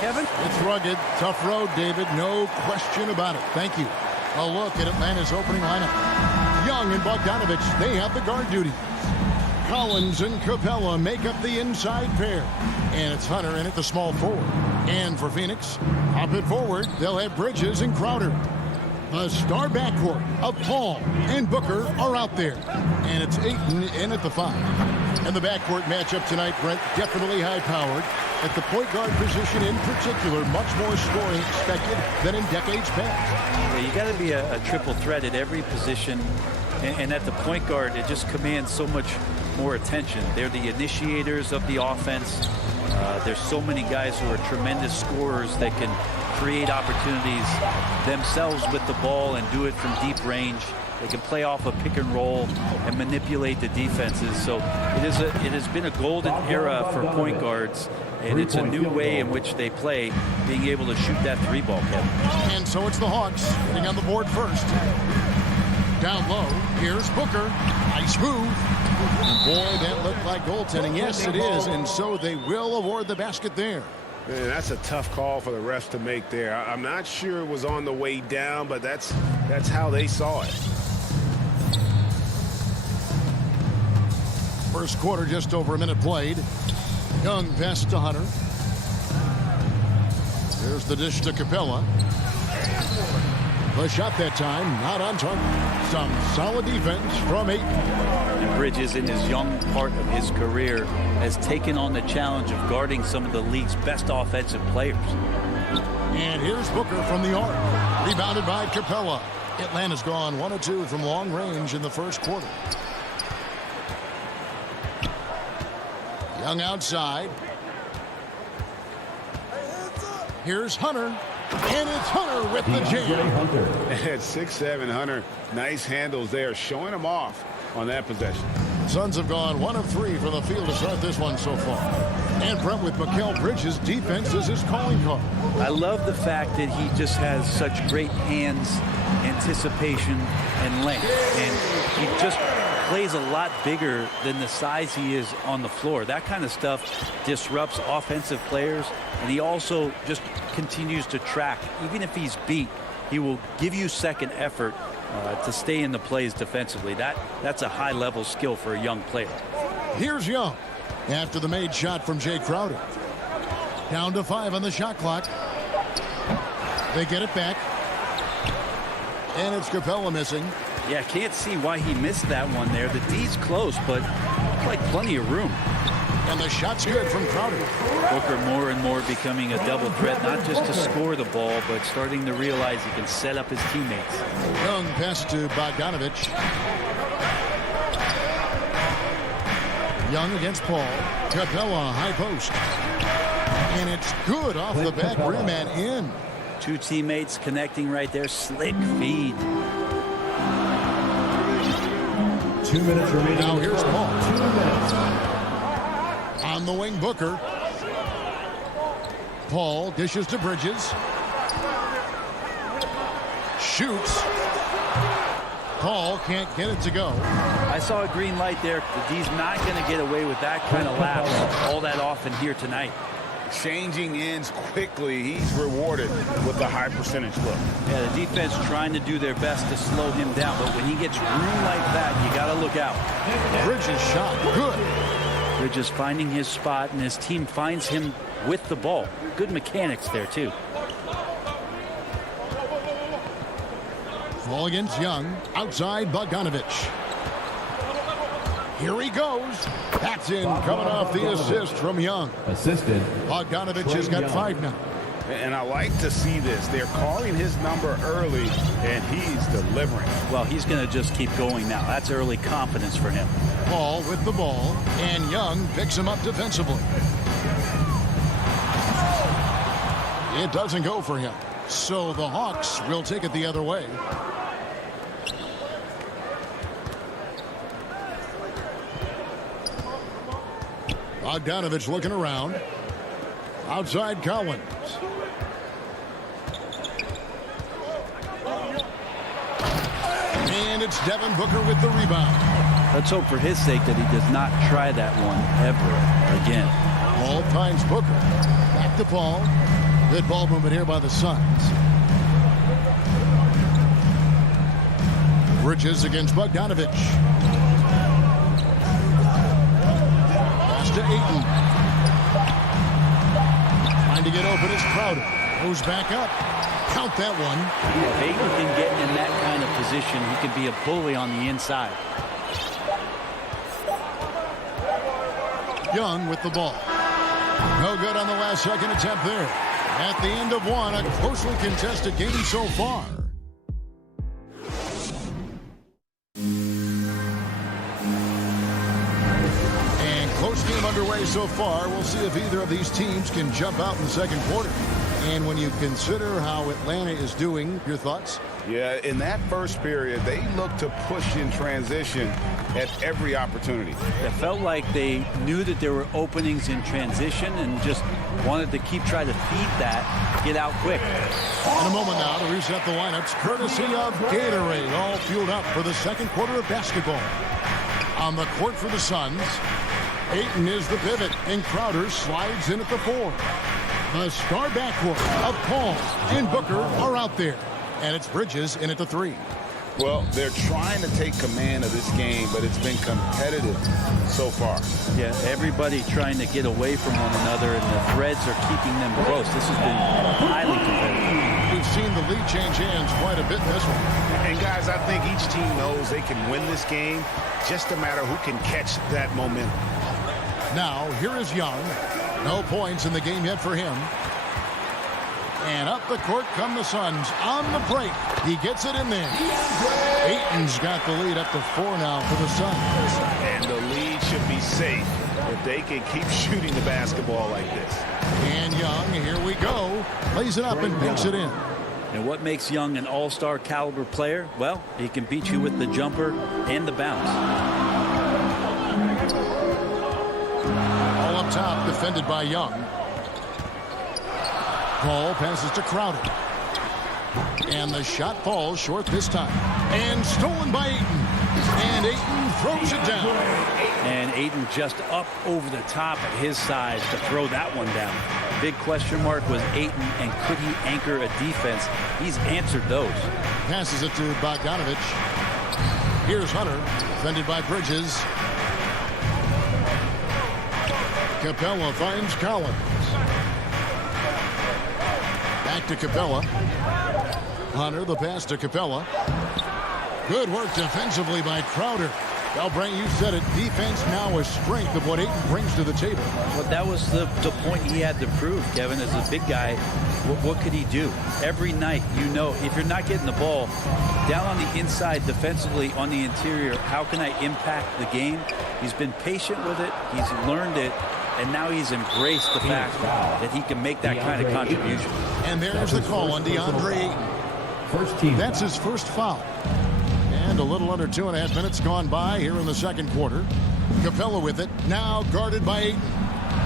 Kevin? It's rugged, tough road, David. No question about it. Thank you. A look at Atlanta's opening lineup. Young and Bogdanovich, they have the guard duty. Collins and Capella make up the inside pair. And it's Hunter in at the small forward. And for Phoenix, up at forward, they'll have Bridges and Crowder. The star backcourt of Paul and Booker are out there. And it's Ayton in at the 5. And the backcourt matchup tonight, Brent, definitely high-powered. At the point guard position in particular, much more scoring expected than in decades past. Yeah, you got to be a triple threat at every position. And at the point guard, it just commands so much more attention. They're the initiators of the offense. There's so many guys who are tremendous scorers that can create opportunities themselves with the ball and do it from deep range. They can play off a pick and roll and manipulate the defenses. So it has been a golden era for point guards, and it's a new way in which they play, being able to shoot that 3-ball, Kevin. And so it's the Hawks getting on the board first. Down low, here's Booker. Nice move. And boy, that looked like goaltending. Yes, it is, and so they will award the basket there. Man, that's a tough call for the refs to make there. I'm not sure it was on the way down, but that's how they saw it. First quarter, just over a minute played. Young pass to Hunter. There's the dish to Capella. The shot that time, not on target. Some solid defense from Ayton. And Bridges, in his young part of his career, has taken on the challenge of guarding some of the league's best offensive players. And here's Booker from the arc. Rebounded by Capella. Atlanta's gone 1 of 2 from long range in the first quarter. Young outside. Here's Hunter. And it's Hunter with the jam. At 6'7", Hunter, nice handles there, showing him off on that possession. Suns have gone 1 of 3 from the field to start this one so far. And Brent, with Mikal Bridges, defense is his calling card. I love the fact that he just has such great hands, anticipation, and length. And he just plays a lot bigger than the size he is on the floor. That kind of stuff disrupts offensive players, and he also just continues to track. Even if he's beat, he will give you second effort to stay in the plays defensively. That's a high-level skill for a young player. Here's Young after the made shot from Jay Crowder. Down to 5 on the shot clock. They get it back. And it's Capella missing. Yeah, can't see why he missed that one there. The D's close, but like plenty of room. And the shot's good from Crowder. Booker more and more becoming a double threat, not just to score the ball, but starting to realize he can set up his teammates. Young pass to Bogdanovich. Young against Paul. Capella, high post. And it's good off the back rim and in. Two teammates connecting right there. Slick feed. 2 minutes remaining. Now here's Paul. 2 minutes. On the wing, Booker. Paul dishes to Bridges. Shoots. Paul can't get it to go. I saw a green light there. The D's not going to get away with that kind of lapse all that often here tonight. Changing ends quickly. He's rewarded with a high percentage look. Yeah, the defense trying to do their best to slow him down, but when he gets room like that, you got to look out. Bridges shot. Good. Bridges finding his spot, and his team finds him with the ball. Good mechanics there, too. Ball against Young. Outside Bogdanovich. Here he goes. That's in, coming off the assist from Young. Assisted. Bogdanovich has got 5 now. And I like to see this. They're calling his number early, and he's delivering. Well, he's going to just keep going now. That's early confidence for him. Paul with the ball, and Young picks him up defensively. It doesn't go for him. So the Hawks will take it the other way. Bogdanovich looking around. Outside Collins. And it's Devin Booker with the rebound. Let's hope for his sake that he does not try that one ever again. Paul finds Booker. Back to Paul. Good ball movement here by the Suns. Bridges against Bogdanovich. Pass to Ayton. Trying to get open is Crowder. Goes back up. Count that one. If Ayton can get in that kind of position, he can be a bully on the inside. Young with the ball. No good on the last second attempt there. At the end of one, a closely contested game so far. And close game underway so far. We'll see if either of these teams can jump out in the second quarter. And when you consider how Atlanta is doing, your thoughts? Yeah, in that first period, they looked to push in transition at every opportunity. It felt like they knew that there were openings in transition and just wanted to keep trying to feed that, get out quick. In a moment now to reset the lineups, courtesy of Gatorade, all fueled up for the second quarter of basketball. On the court for the Suns, Ayton is the pivot, and Crowder slides in at the 4. The star backcourt of Paul and Booker are out there. And it's Bridges in at the 3. Well, they're trying to take command of this game, but it's been competitive so far. Yeah, everybody trying to get away from one another, and the threads are keeping them close. This has been highly competitive. We've seen the lead change hands quite a bit in this one. And, guys, I think each team knows they can win this game. Just a matter who can catch that momentum. Now, here is Young. No points in the game yet for him. And up the court come the Suns on the break. He gets it in there. Ayton's got the lead up to 4 now for the Suns. And the lead should be safe if they can keep shooting the basketball like this. And Young, here we go. Lays it up and banks it in. And what makes Young an all-star caliber player? Well, he can beat you with the jumper and the bounce. All up top, defended by Young. Ball passes to Crowder. And the shot falls short this time. And stolen by Ayton. And Ayton throws it down. And Ayton just up over the top at his side to throw that one down. Big question mark was Ayton, and could he anchor a defense? He's answered those. Passes it to Bogdanovich. Here's Hunter, defended by Bridges. Capella finds Collins. Back to Capella. Hunter, the pass to Capella. Good work defensively by Crowder. Well, Brent, you said it. Defense now a strength of what Ayton brings to the table. Well, that was the point he had to prove, Kevin. As a big guy, what could he do? Every night, you know, if you're not getting the ball down on the inside defensively on the interior, how can I impact the game? He's been patient with it. He's learned it. And now he's embraced the fact that he can make that kind of contribution. And there's the call on DeAndre Ayton. First team. That's his first foul. And a little under 2.5 minutes gone by here in the second quarter. Capella with it. Now guarded by Ayton.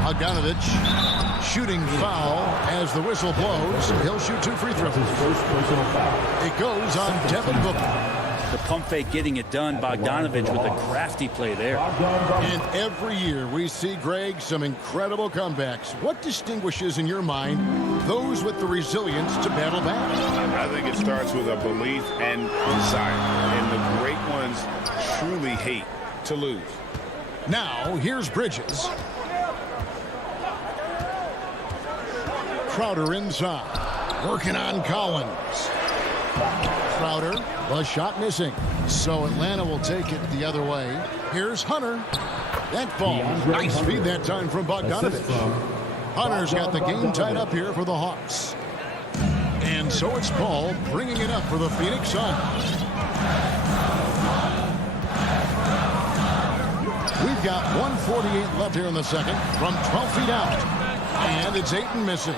Bogdanovich shooting foul as the whistle blows. He'll shoot 2 free throws. His first personal foul. It goes on Devin Booker. The pump fake getting it done. Bogdanovich with a crafty play there. And every year we see, Greg, some incredible comebacks. What distinguishes in your mind those with the resilience to battle back? I think it starts with a belief and desire. And the great ones truly hate to lose. Now, here's Bridges. Crowder inside. Working on Collins. Crowder, the shot missing. So Atlanta will take it the other way. Here's Hunter. That ball. Nice feed that time from Bogdanovich. Hunter's got the game tied up here for the Hawks. And so it's Paul bringing it up for the Phoenix Suns. We've got 1:48 left here in the second from 12 feet out. And it's Ayton missing.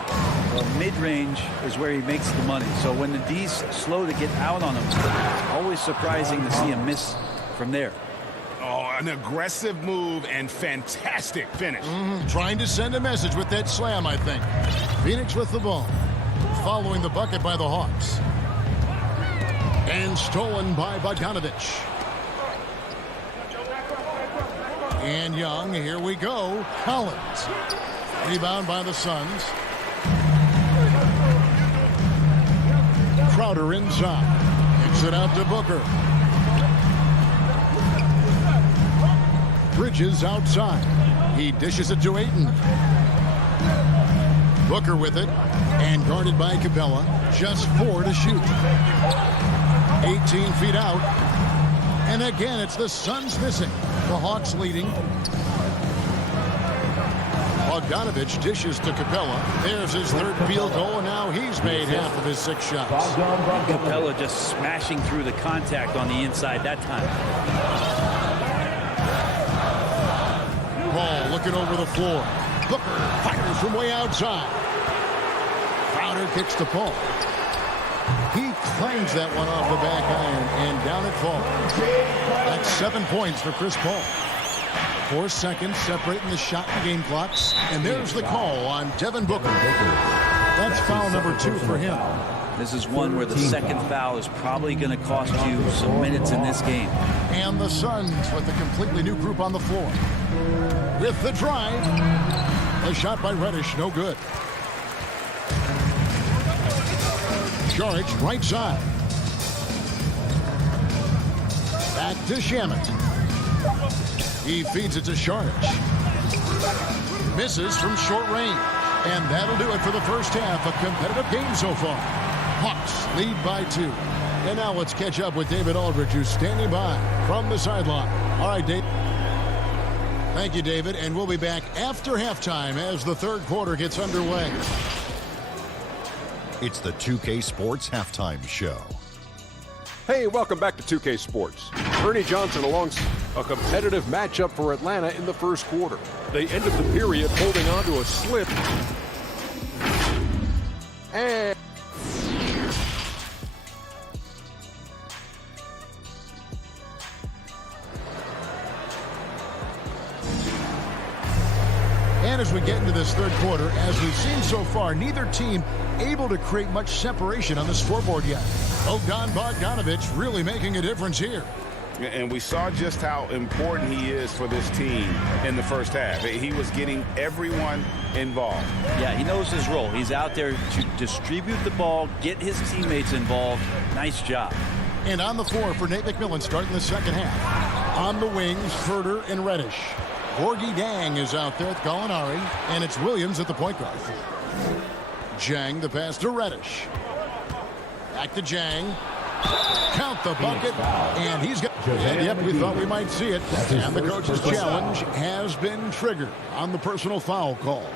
Well, mid-range is where he makes the money. So when the D's slow to get out on him, it's always surprising to see him miss from there. Oh, an aggressive move and fantastic finish. Trying to send a message with that slam, I think. Phoenix with the ball. Following the bucket by the Hawks. And stolen by Bogdanovich. And Young, here we go. Collins. Rebound by the Suns. Crowder inside. Kicks it out to Booker. Bridges outside. He dishes it to Ayton. Booker with it. And guarded by Capella. Just 4 to shoot. 18 feet out. And again, it's the Suns missing. The Hawks leading. Bogdanovich dishes to Capella. There's his third field goal, and now he's made half of his 6 shots. Capella just smashing through the contact on the inside that time. Ball looking over the floor. Booker fires from way outside. Crowder kicks to Paul. He claims that one off the back iron, and down it falls. That's 7 points for Chris Paul. 4 seconds separating the shot and game clock. And there's the call on Devin Booker. That's foul number 2 for him. This is one where the second foul is probably going to cost you some minutes in this game. And the Suns with a completely new group on the floor. With the drive. A shot by Reddish, no good. Saric, right side. Back to Shamet. He feeds it to Saric. Misses from short range. And that'll do it for the first half. A competitive game so far. Hawks lead by 2. And now let's catch up with David Aldridge, who's standing by from the sideline. All right, Dave. Thank you, David. And we'll be back after halftime as the third quarter gets underway. It's the 2K Sports Halftime Show. Hey, welcome back to 2K Sports. Ernie Johnson along a competitive matchup for Atlanta in the first quarter. They ended the period holding on to a slip. And as we get into this third quarter, as we've seen so far, neither team able to create much separation on the scoreboard yet. Bogdanovich really making a difference here. And we saw just how important he is for this team in the first half. He was getting everyone involved. Yeah, he knows his role. He's out there to distribute the ball, get his teammates involved. Nice job. And on the floor for Nate McMillan starting the second half. On the wings, Herter and Reddish. Gorgie Dang is out there with Gallinari, and it's Williams at the point guard. Jang the pass to Reddish. Back to Jang. Count the bucket, and he's got. And yep, we thought we might see it. And the coach's challenge has been triggered on the personal foul call.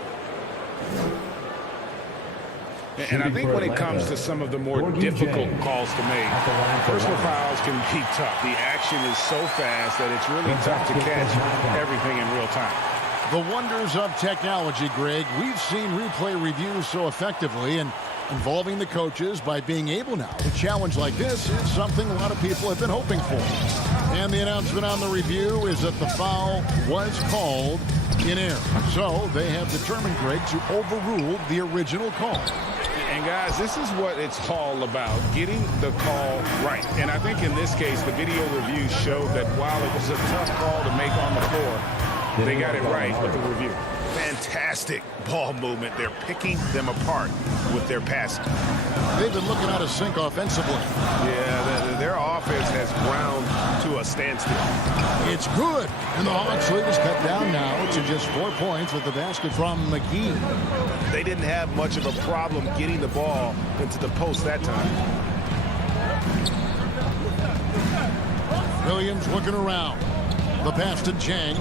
And I think when it comes to some of the more difficult calls to make, personal fouls can be tough. The action is so fast that it's really tough to catch everything in real time. The wonders of technology, Greg. We've seen replay reviews so effectively, and involving the coaches by being able now to challenge like this is something a lot of people have been hoping for. And the announcement on the review is that the foul was called in error. So they have determined, Greg, to overrule the original call. And guys, this is what it's all about, getting the call right. And I think in this case, the video review showed that while it was a tough call to make on the floor, they got it right with the review. Fantastic ball movement. They're picking them apart with their passing. They've been looking out of sync offensively. Yeah, their offense has ground to a standstill. It's good. And the Hawks lead is cut down now to just 4 points with the basket from McGee. They didn't have much of a problem getting the ball into the post that time. Williams looking around. The pass to Jang.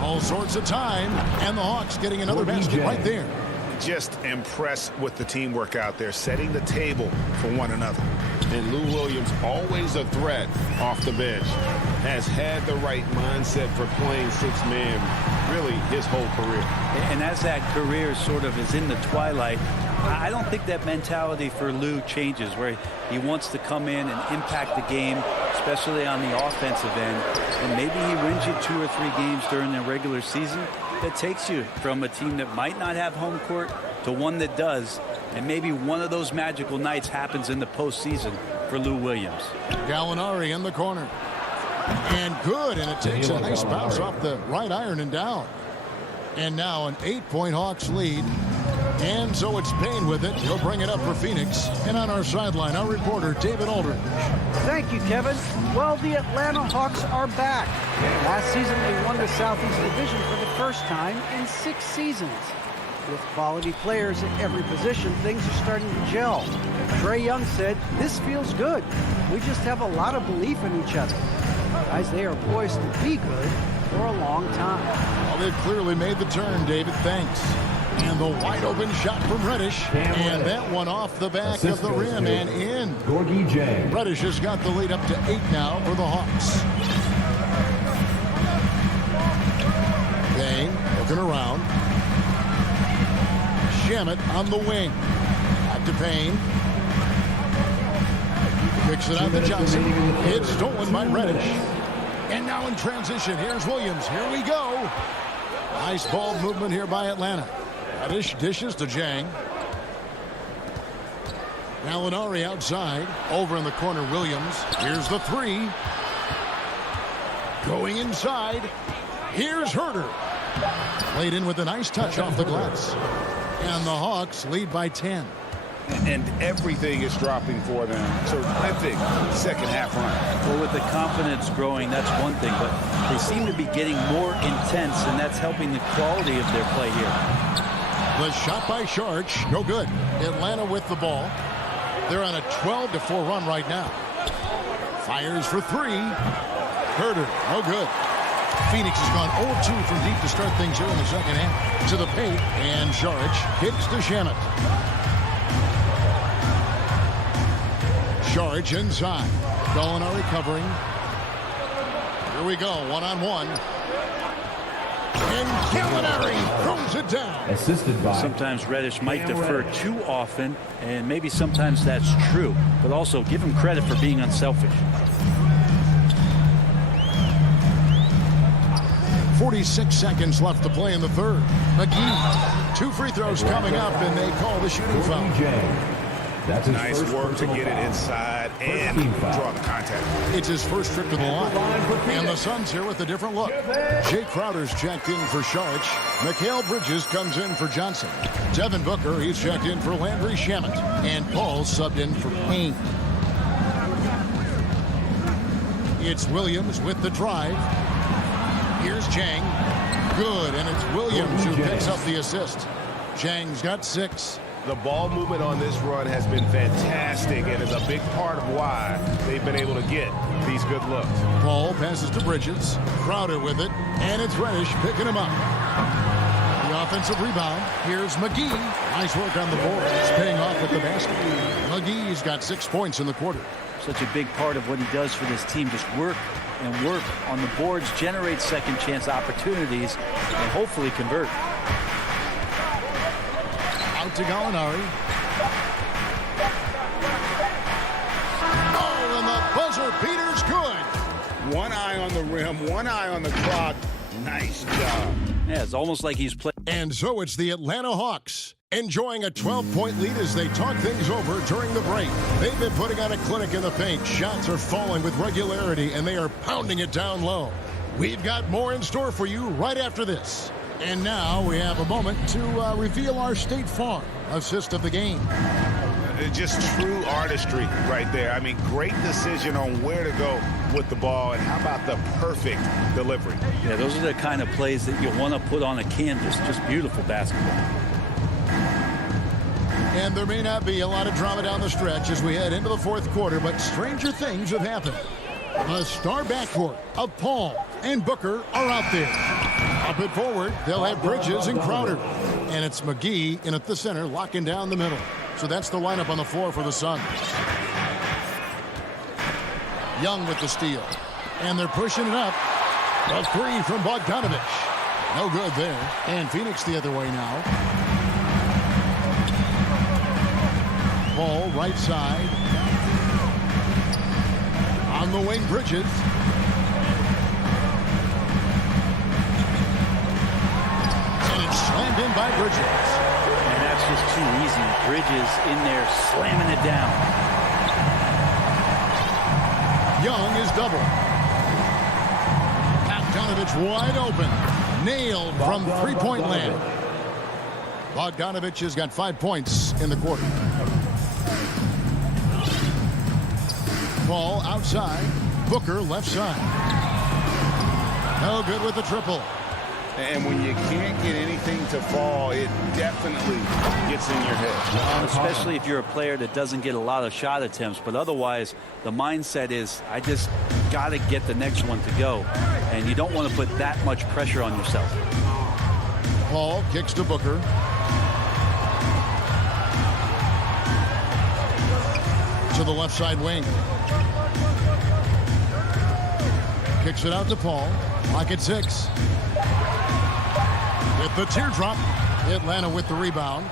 All sorts of time. And the Hawks getting another basket right there. Just impressed with the teamwork out there, setting the table for one another. And Lou Williams, always a threat off the bench, has had the right mindset for playing six-man really his whole career. And as that career sort of is in the twilight, I don't think that mentality for Lou changes, where he wants to come in and impact the game, especially on the offensive end. And maybe he wins you 2 or 3 games during the regular season. That takes you from a team that might not have home court to one that does. And maybe one of those magical nights happens in the postseason for Lou Williams. Gallinari in the corner. And good, and it takes a nice bounce off the right iron and down. And now an 8-point Hawks lead. And And so it's Payne with it. He'll bring it up for Phoenix. And on our sideline, our reporter, David Aldridge. Thank you, Kevin. Well, the Atlanta Hawks are back. Last season, they won the Southeast Division for the first time in 6 seasons. With quality players at every position, things are starting to gel. Trae Young said, "This feels good. We just have a lot of belief in each other." Guys, they are poised to be good for a long time. Well, they've clearly made the turn, David. Thanks. And the wide open shot from Reddish. And that one off the back of the rim and in. Gorgie James. Reddish has got the lead up to 8 now for the Hawks. Payne looking around. Shamet on the wing. Back to Payne. Kicks it out to Johnson. It's stolen by Reddish. And now in transition, here's Williams. Here we go. Nice ball movement here by Atlanta. Reddish dishes to Jang. Gallinari outside. Over in the corner, Williams. Here's the 3. Going inside. Here's Herter. Laid in with a nice touch off the glass. And the Hawks lead by 10. And everything is dropping for them. Terrific second half run. Well, with the confidence growing, that's one thing, but they seem to be getting more intense, and that's helping the quality of their play here. The shot by Sharch, no good. Atlanta with the ball. They're on a 12-4 run right now. Fires for 3. Herter, no good. Phoenix has gone 0-2 from deep to start things here in the second half. To the paint, and Sharch kicks to Shamet. Sharch inside. Gallinari covering. Here we go, one-on-one. And Gallinari throws it down. Assisted by. Sometimes Reddish might defer too often, and maybe sometimes that's true, but also give him credit for being unselfish. 46 seconds left to play in the third. McGee, 2 free throws coming up, and they call the shooting foul. That's his Nice first work to personal get it foul. inside and Team foul. draw the contact. It's his first trip to the line. And the Suns here with a different look. Jay Crowder's checked in for Sharch. Mikal Bridges comes in for Johnson. Devin Booker, he's checked in for Landry Shamet. And Paul subbed in for Payne. It's Williams with the drive. Here's Jang. Good, and it's Williams who picks up the assist. Jang's got 6. The ball movement on this run has been fantastic and is a big part of why they've been able to get these good looks. Paul passes to Bridges. Crowder with it, and it's Reddish picking him up. The offensive rebound. Here's McGee. Nice work on the board. It's paying off with the basket. McGee's got 6 points in the quarter. Such a big part of what he does for this team, just work and work on the boards, generate second chance opportunities, and hopefully convert. Out to Gallinari. Oh, and the buzzer beater's good. One eye on the rim, one eye on the clock. Nice job. Yeah, it's almost like he's playing. And so it's the Atlanta Hawks enjoying a 12-point lead as they talk things over during the break. They've been putting on a clinic in the paint. Shots are falling with regularity, and they are pounding it down low. We've got more in store for you right after this. And now we have a moment to reveal our State Farm assist of the game. Just true artistry right there. I mean, great decision on where to go with the ball, and how about the perfect delivery? Yeah, those are the kind of plays that you want to put on a canvas. Just beautiful basketball. And there may not be a lot of drama down the stretch as we head into the fourth quarter, but stranger things have happened. The star backcourt of Paul and Booker are out there. Up and forward, they'll have Bridges and Crowder. And it's McGee in at the center, locking down the middle. So that's the lineup on the floor for the Suns. Young with the steal. And they're pushing it up. A 3 from Bogdanovich. No good there. And Phoenix the other way now. Ball right side. On the wing, Bridges. And it's slammed in by Bridges. And that's just too easy. Bridges in there slamming it down. Young is double. Bogdanovich wide open. Nailed from three-point land. Bogdanovich has got 5 points in the quarter. Ball outside. Booker left side. No good with the triple. And when you can't get anything to fall, it definitely gets in your head. Especially if you're a player that doesn't get a lot of shot attempts. But otherwise, the mindset is, I just got to get the next one to go. And you don't want to put that much pressure on yourself. Paul kicks to Booker. To the left side wing. Kicks it out to Paul. Clock at 6. With the teardrop, Atlanta with the rebound.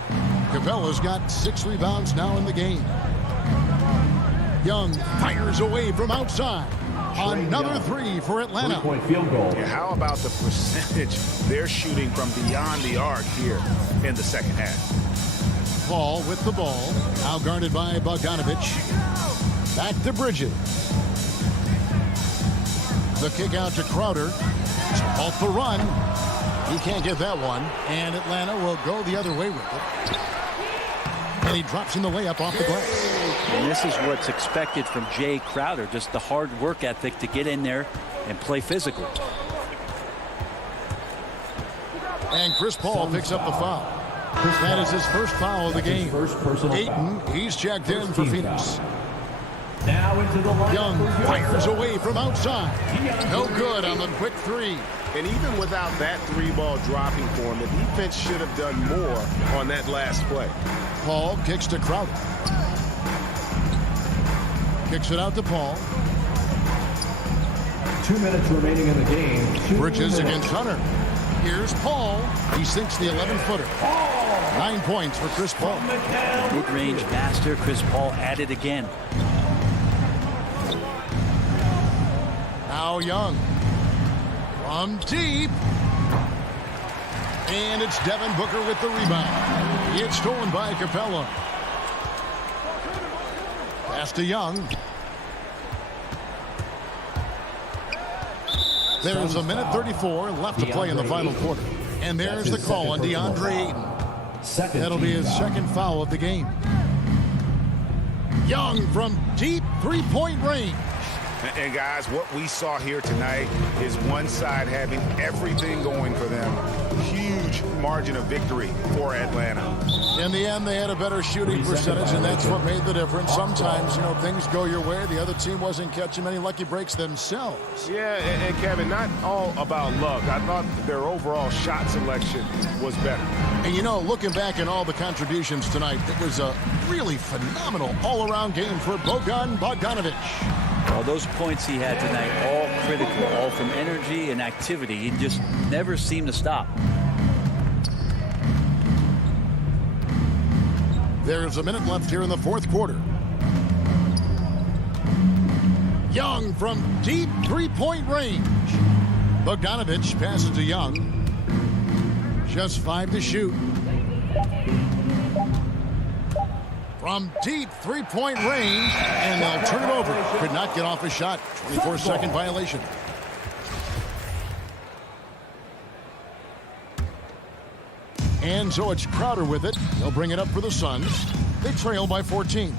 Capella's got 6 rebounds now in the game. Young fires away from outside. Another 3 for Atlanta. 3-point field goal. Yeah, how about the percentage they're shooting from beyond the arc here in the second half? Paul with the ball. Now guarded by Bogdanovich. Back to Bridges. The kick out to Crowder. Off the run. He can't get that one. And Atlanta will go the other way with it. And he drops in the layup off the glass. And this is what's expected from Jay Crowder, just the hard work ethic to get in there and play physical. And Chris Paul picks up the foul. That is his first foul of the game. Ayton, he's checked in for Phoenix. Now into the line. Young fires away from outside. No good on the quick 3. And even without that 3-ball dropping for him, the defense should have done more on that last play. Paul kicks to Crowder. Kicks it out to Paul. 2 minutes remaining in the game. Bridges against Hunter. Here's Paul. He sinks the 11-footer. 9 points for Chris Paul. Mid-range master Chris Paul at it again. Now Young. From deep. And it's Devin Booker with the rebound. It's stolen by Capella. Pass to Young. There's a minute 34 left to play in the final quarter. And there's the call on DeAndre Ayton. That'll be his second foul of the game. Young from deep 3-point range. And guys, what we saw here tonight is one side having everything going for them. Huge margin of victory for Atlanta. In the end, they had a better shooting percentage, and that's what made the difference. Sometimes, things go your way. The other team wasn't catching many lucky breaks themselves. Yeah, and Kevin, not all about luck. I thought their overall shot selection was better. And, looking back at all the contributions tonight, it was a really phenomenal all-around game for Bogdanovich. Well, those points he had tonight, all critical, all from energy and activity. He just never seemed to stop. There's a minute left here in the fourth quarter. Young from deep 3-point range. Bogdanovich passes to Young. Just 5 to shoot. From deep 3-point range, and they'll turn it over. Could not get off a shot. 24-second violation. And so it's Crowder with it. They'll bring it up for the Suns. They trail by 14.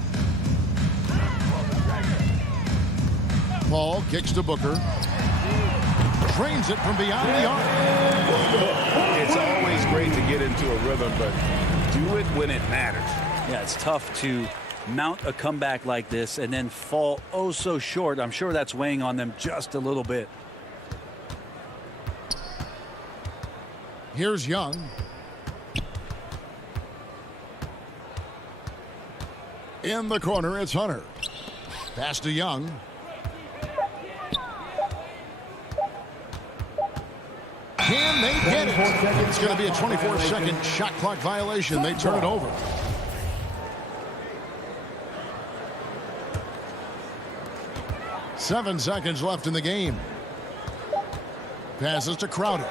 Paul kicks to Booker. Drains it from beyond the arc. It's always great to get into a rhythm, but do it when it matters. Yeah, it's tough to mount a comeback like this and then fall oh so short. I'm sure that's weighing on them just a little bit. Here's Young. In the corner, it's Hunter. Pass to Young. Can they get it? It's going to be a 24-second shot clock violation. They turn it over. Seven seconds left in the game. Passes to Crowder.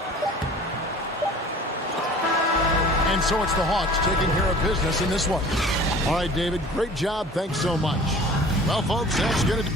And so it's the Hawks taking care of business in this one. All right, David, great job. Thanks so much. Well, folks, that's going to...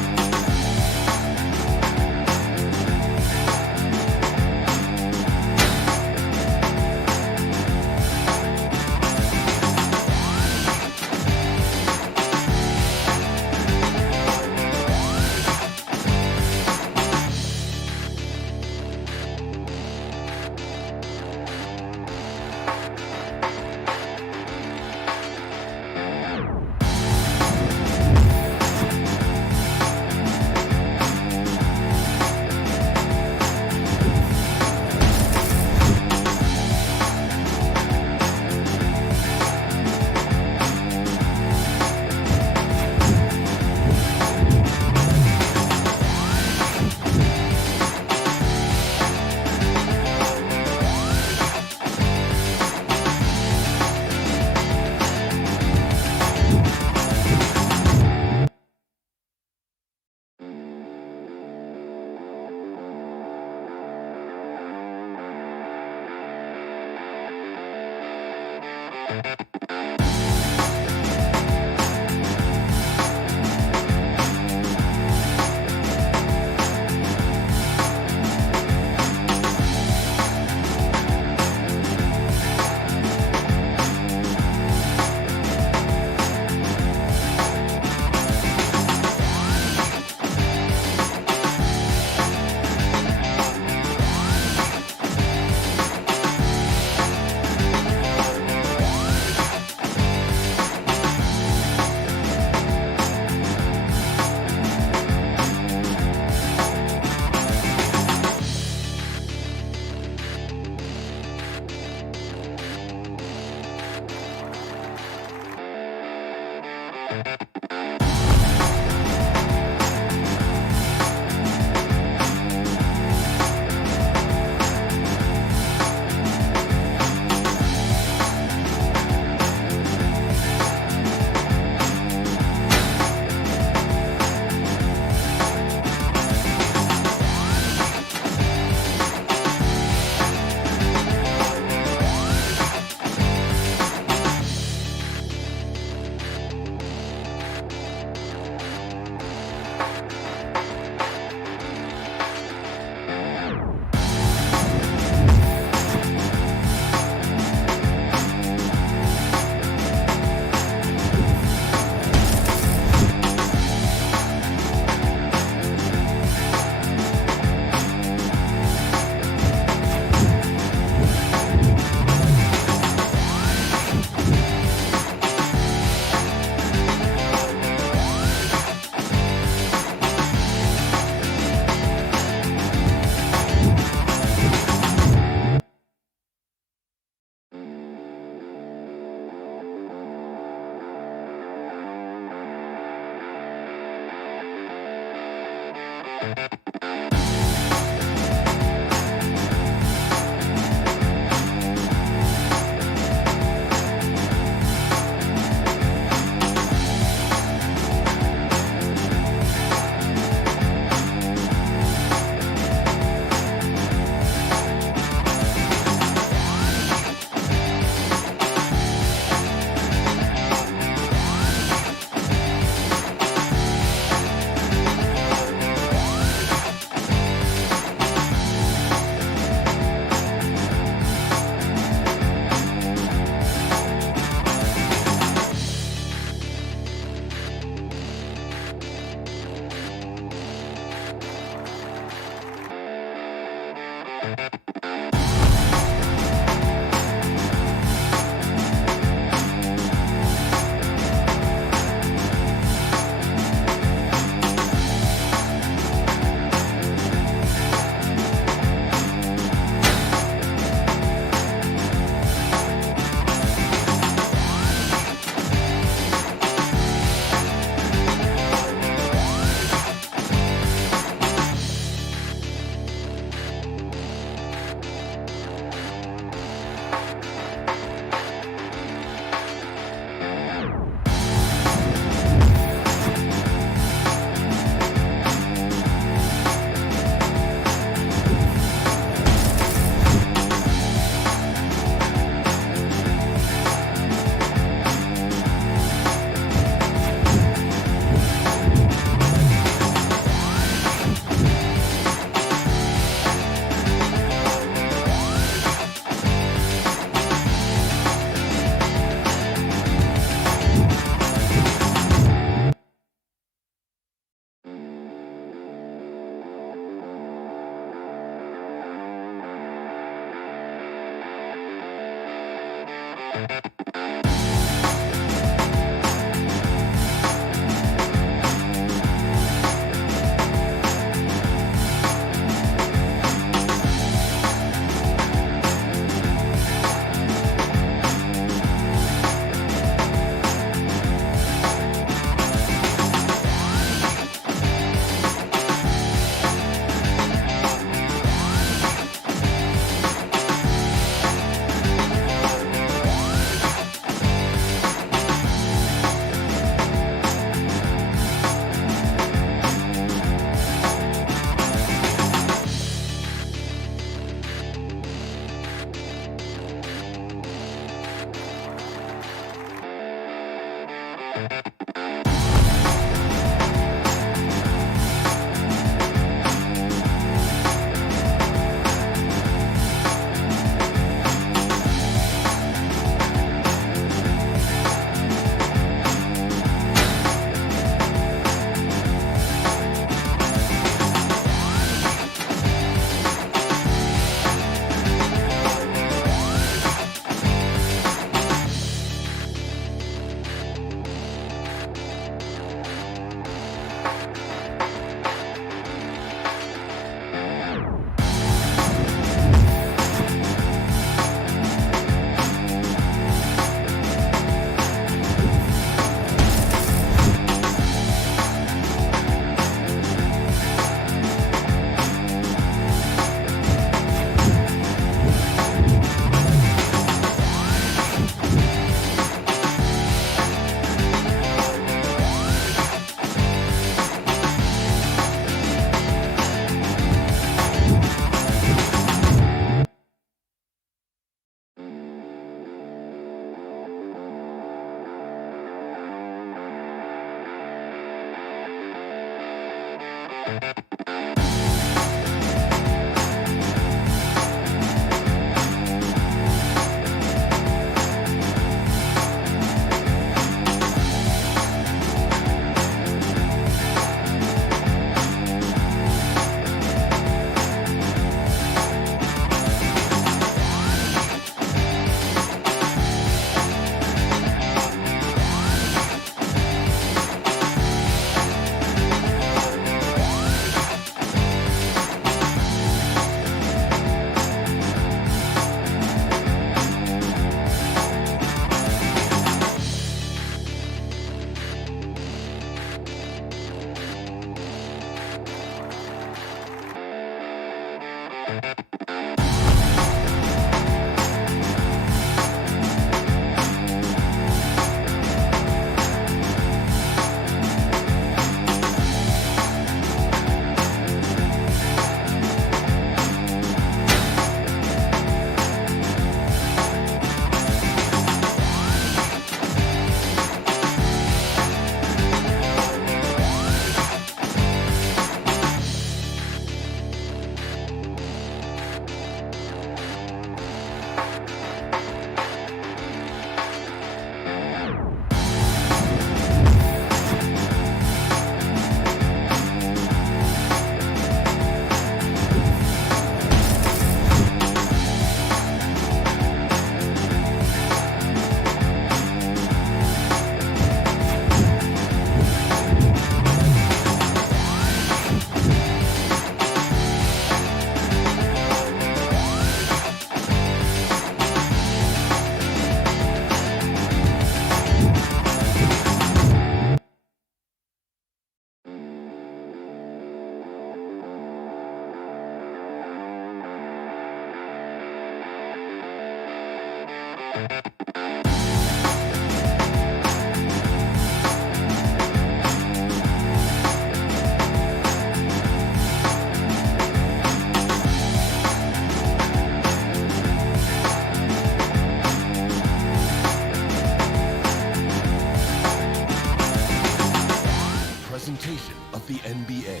the NBA.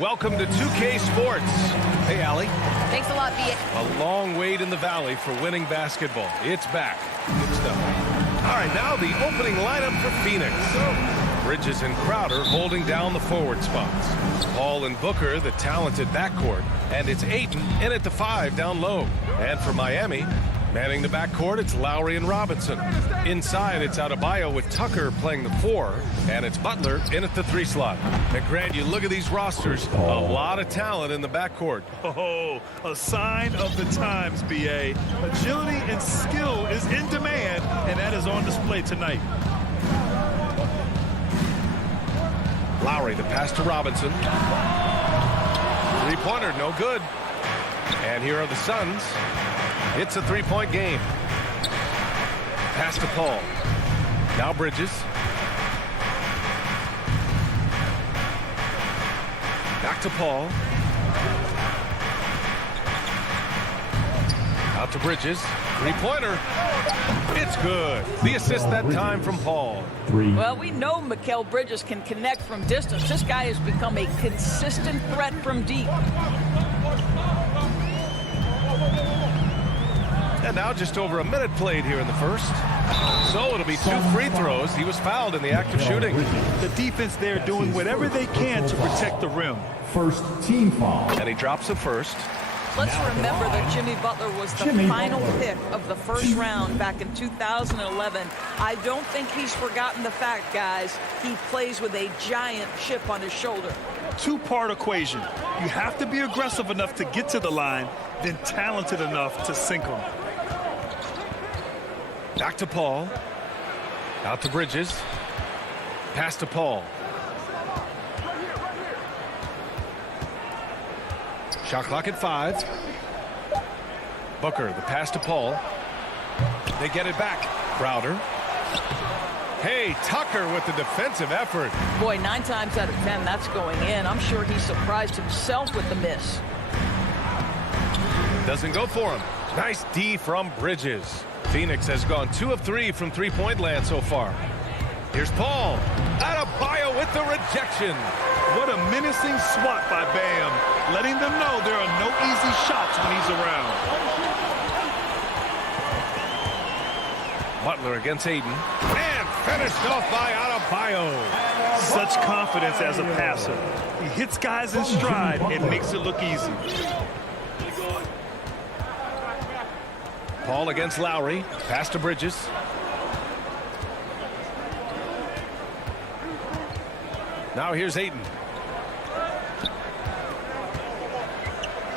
Welcome to 2K Sports. Hey, Allie. Thanks a lot, B.A. A long wait in the valley for winning basketball. It's back. Good stuff. All right, now the opening lineup for Phoenix. Bridges and Crowder holding down the forward spots. Paul and Booker, the talented backcourt. And it's Ayton in at the 5 down low. And for Miami, manning the backcourt, it's Lowry and Robinson. Inside, it's Adebayo with Tucker playing the 4. And it's Butler in at the 3 slot. And Grant, you look at these rosters, a lot of talent in the backcourt. Oh, a sign of the times, B.A. Agility and skill is in demand, and that is on display tonight. Lowry, the pass to Robinson. Three-pointer, no good. And here are the Suns. It's a three-point game. Pass to Paul. Now Bridges. Back to Paul. Out to Bridges. Three-pointer. It's good. The assist that time from Paul. Well, we know Mikal Bridges can connect from distance. This guy has become a consistent threat from deep. And now just over a minute played here in the first. So it'll be 2 free throws. He was fouled in the act of shooting. The defense there doing whatever they can to protect the rim. First team foul. And he drops the first. Let's remember that Jimmy Butler was the final pick of the first round back in 2011. I don't think he's forgotten the fact, guys, he plays with a giant chip on his shoulder. Two-part equation. You have to be aggressive enough to get to the line, then talented enough to sink them. Back to Paul. Out to Bridges. Pass to Paul. Shot clock at 5. Booker, the pass to Paul. They get it back. Crowder. Hey, Tucker with the defensive effort. Boy, 9 times out of 10, that's going in. I'm sure he surprised himself with the miss. Doesn't go for him. Nice D from Bridges. Phoenix has gone 2 of 3 from three-point land so far. Here's Paul. Adebayo with the rejection. What a menacing swat by Bam, letting them know there are no easy shots when he's around. Butler against Ayton. And finished off by Adebayo. Such confidence as a passer. He hits guys in stride and makes it look easy. Paul against Lowry. Pass to Bridges. Now here's Ayton.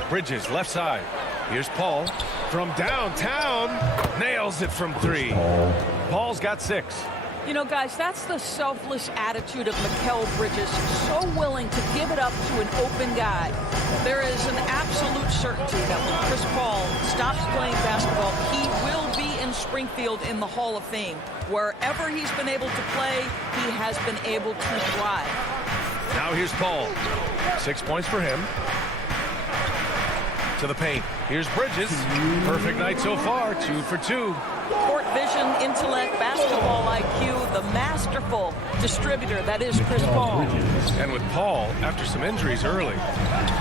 Bridges left side. Here's Paul from downtown. Nails it from 3. Paul's got 6. You know, guys, that's the selfless attitude of Mikal Bridges. So willing to give it up to an open guy. There is an absolute certainty that when Chris Paul stops playing basketball, he will be in Springfield in the Hall of Fame. Wherever he's been able to play, he has been able to thrive. Now here's Paul. 6 points for him. To the paint. Here's Bridges. Perfect night so far. 2 for 2. Court vision, intellect, basketball IQ, the masterful distributor that is Chris Paul. And with Paul, after some injuries early,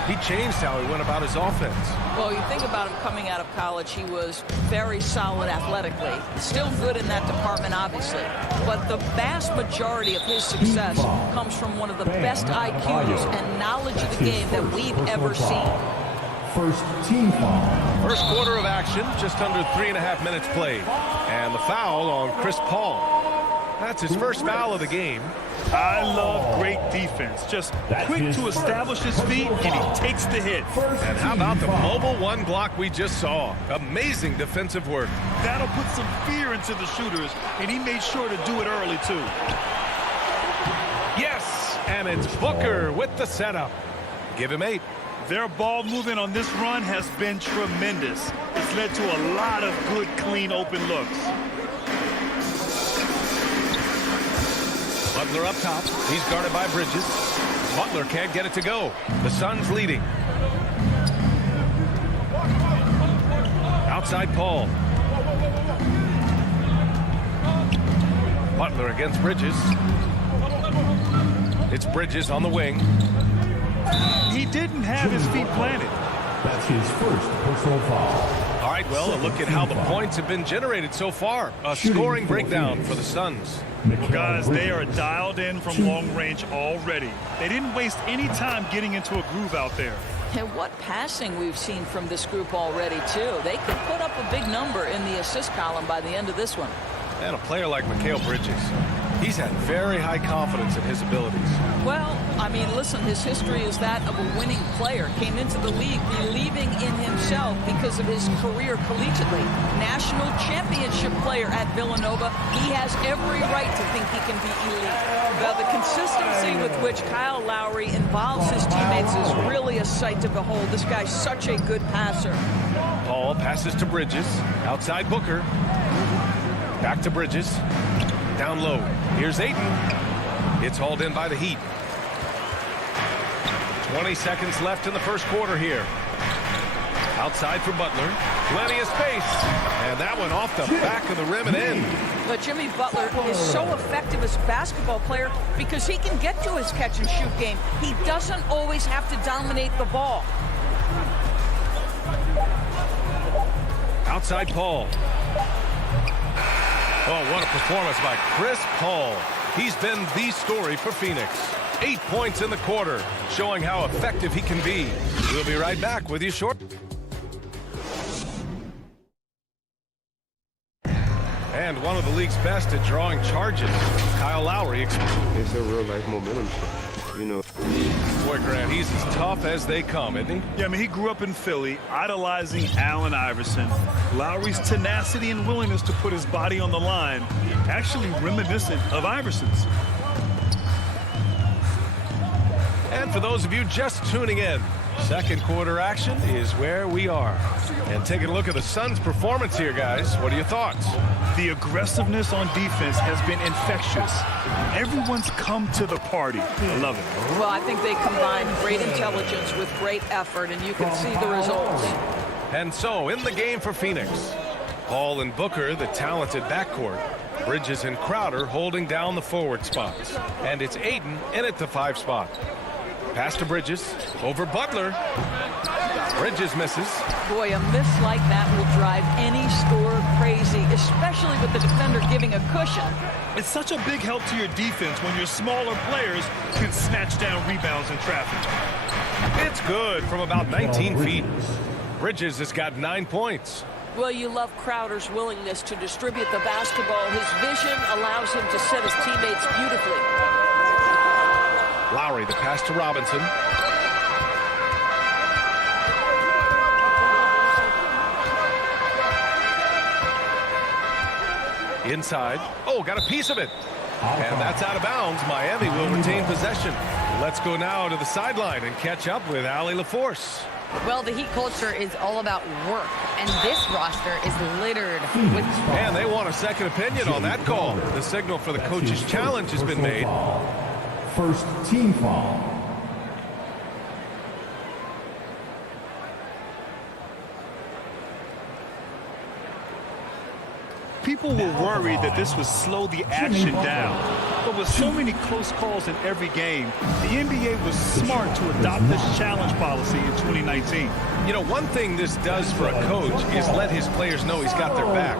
he changed how he went about his offense. Well, you think about him coming out of college, he was very solid athletically. Still good in that department, obviously. But the vast majority of his success comes from one of the best IQs and knowledge of the game that we've ever seen. First team foul. First quarter of action, just under 3.5 minutes played. And the foul on Chris Paul. That's his first foul of the game. I love great defense. Just quick to establish his feet, and he takes the hit. And how about the mobile 1 block we just saw? Amazing defensive work. That'll put some fear into the shooters, and he made sure to do it early, too. Yes, and it's Booker with the setup. Give him 8. Their ball movement on this run has been tremendous. It's led to a lot of good, clean, open looks. Butler up top. He's guarded by Bridges. Butler can't get it to go. The Suns leading. Outside Paul. Butler against Bridges. It's Bridges on the wing. He didn't have his feet planted. That's his first personal foul. All right, well, a look at how the points have been generated so far. A scoring breakdown for the Suns. Guys, they are dialed in from long range already. They didn't waste any time getting into a groove out there. And what passing we've seen from this group already, too. They could put up a big number in the assist column by the end of this one. And a player like Mikal Bridges, he's had very high confidence in his abilities. Well, I mean, listen, his history is that of a winning player. Came into the league believing in himself because of his career collegiately. National championship player at Villanova. He has every right to think he can be elite. Now, the consistency with which Kyle Lowry involves his teammates is really a sight to behold. This guy's such a good passer. Paul passes to Bridges. Outside Booker. Back to Bridges. Down low. Here's Ayton. It's hauled in by the Heat. 20 seconds left in the first quarter here. Outside for Butler. Plenty of space. And that one off the back of the rim and in. But Jimmy Butler is so effective as a basketball player because he can get to his catch-and-shoot game. He doesn't always have to dominate the ball. Outside Paul. Oh, what a performance by Chris Paul. He's been the story for Phoenix. 8 points in the quarter, showing how effective he can be. We'll be right back with you shortly. And one of the league's best at drawing charges, Kyle Lowry. It's a real-life momentum, you know. Boy, Grant, he's as tough as they come, isn't he? Yeah, I mean, he grew up in Philly, idolizing Allen Iverson. Lowry's tenacity and willingness to put his body on the line, actually reminiscent of Iverson's. And for those of you just tuning in, second quarter action is where we are. And taking a look at the Suns' performance here, guys. What are your thoughts? The aggressiveness on defense has been infectious. Everyone's come to the party. I love it. Well, I think they combine great intelligence with great effort, and you can see the results. And so, in the game for Phoenix, Paul and Booker, the talented backcourt. Bridges and Crowder holding down the forward spots. And it's Ayton in at the 5 spot. Pass to Bridges, over Butler. Bridges misses. Boy, a miss like that will drive any scorer crazy, especially with the defender giving a cushion. It's such a big help to your defense when your smaller players can snatch down rebounds in traffic. It's good from about 19 feet. Bridges has got 9 points. Well, you love Crowder's willingness to distribute the basketball. His vision allows him to set his teammates beautifully. Lowry, the pass to Robinson. Inside. Oh, got a piece of it. And that's out of bounds. Miami will retain possession. Let's go now to the sideline and catch up with Allie LaForce. Well, the Heat culture is all about work, and this roster is littered with... And they want a second opinion on that call. The signal for the coach's challenge has been made. First team foul. People were worried that this would slow the action down. But with so many close calls in every game, the NBA was smart to adopt this challenge policy in 2019. You know, one thing this does for a coach is let his players know he's got their back.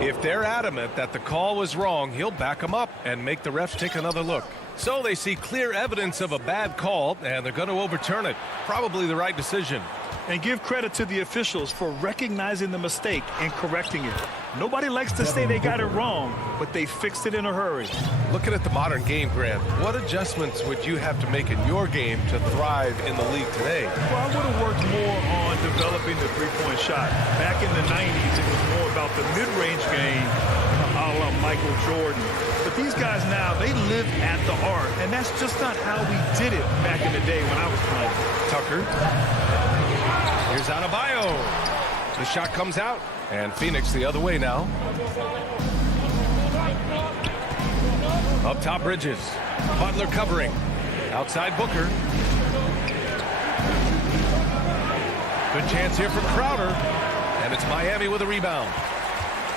If they're adamant that the call was wrong, he'll back them up and make the refs take another look. So they see clear evidence of a bad call, and they're going to overturn it. Probably the right decision. And give credit to the officials for recognizing the mistake and correcting it. Nobody likes to say they got it wrong, but they fixed it in a hurry. Looking at the modern game, Grant, what adjustments would you have to make in your game to thrive in the league today? Well, I would have worked more on developing the three-point shot. Back in the 90s, it was more about the mid-range game, a la Michael Jordan. But these guys now, they live at the art, and that's just not how we did it back in the day when I was playing. Tucker. Here's Adebayo. The shot comes out, and Phoenix the other way now. Up top, Bridges. Butler covering. Outside Booker. Good chance here for Crowder. And it's Miami with a rebound.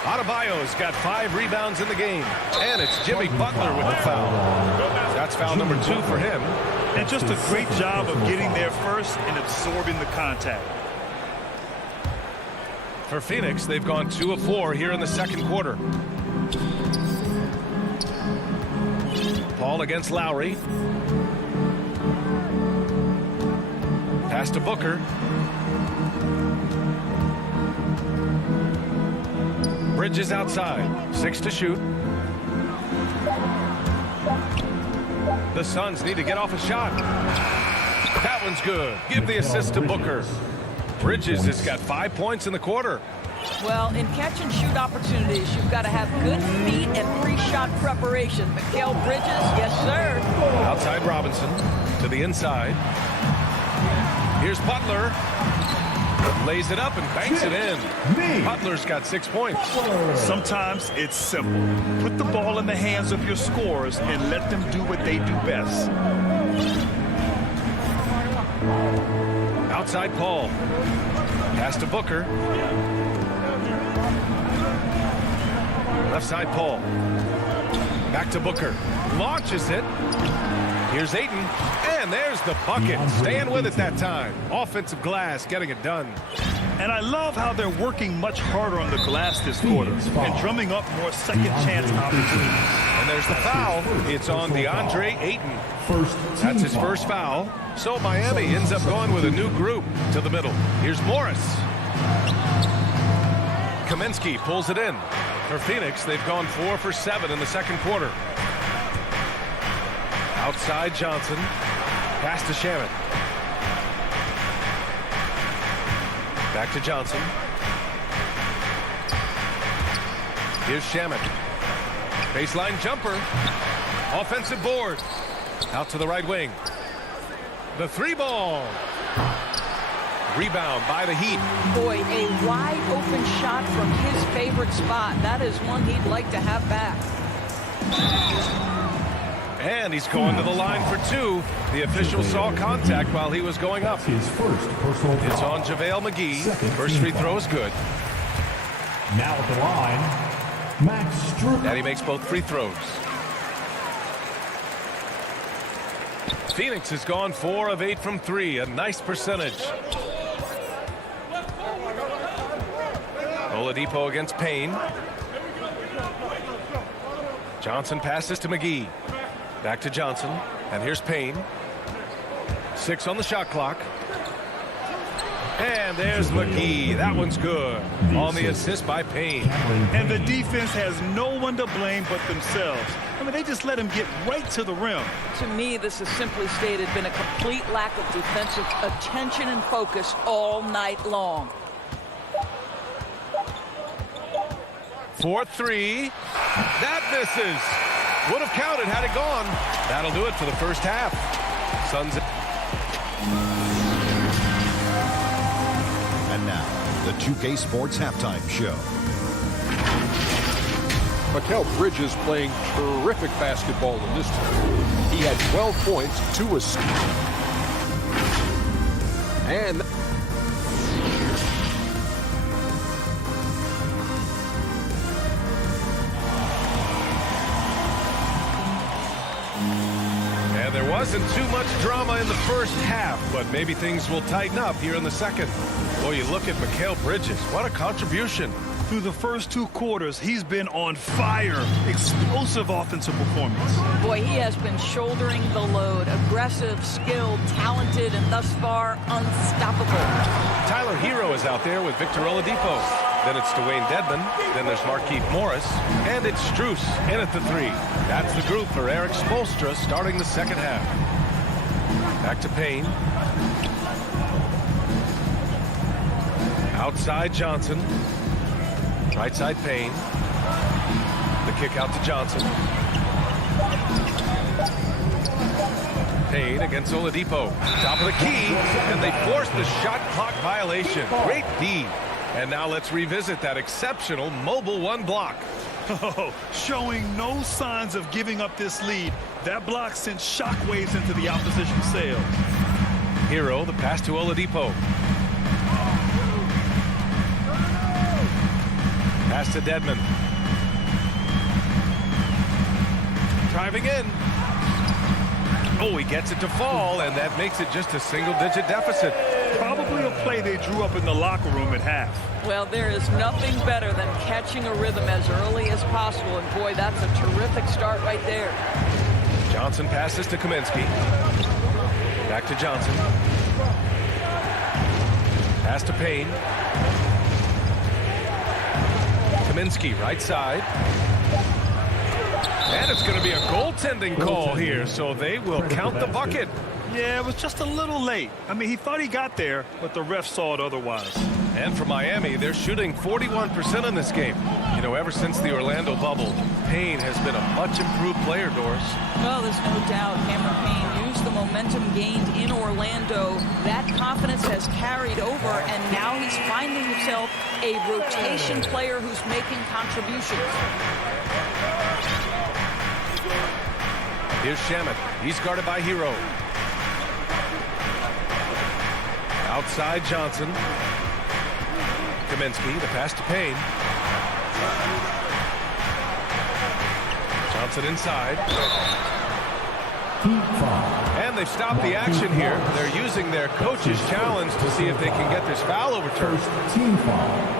Adebayo's got 5 rebounds in the game. And it's Jimmy Butler with the foul. That's foul number 2 for him. And just a great job of getting there first and absorbing the contact. For Phoenix, they've gone 2 of 4 here in the second quarter. Paul against Lowry. Pass to Booker. Bridges outside. 6 to shoot. The Suns need to get off a shot. That one's good. Give the assist to Booker. Bridges has got 5 points in the quarter. Well, in catch and shoot opportunities, you've got to have good feet and pre-shot preparation. Mikal Bridges, yes, sir. Outside Robinson to the inside. Here's Butler. Lays it up and banks it in. Butler's got 6 points. Sometimes it's simple. Put the ball in the hands of your scorers and let them do what they do best. Outside Paul. Pass to Booker. Left side Paul. Back to Booker. Launches it. Here's Ayton. And there's the bucket. Staying with it that time. Offensive glass getting it done. And I love how they're working much harder on the glass this quarter and drumming up more second chance opportunities. And there's the foul. It's on DeAndre Ayton. That's his first foul. So Miami ends up going with a new group to the middle. Here's Morris. Kaminsky pulls it in. For Phoenix, they've gone 4 for 7 in the second quarter. Outside Johnson. Pass to Shamet. Back to Johnson. Here's Shamet. Baseline jumper. Offensive board. Out to the right wing. The 3-ball. Rebound by the Heat. Boy, a wide open shot from his favorite spot. That is one he'd like to have back. And he's going to the line for 2. The official saw contact while he was going up. His first personal foul. It's on JaVale McGee. First free throw is good. Now at the line, Max Strus. And he makes both free throws. Phoenix has gone 4 of 8 from 3. A nice percentage. Oladipo against Payne. Johnson passes to McGee. Back to Johnson. And here's Payne. 6 on the shot clock. And there's McGee. That one's good. On the assist by Payne. And the defense has no one to blame but themselves. I mean, they just let him get right to the rim. To me, this has simply stated been a complete lack of defensive attention and focus all night long. 4-3. That misses. Would have counted had it gone. That'll do it for the first half. Suns. And now, the 2K Sports Halftime Show. Mikal Bridges playing terrific basketball in this one. He had 12 points, 2 assists. And there wasn't too much drama in the first half, but maybe things will tighten up here in the second. Boy, you look at Mikal Bridges. What a contribution. Through the first 2 quarters, he's been on fire. Explosive offensive performance. Boy, he has been shouldering the load. Aggressive, skilled, talented, and thus far unstoppable. Tyler Hero is out there with Victor Oladipo. Then it's Dwayne Dedmon. Then there's Markieff Morris. And it's Strus in at the 3. That's the group for Eric Spoelstra starting the second half. Back to Payne. Outside Johnson. Right side Payne. The kick out to Johnson. Payne against Oladipo. Top of the key. And they force the shot clock violation. Great D. And now let's revisit that exceptional mobile 1 block. Oh, showing no signs of giving up this lead. That block sent shockwaves into the opposition sails. Hero, the pass to Oladipo. Pass to Dedman. Driving in. Oh, he gets it to fall, and that makes it just a single-digit deficit. Probably a play they drew up in the locker room at half. Well, there is nothing better than catching a rhythm as early as possible. And, boy, that's a terrific start right there. Johnson passes to Kaminsky. Back to Johnson. Pass to Payne. Kaminsky, right side. And it's going to be a goaltending call here, so they will count the bucket. Yeah, it was just a little late. I mean, he thought he got there, but the ref saw it otherwise. And for Miami, they're shooting 41% in this game. You know, ever since the Orlando bubble, Payne has been a much improved player, Doris. Well, there's no doubt Cameron Payne used the momentum gained in Orlando. That confidence has carried over, and now he's finding himself a rotation player who's making contributions. Here's Shamet. He's guarded by Hero. Outside Johnson. Kaminsky, the pass to Payne. Johnson inside. And they've stopped the action here. They're using their coach's challenge to see if they can get this foul overturned. Team foul.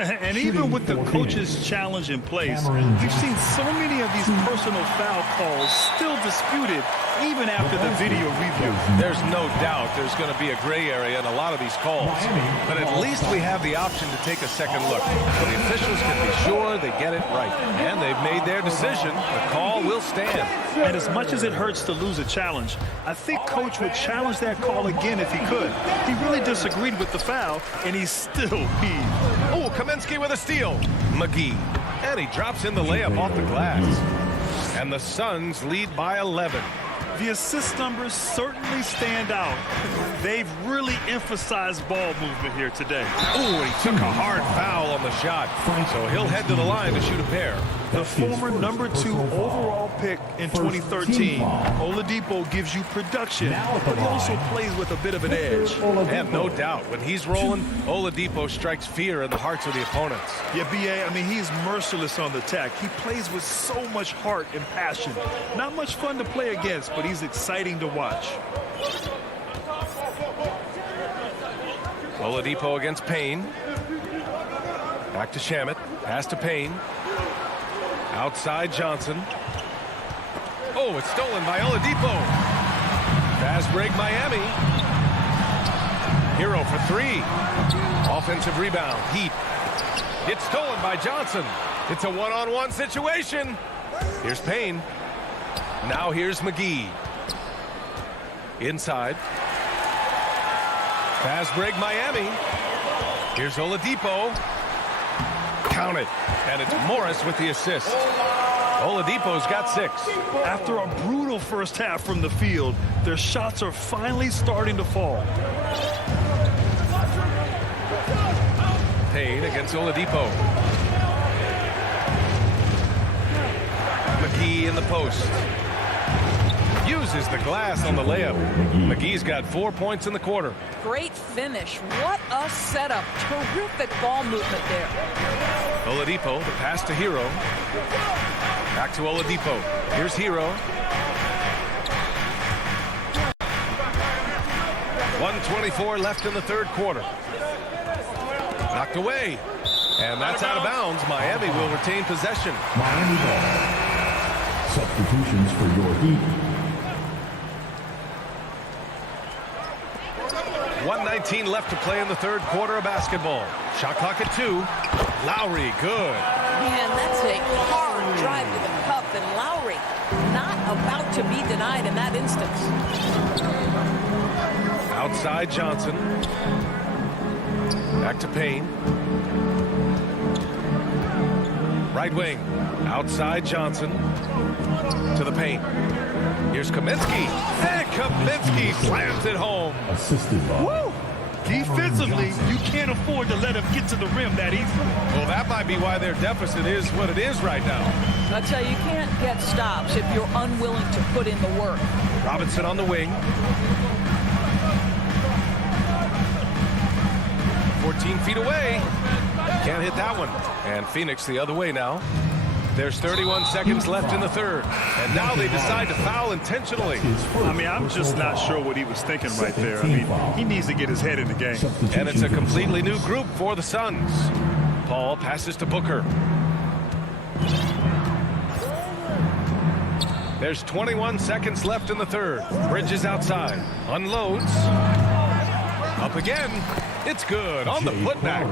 And even with the coach's challenge in place, we've seen so many of these personal foul calls still disputed even after the video review. There's no doubt there's going to be a gray area in a lot of these calls. But at least we have the option to take a second look. So the officials can be sure they get it right. And they've made their decision. The call will stand. And as much as it hurts to lose a challenge, I think Coach would challenge that call again if he could. He really disagreed with the foul, and he's still peeved. Oh, Kaminsky with a steal. McGee. And he drops in the layup off the glass. And the Suns lead by 11. The assist numbers certainly stand out. They've really emphasized ball movement here today. Oh, he took a hard foul on the shot. So he'll head to the line to shoot a pair. The former #2 overall pick in 2013, Oladipo gives you production, but he also plays with a bit of an edge. And no doubt, when he's rolling, Oladipo strikes fear in the hearts of the opponents. Yeah, B.A., I mean, he's merciless on the attack. He plays with so much heart and passion. Not much fun to play against, but he's exciting to watch. Oladipo against Payne. Back to Shamet. Pass to Payne. Outside Johnson. Oh, it's stolen by Oladipo. Fast break Miami. Hero for three. Offensive rebound. Heat. It's stolen by Johnson. It's a one-on-one situation. Here's Payne. Now here's McGee. Inside. Fast break Miami. Here's Oladipo. Count it. And it's Morris with the assist. Oladipo's got 6. After a brutal first half from the field, their shots are finally starting to fall. Payne against Oladipo. McGee in the post. Uses the glass on the layup. McGee's got 4 points in the quarter. Great finish. What a setup. Terrific ball movement there. Oladipo, the pass to Hero. Back to Oladipo. Here's Hero. 1:24 left in the third quarter. Knocked away. And that's out of bounds. Miami will retain possession. Miami ball. Substitutions for your Heat. 1:19 left to play in the third quarter of basketball. Shot clock at 2. Lowry, good. Man, that's a hard drive to the cup, and Lowry not about to be denied in that instance. Outside Johnson. Back to Payne. Right wing. Outside Johnson. To the paint. Here's Kaminsky. And Kaminsky slams it home. Assisted by. Woo! Defensively, you can't afford to let him get to the rim that easily. Well, that might be why their deficit is what it is right now. I tell you, you can't get stops if you're unwilling to put in the work. Robinson on the wing. 14 feet away. Can't hit that one. And Phoenix the other way now. There's 31 seconds left in the third. And now they decide to foul intentionally. I mean, I'm just not sure what he was thinking right there. I mean, he needs to get his head in the game. And it's a completely new group for the Suns. Paul passes to Booker. There's 21 seconds left in the third. Bridges outside. Unloads. Up again. It's good on the putback.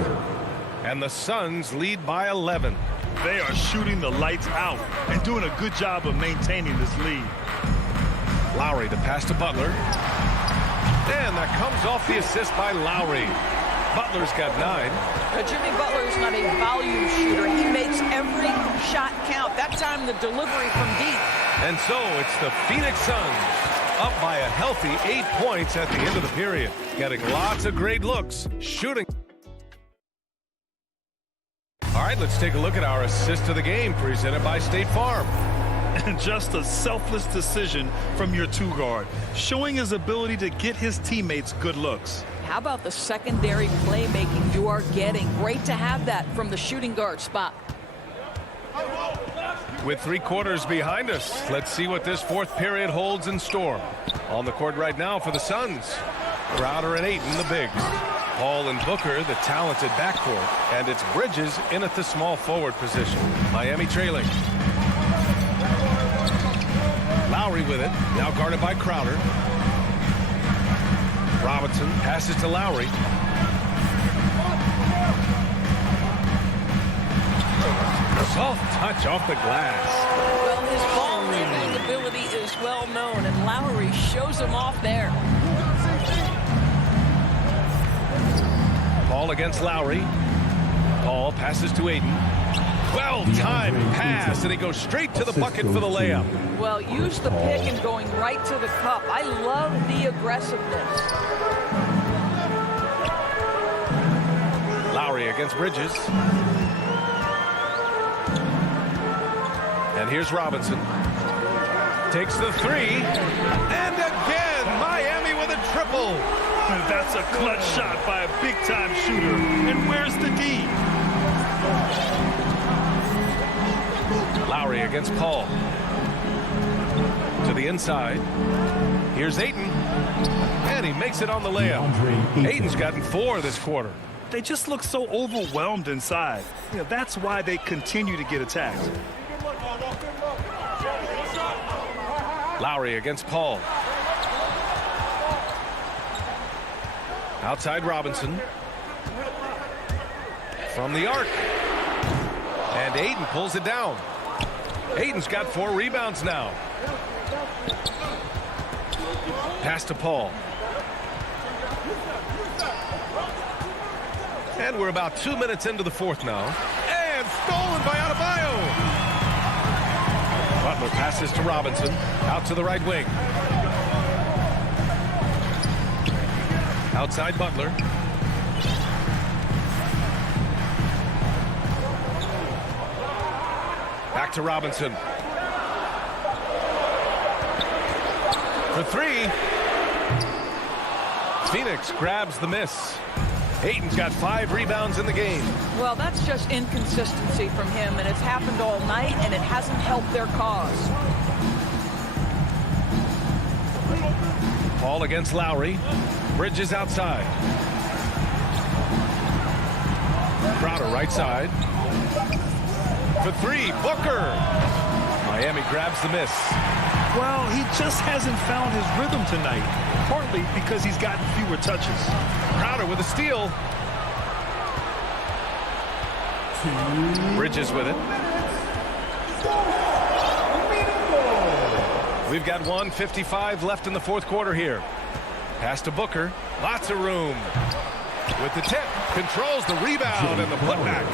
And the Suns lead by 11. They are shooting the lights out and doing a good job of maintaining this lead. Lowry to pass to Butler. And that comes off the assist by Lowry. Butler's got 9. Jimmy Butler's not a volume shooter. He makes every shot count. That time the delivery from deep. And so it's the Phoenix Suns up by a healthy 8 points at the end of the period. Getting lots of great looks. Shooting. All right, let's take a look at our assist of the game presented by State Farm. And just a selfless decision from your two-guard, showing his ability to get his teammates good looks. How about the secondary playmaking you are getting? Great to have that from the shooting guard spot. With 3 quarters behind us, let's see what this fourth period holds in store. On the court right now for the Suns, Crowder and Ayton, the bigs. Paul and Booker, the talented backcourt. And it's Bridges in at the small forward position. Miami trailing. Lowry with it, now guarded by Crowder. Robinson passes to Lowry. Soft touch off the glass. Well, his ball moving ability is well known, and Lowry shows him off there. Paul against Lowry. Paul passes to Ayton. Well-timed pass, and he goes straight to the bucket for the layup. Well, use the pick and going right to the cup. I love the aggressiveness. Lowry against Bridges. And here's Robinson. Takes the 3. And again, Miami with a triple. And that's a clutch shot by a big-time shooter. And where's the D? Lowry against Paul. To the inside. Here's Ayton. And he makes it on the layup. Ayton's gotten 4 this quarter. They just look so overwhelmed inside. You know, that's why they continue to get attacked. Lowry against Paul. Outside Robinson. From the arc. And Ayton pulls it down. Ayton's got 4 rebounds now. Pass to Paul. And we're about 2 minutes into the fourth now. And stolen by Adebayo. Butler passes to Robinson. Out to the right wing. Outside Butler. Back to Robinson. For 3. Phoenix grabs the miss. Ayton's got 5 rebounds in the game. Well, that's just inconsistency from him, and it's happened all night, and it hasn't helped their cause. Paul against Lowry. Bridges outside. Crowder right side. For 3, Booker. Miami grabs the miss. Well, he just hasn't found his rhythm tonight, partly because he's gotten fewer touches. Crowder with a steal. Bridges with it. We've got 1:55 left in the fourth quarter here. Pass to Booker. Lots of room. With the tip. Controls the rebound and the putback.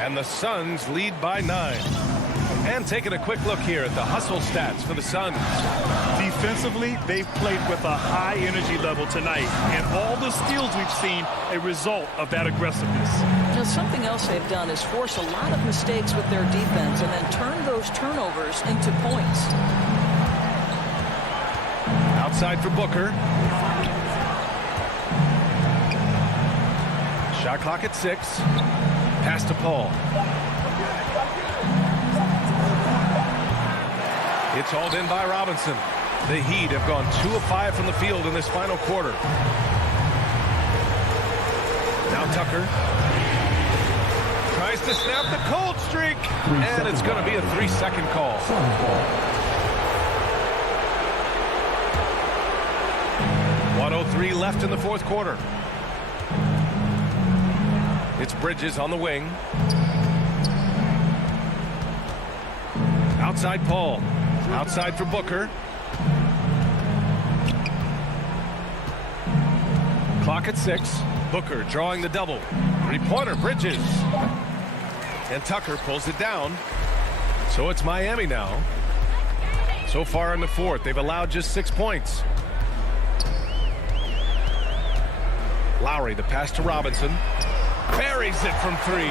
And the Suns lead by 9. And taking a quick look here at the hustle stats for the Suns. Defensively, they've played with a high energy level tonight. And all the steals we've seen, a result of that aggressiveness. Now, something else they've done is force a lot of mistakes with their defense and then turn those turnovers into points. Outside for Booker. Shot clock at 6. Pass to Paul. It's hauled in by Robinson. The Heat have gone 2 of 5 from the field in this final quarter. Now Tucker tries to snap the cold streak, and it's going to be a 3-second call. .103 left in the fourth quarter. It's Bridges on the wing. Outside Paul. Outside for Booker. Clock at 6. Booker drawing the double. 3-pointer, Bridges. And Tucker pulls it down. So it's Miami now. So far in the fourth, they've allowed just 6 points. Lowry, the pass to Robinson. Buries it from 3.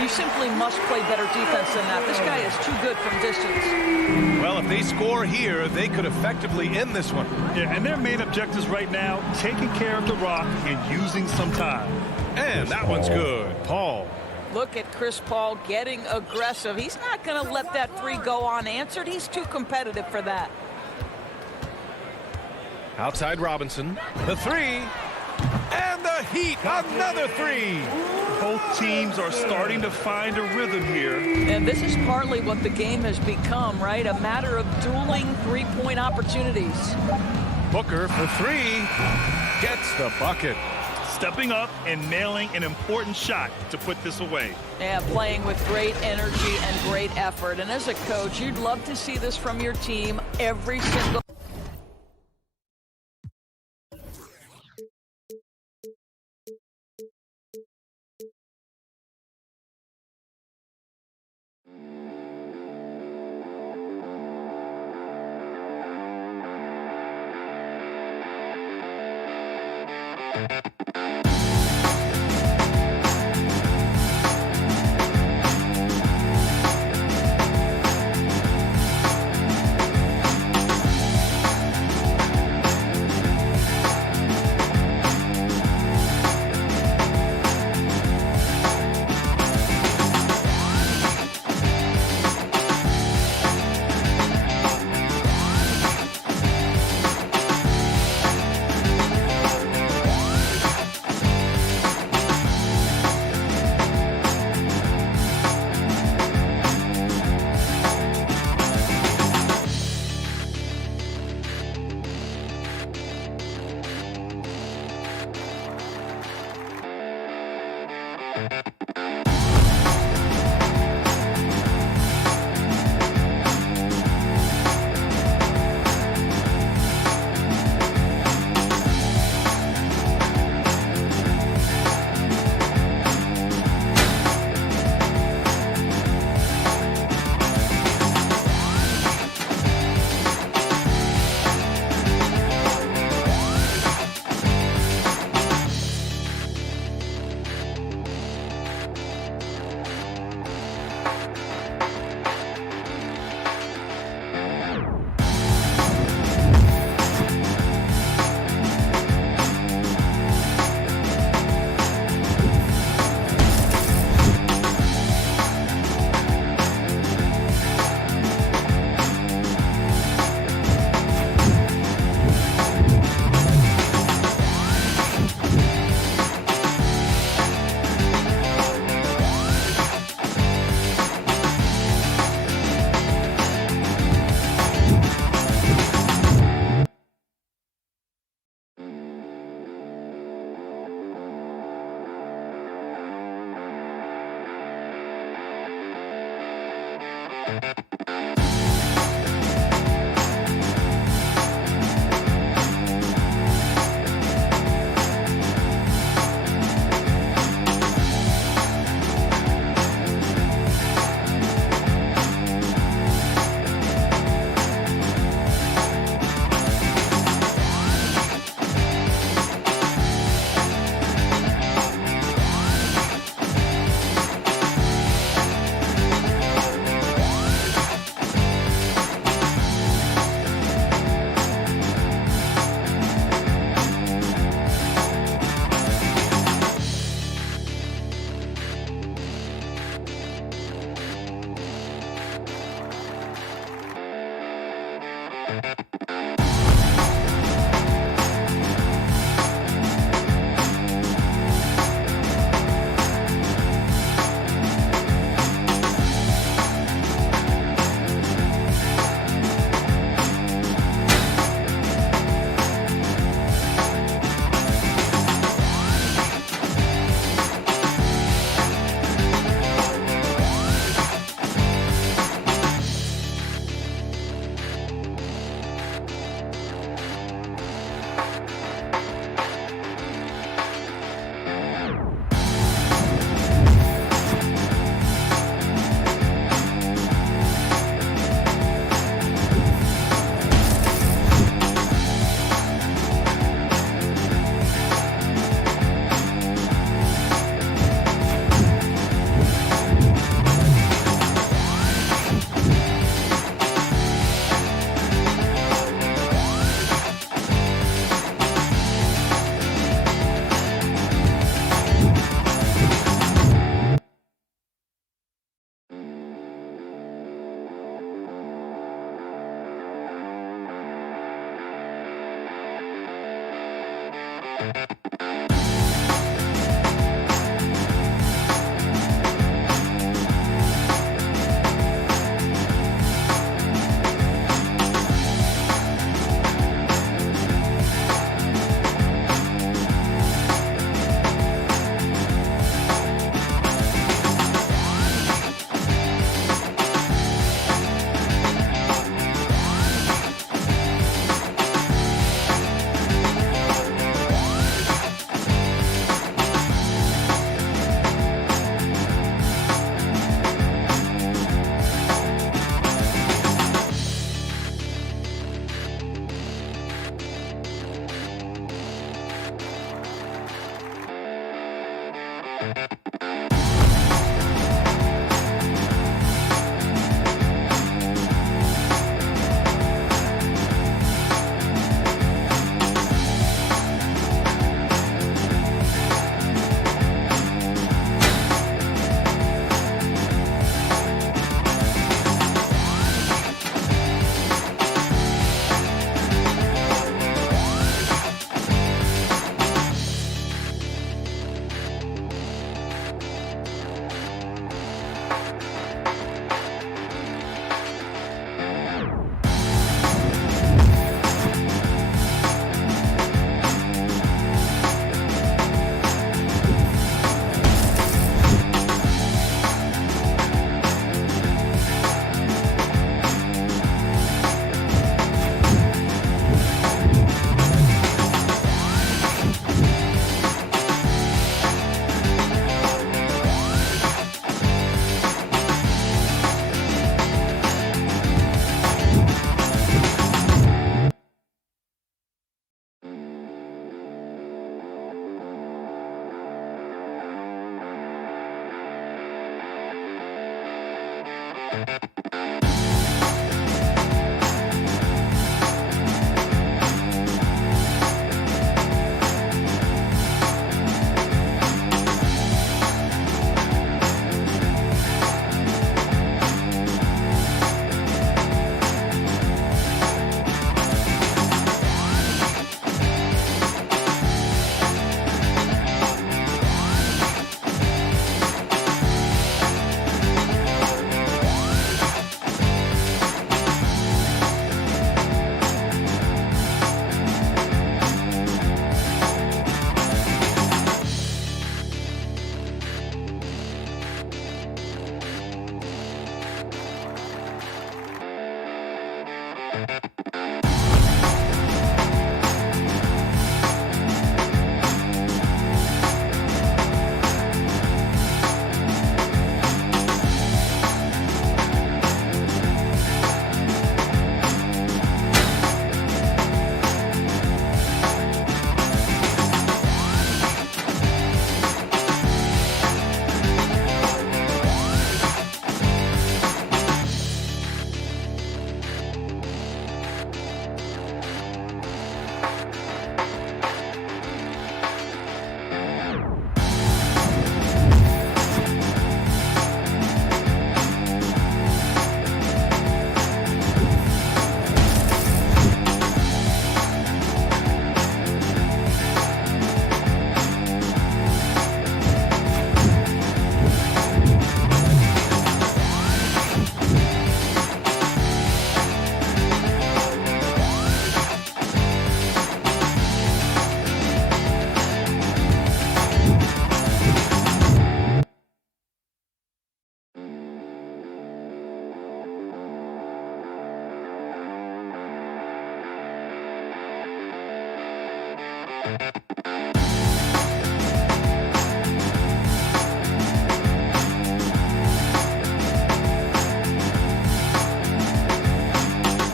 You simply must play better defense than that. This guy is too good from distance. Well, if they score here, they could effectively end this one. Yeah, and their main objectives right now, taking care of the rock and using some time. And that one's good. Paul. Look at Chris Paul getting aggressive. He's not going to let that 3 go unanswered. He's too competitive for that. Outside Robinson. The 3. And the Heat, another 3. Both teams are starting to find a rhythm here. And this is partly what the game has become, right? A matter of dueling 3-point opportunities. Booker for 3. Gets the bucket. Stepping up and nailing an important shot to put this away. Yeah, playing with great energy and great effort. And as a coach, you'd love to see this from your team every single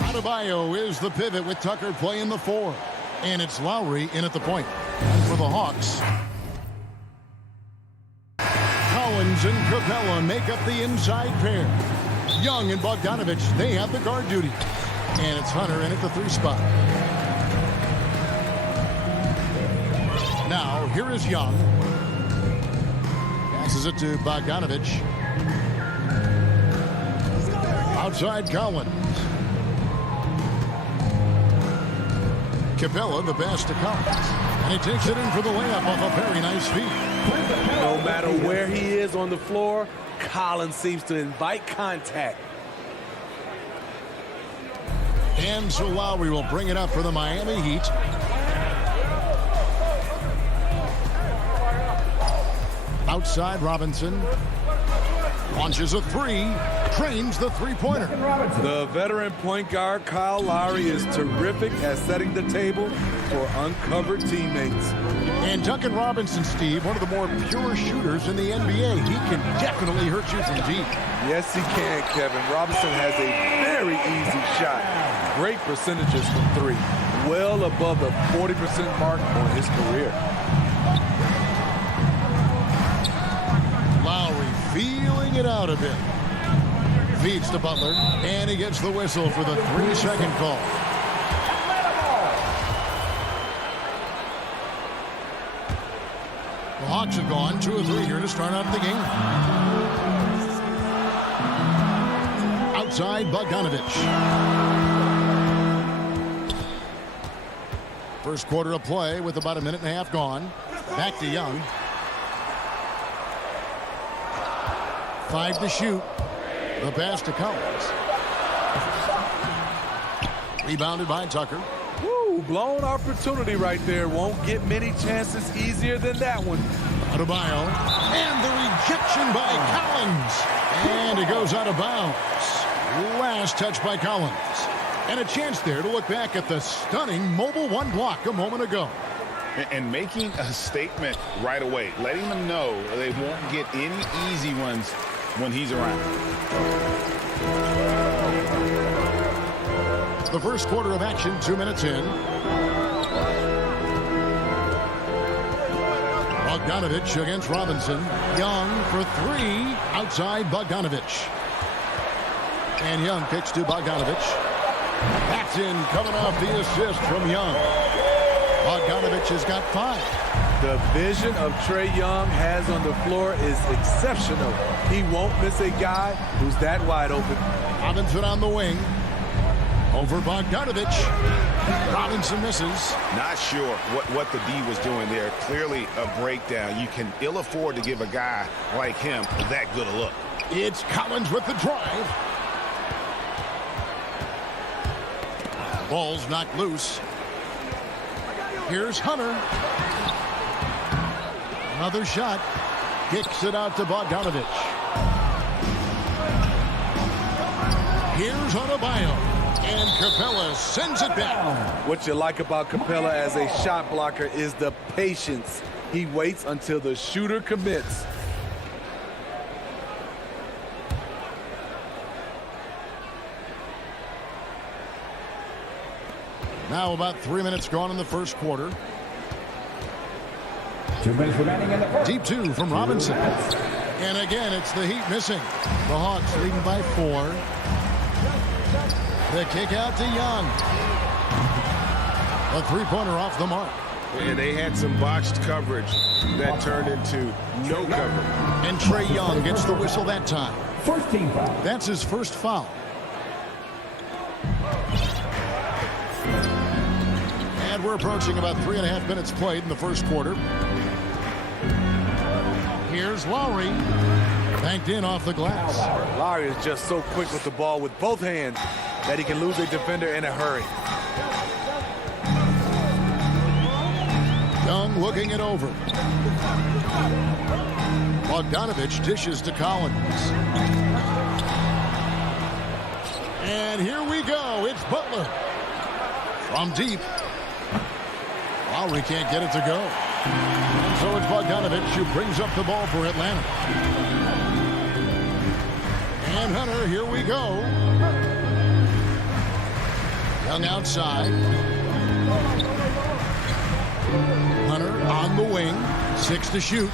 Adebayo is the pivot with Tucker playing the 4. And it's Lowry in at the point. And for the Hawks, Collins and Capella make up the inside pair. Young and Bogdanovich, they have the guard duty. And it's Hunter in at the 3 spot. Now, here is Young. Passes it to Bogdanovich. Outside Collins. Capella, the pass to Collins. And he takes it in for the layup off a very nice feed. No matter where he is on the floor, Collins seems to invite contact. And so Lowry will bring it up for the Miami Heat. Outside Robinson. Launches a 3. Trains the 3-pointer. The veteran point guard Kyle Lowry is terrific at setting the table for uncovered teammates. And Duncan Robinson, Steve, one of the more pure shooters in the NBA. He can definitely hurt you from deep. Yes, he can, Kevin. Robinson has a very easy shot. Great percentages from 3. Well above the 40% mark on his career. Lowry feeling it out a bit. Feeds to Butler, and he gets the whistle for the 3-second call. The Hawks have gone 2 of 3 here to start out the game. Outside Bogdanovich. First quarter of play with about a minute and a half gone. Back to Young. 5 to shoot. The pass to Collins. Rebounded by Tucker. Woo, blown opportunity right there. Won't get many chances easier than that one. Adebayo. And the rejection by Collins. And it goes out of bounds. Last touch by Collins. And a chance there to look back at the stunning mobile 1 block a moment ago. And making a statement right away. Letting them know they won't get any easy ones when he's around. The first quarter of action, 2 minutes in. Bogdanovich against Robinson. Young for 3. Outside Bogdanovich. And Young kicks to Bogdanovich. That's in, coming off the assist from Young. Bogdanovich has got 5. The vision of Trae Young has on the floor is exceptional. He won't miss a guy who's that wide open. Robinson on the wing. Over Bogdanovich. Robinson misses. Not sure what the D was doing there. Clearly a breakdown. You can ill afford to give a guy like him that good a look. It's Collins with the drive. Ball's knocked loose. Here's Hunter. Another shot. Kicks it out to Bogdanovich. Here's Adebayo. And Capella sends it down. What you like about Capella as a shot blocker is the patience. He waits until the shooter commits. Now about 3 minutes gone in the first quarter. 2 minutes remaining in the first. Deep 2 from Robinson. And again, it's the Heat missing. The Hawks leading by 4. The kick out to Young. A 3-pointer off the mark. And they had some botched coverage that turned into no cover. And Trae Young gets the whistle that time. First team foul. That's his first foul. And we're approaching about 3.5 minutes played in the first quarter. Here's Lowry. Banked in off the glass. Lowry is just so quick with the ball with both hands that he can lose a defender in a hurry. Young looking it over. Bogdanovich dishes to Collins. And here we go. It's Butler. From deep. Lowry can't get it to go. And so it's Bogdanovich who brings up the ball for Atlanta. And Hunter, here we go. Young outside. Hunter on the wing. 6 to shoot.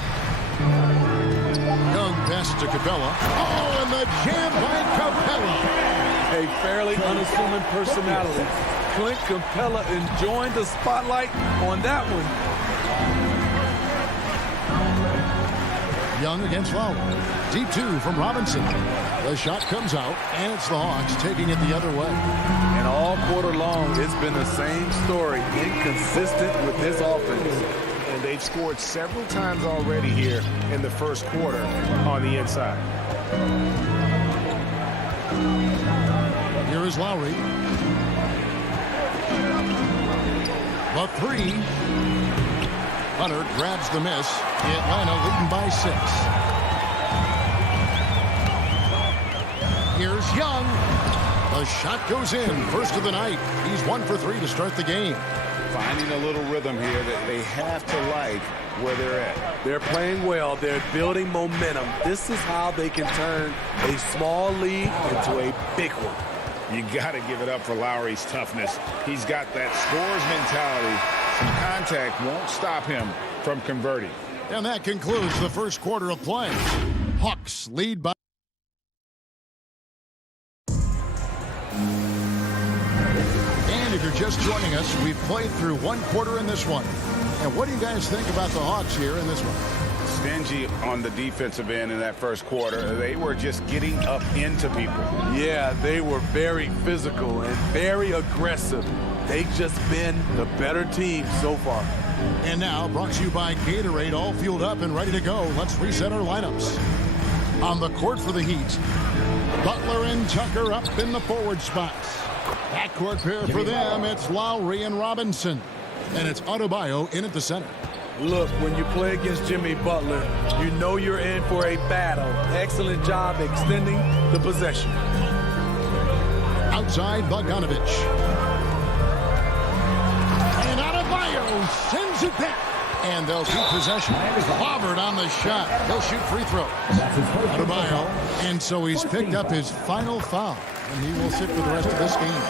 Young pass to Capella. Oh, and the jam by Capella. A fairly unassuming personality. Clint Capella enjoying the spotlight on that one. Young against Lowry. Deep 2 from Robinson. The shot comes out, and it's the Hawks taking it the other way. And all quarter long, it's been the same story. Inconsistent with this offense. And they've scored several times already here in the first quarter on the inside. Here is Lowry. The 3. Hunter grabs the miss. Atlanta leading by 6. Here's Young. The shot goes in. First of the night. He's 1 for 3 to start the game. Finding a little rhythm here that they have to like where they're at. They're playing well. They're building momentum. This is how they can turn a small lead into a big one. You got to give it up for Lowry's toughness. He's got that scorer's mentality. Some contact won't stop him from converting. And that concludes the first quarter of play. Hawks lead by. And if you're just joining us, we've played through one quarter in this one. And what do you guys think about the Hawks here in this one? Stingy on the defensive end in that first quarter. They were just getting up into people. Yeah, they were very physical and very aggressive. They've just been the better team so far. And now, brought to you by Gatorade, all fueled up and ready to go. Let's reset our lineups. On the court for the Heat, Butler and Tucker up in the forward spots. Backcourt pair for them, it's Lowry and Robinson. And it's Adebayo in at the center. Look, when you play against Jimmy Butler, you know you're in for a battle. Excellent job extending the possession. Outside, Bogdanovich. And Adebayo sends it back. And they'll keep possession. Clobbered on the shot. They'll shoot free throws. Adebayo. And so he's picked up his final foul. And he will sit for the rest of this game.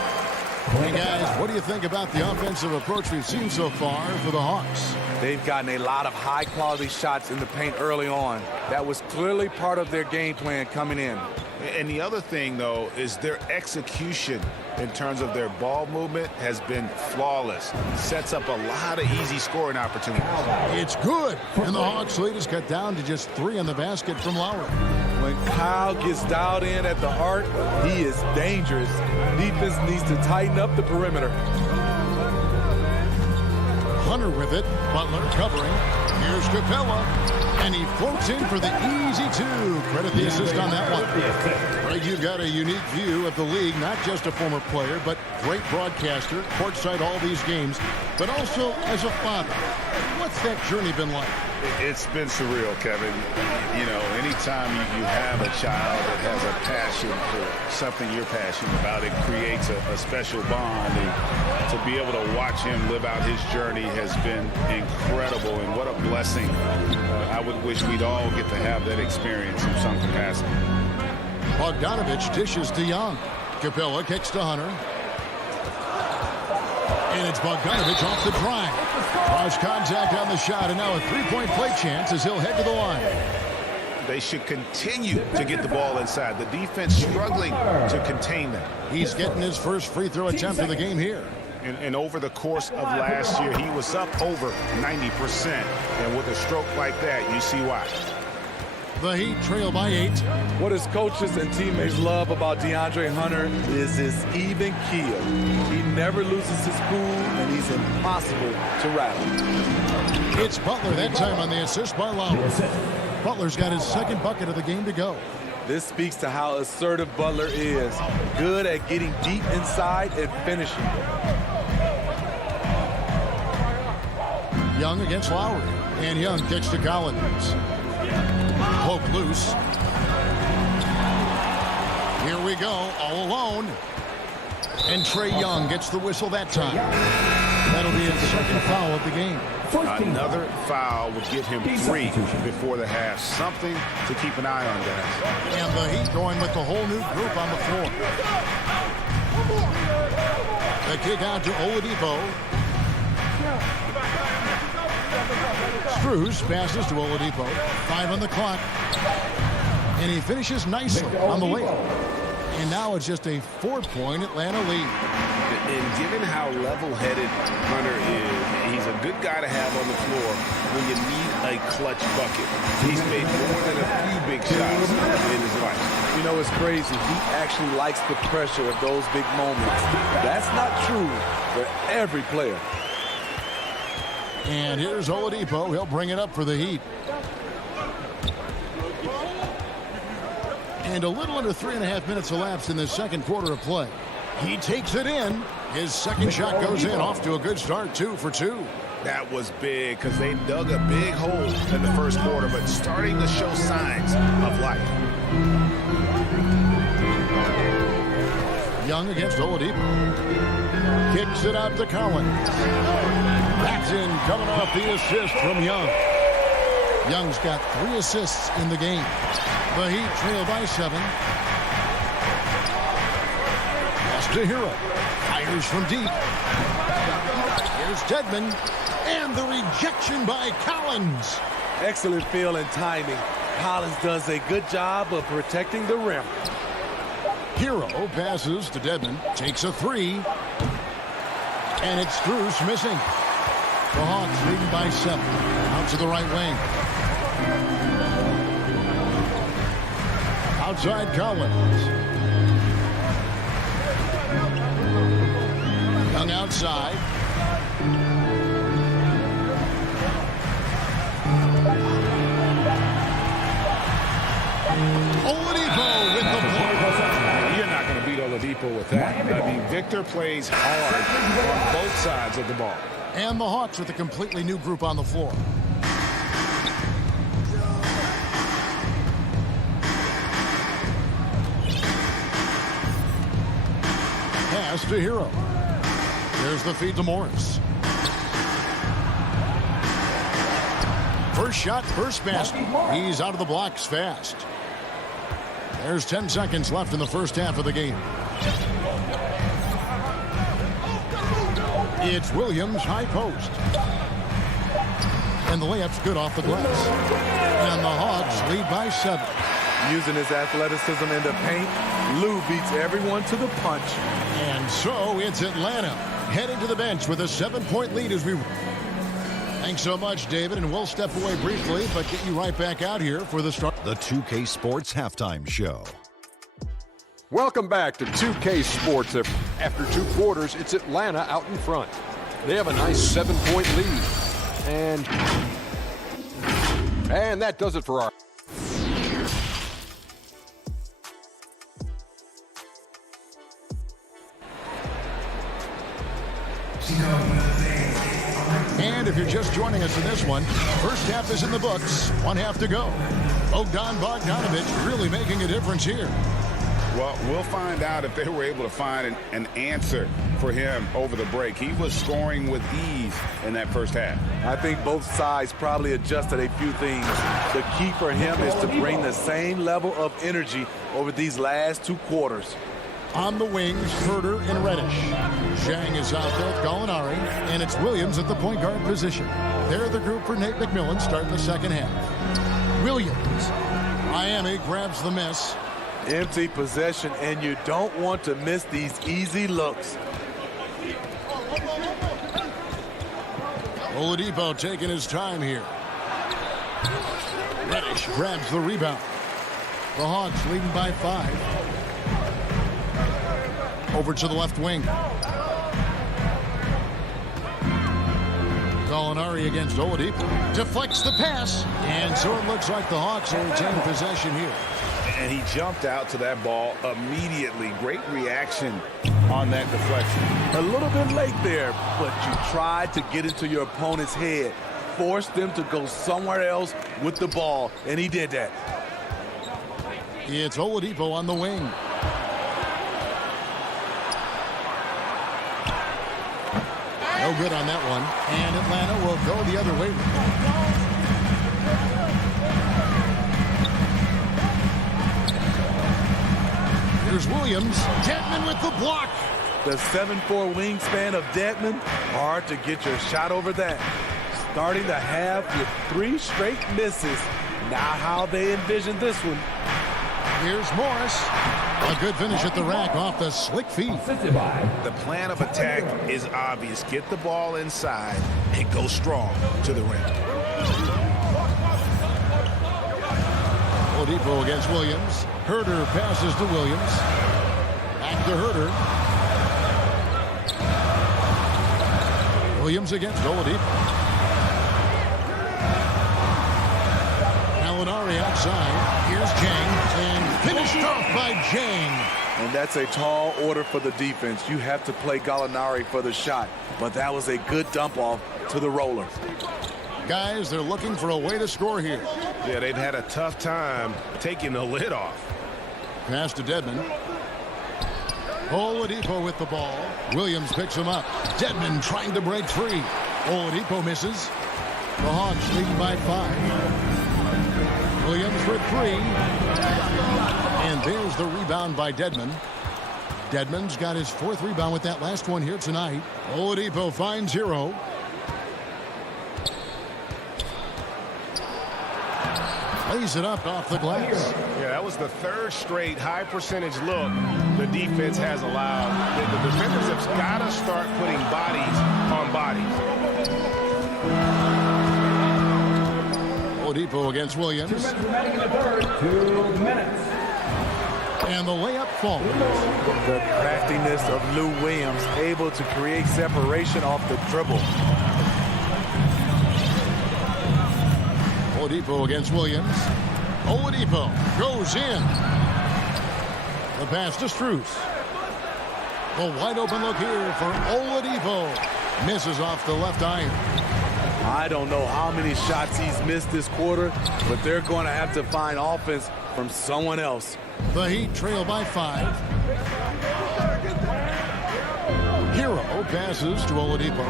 Hey guys, what do you think about the offensive approach we've seen so far for the Hawks? They've gotten a lot of high-quality shots in the paint early on. That was clearly part of their game plan coming in. And the other thing, though, is their execution in terms of their ball movement has been flawless. Sets up a lot of easy scoring opportunities. It's good. And the Hawks lead is cut down to just 3 in the basket from Lowry. When Kyle gets dialed in at the arc, he is dangerous. Defense needs to tighten up the perimeter. Hunter with it. Butler covering. Here's Capella. And he floats in for the easy 2. Credit the assist on that one. Greg, you've got a unique view of the league. Not just a former player, but great broadcaster. Courtside all these games. But also as a father. What's that journey been like? It's been surreal, Kevin. You know, anytime you have a child that has a passion for something you're passionate about, it creates a special bond. And to be able to watch him live out his journey has been incredible. And what a blessing. I would wish we'd all get to have that experience in some capacity. Bogdanovich dishes to Young. Capella kicks to Hunter. And it's Bogdanovich off the drive. Cross contact on the shot, and now a three-point play chance as he'll head to the line. They should continue to get the ball inside. The defense struggling to contain them. He's getting his first free throw attempt of the game here. And over the course of last year, he was up over 90%. And with a stroke like that, you see why. The Heat trail by 8. What his coaches and teammates love about DeAndre Hunter is his even keel. He never loses his cool, and he's impossible to rattle. It's Butler that time on the assist by Lowry. Butler's got his second bucket of the game to go. This speaks to how assertive Butler is. Good at getting deep inside and finishing. Young against Lowry. And Young kicks to Collins. Poke loose. Here we go, all alone. And Trae Young gets the whistle that time. That'll be his second foul of the game. Another foul would give him 3 before the half. Something to keep an eye on, guys. And the Heat going with the whole new group on the floor. The kick out to Oladipo. Strus passes to Oladipo. 5 on the clock. And he finishes nicely on the layup. And now it's just a 4-point Atlanta lead. And given how level-headed Hunter is, he's a good guy to have on the floor when you need a clutch bucket. He's made more than a few big shots in his life. You know, it's crazy. He actually likes the pressure of those big moments. That's not true for every player. And here's Oladipo. He'll bring it up for the Heat. And a little under 3.5 minutes elapsed in the second quarter of play. He takes it in. His second shot goes in. Off to a good start, 2 for 2. That was big because they dug a big hole in the first quarter, but starting to show signs of life. Young against Oladipo. Kicks it out to Collins. That's in, coming off the assist from Young. Young's got 3 assists in the game. The Heat trail by 7. Pass to Hero. Fires from deep. Here's Dedmon. And the rejection by Collins. Excellent feel and timing. Collins does a good job of protecting the rim. Hero passes to Dedmon. Takes a 3. And it's Strus missing. The Hawks leading by 7. Out to the right wing. Outside Collins. Young outside. Oladipo with the block. You're not going to beat Oladipo with that. I mean, Victor plays hard on both sides of the ball. And the Hawks with a completely new group on the floor. Pass to Hero. There's the feed to Morris. First shot, first basket. He's out of the blocks fast. There's 10 seconds left in the first half of the game. It's Williams, high post. And the layup's good off the glass. And the Hawks lead by 7. Using his athleticism in the paint, Lou beats everyone to the punch. And so it's Atlanta heading to the bench with a 7-point lead as we... Thanks so much, David, and we'll step away briefly, but get you right back out here for the start. The 2K Sports Halftime Show. Welcome back to 2K Sports. After 2 quarters, it's Atlanta out in front. They have a nice 7-point lead. And that does it for our... And if you're just joining us in this one, first half is in the books. 1 half to go. Bogdanovich really making a difference here. Well, we'll find out if they were able to find an answer for him over the break. He was scoring with ease in that first half. I think both sides probably adjusted a few things. The key for him is to bring the same level of energy over these last 2 quarters. On the wings, Herter and Reddish. Zhang is out there with Gallinari, and it's Williams at the point guard position. They're the group for Nate McMillan starting the second half. Williams. Miami grabs the miss. Empty possession, and you don't want to miss these easy looks. Oladipo taking his time here. Reddish grabs the rebound. The Hawks leading by 5. Over to the left wing. Gallinari against Oladipo. Deflects the pass. And so it looks like the Hawks will retain possession here. And he jumped out to that ball immediately. Great reaction on that deflection. A little bit late there, but you tried to get into your opponent's head. Force them to go somewhere else with the ball, and he did that. It's Oladipo on the wing. No good on that one. And Atlanta will go the other way. Here's Williams. Dedmon with the block. The 7'4" wingspan of Dedmon, hard to get your shot over that. Starting the half with 3 straight misses. Now how they envision this one. Here's Morris. A good finish at the rack off the slick feed. The plan of attack is obvious. Get the ball inside and go strong to the rim. Oladipo against Williams. Herder passes to Williams. Back to Herder. Williams against Oladipo. Gallinari outside. Here's Jang. And finished off by Jang. And that's a tall order for the defense. You have to play Gallinari for the shot. But that was a good dump off to the roller. Guys, they're looking for a way to score here. Yeah, they've had a tough time taking the lid off. Pass to Dedmon. Oladipo with the ball. Williams picks him up. Dedmon trying to break free. Oladipo misses. The Hawks lead by 5. Williams for 3. And there's the rebound by Dedmon. Dedmon's got his 4th rebound with that last one here tonight. Oladipo finds Hero. Lays it up off the glass. Yeah, that was the 3rd straight high percentage look the defense has allowed. The defenders have got to start putting bodies on bodies. Oladipo against Williams. 2 minutes remaining in the third. 2 minutes. And the layup falls. The craftiness of Lou Williams, able to create separation off the dribble. Oladipo against Williams. Oladipo goes in. The pass to Strus. A wide open look here for Oladipo. Misses off the left iron. I don't know how many shots he's missed this quarter, but they're going to have to find offense from someone else. The Heat trail by 5. Hero passes to Oladipo.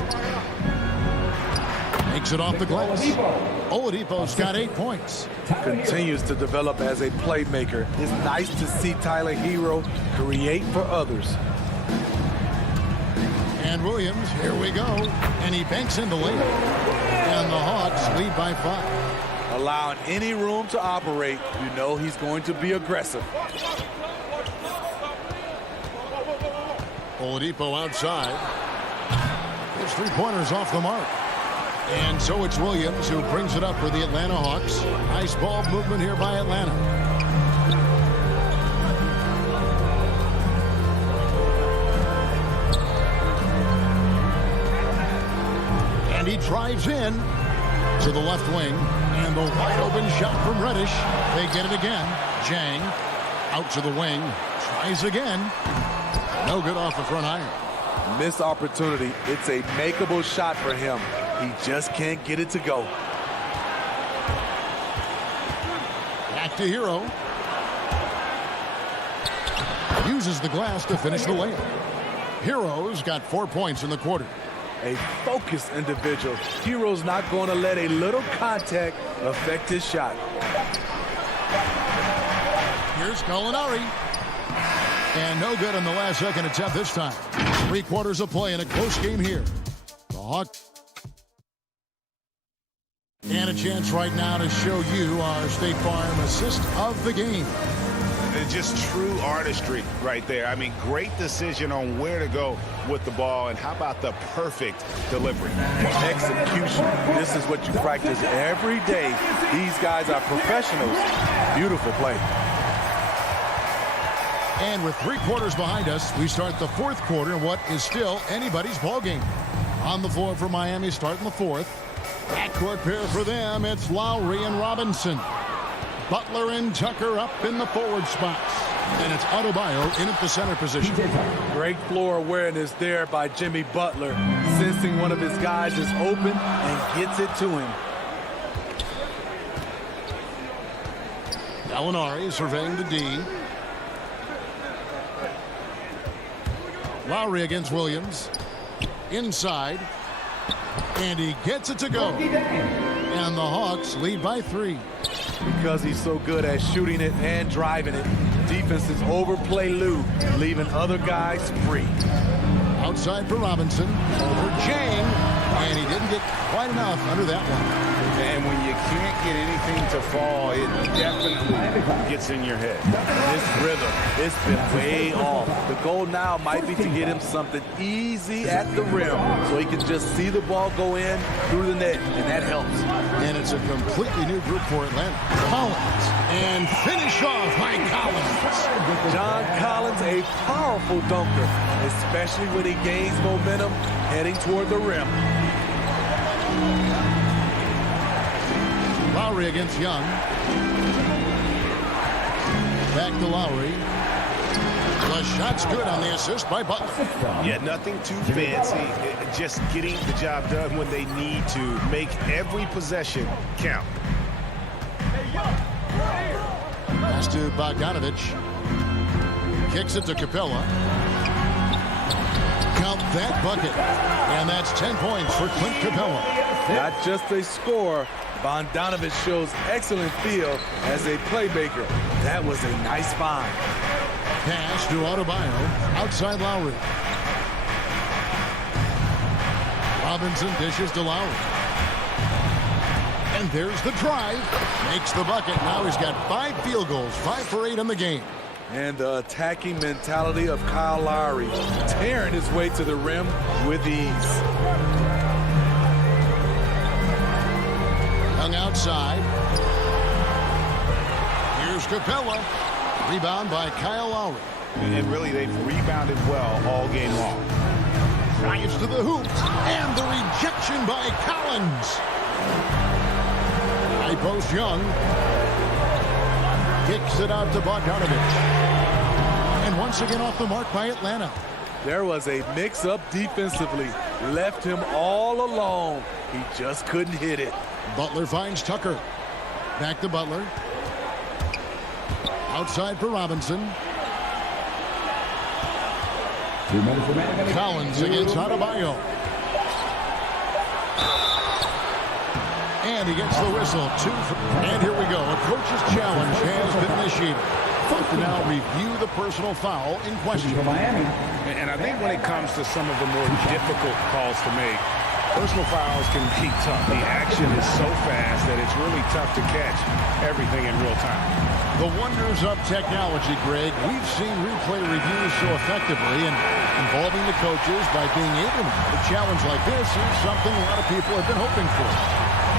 Makes it off the glass. Oladipo's got 8 points. Continues to develop as a playmaker. It's nice to see Tyler Hero create for others. And Williams, here we go. And he banks in the layup. And the Hawks lead by 5. Allowing any room to operate, you know he's going to be aggressive. Oladipo outside. His 3-pointers off the mark. And so it's Williams who brings it up for the Atlanta Hawks. Nice ball movement here by Atlanta. And he drives in to the left wing. And the wide open shot from Reddish. They get it again. Jang out to the wing. Tries again. No good off the front iron. Missed opportunity. It's a makeable shot for him. He just can't get it to go. Back to Hero. Uses the glass to finish the layup. Hero's got 4 points in the quarter. A focused individual. Hero's not going to let a little contact affect his shot. Here's Gallinari. And no good on the last second attempt this time. 3 quarters of play in a close game here. The Hawks. And a chance right now to show you our State Farm assist of the game. It's just true artistry right there. I mean, great decision on where to go with the ball, and how about the perfect delivery? Execution. This is what you practice every day. These guys are professionals. Beautiful play. And with 3 quarters behind us, we start the 4th quarter in what is still anybody's ball game. On the floor for Miami, starting the 4th. Backcourt pair for them, it's Lowry and Robinson. Butler and Tucker up in the forward spots. And it's Adebayo in at the center position. Great floor awareness there by Jimmy Butler. Sensing one of his guys is open and gets it to him. Gallinari surveying the D. Lowry against Williams. Inside. And he gets it to go. And the Hawks lead by 3. Because he's so good at shooting it and driving it, defenses overplay Lou, leaving other guys free. Outside for Robinson. Over Jang. And he didn't get quite enough under that one. And when you can't get anything to fall, it definitely gets in your head. This rhythm, it's been way off. The goal now might be to get him something easy at the rim so he can just see the ball go in through the net, and that helps. And it's a completely new group for Atlanta. Collins. And finish off by Collins. John Collins, a powerful dunker, especially when he gains momentum heading toward the rim. Lowry against Young. Back to Lowry. The shot's good on the assist by Butler. Yeah, nothing too fancy. Just getting the job done when they need to. Make every possession count. Pass to Bogdanovich. Kicks it to Capella. Count that bucket. And that's 10 points for Clint Capella. Not just a scorer, Bogdanovich shows excellent feel as a playmaker. That was a nice find. Pass to Adebayo. Outside Lowry. Robinson dishes to Lowry. And there's the drive. Makes the bucket. Now he's got 5 field goals. 5 for 8 in the game. And the attacking mentality of Kyle Lowry, tearing his way to the rim with ease. Young outside. Here's Capella. Rebound by Kyle Lowry. And really, they've rebounded well all game long. Drives to the hoop. And the rejection by Collins. High post Young. Kicks it out to Bogdanovich. And once again off the mark by Atlanta. There was a mix-up defensively. Left him all alone. He just couldn't hit it. Butler finds Tucker. Back to Butler. Outside for Robinson. Collins against Adebayo. And he gets the whistle. And here we go. A coach's challenge has been initiated. To now review the personal foul in question. And I think when it comes to some of the more difficult calls to make, personal fouls can be tough. The action is so fast that it's really tough to catch everything in real time. The wonders of technology, Greg. We've seen replay reviews so effectively, and involving the coaches by being able to have a challenge like this is something a lot of people have been hoping for.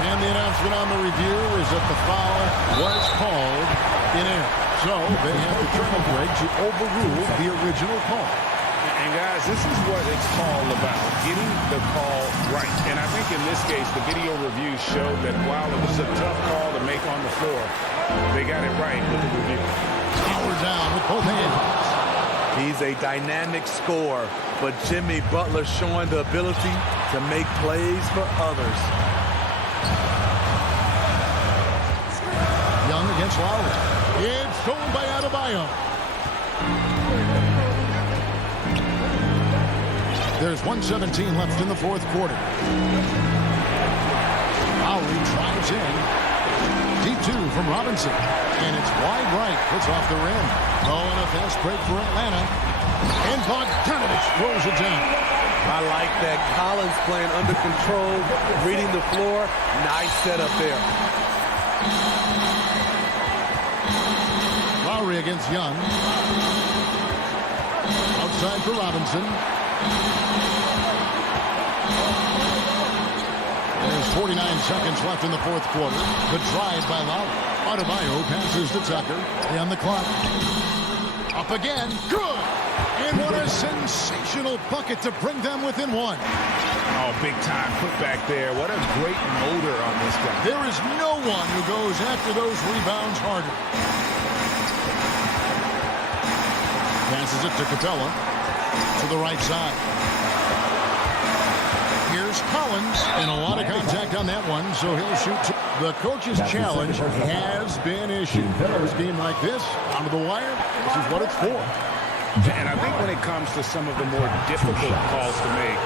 And the announcement on the review is that the foul was called in error. So they have determined, Greg, to overrule the original call. And guys, this is what it's all about, getting the call right. And I think in this case, the video review showed that while it was a tough call to make on the floor, they got it right with the review. Power down with both hands. He's a dynamic scorer, but Jimmy Butler showing the ability to make plays for others. Young against Lowry. It's stolen by Adebayo. There's 1:17 left in the fourth quarter. Lowry drives in. Deep 2 from Robinson. And it's wide right. Puts off the rim. Oh, and a fast break for Atlanta. And Bogdanovich throws it down. I like that. Collins playing under control, reading the floor. Nice setup there. Lowry against Young. Outside for Robinson. There's 49 seconds left in the fourth quarter. The drive by Lowry. Adebayo passes to Tucker. On the clock. Up again. Good. And what a sensational bucket to bring them within 1. Oh, big time put back there. What a great motor on this guy. There is no one who goes after those rebounds harder. Passes it to Capella. To the right side. Here's Collins. And a lot of contact on that one, so he'll shoot. The coach's challenge has been issued. A game like this, onto the wire, this is what it's for. And I think when it comes to some of the more difficult calls to make,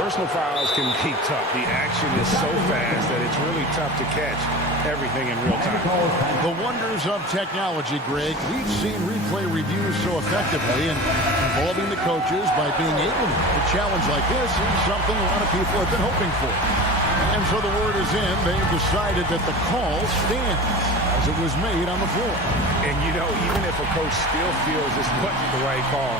Personal fouls can be tough. The action is so fast that it's really tough to catch everything in real time. The wonders of technology, Greg. We've seen replay reviews so effectively, and involving the coaches by being able to a challenge like this is something a lot of people have been hoping for. And so the word is in. They've decided that the call stands as it was made on the floor. And, you know, even if a coach still feels this wasn't the right call,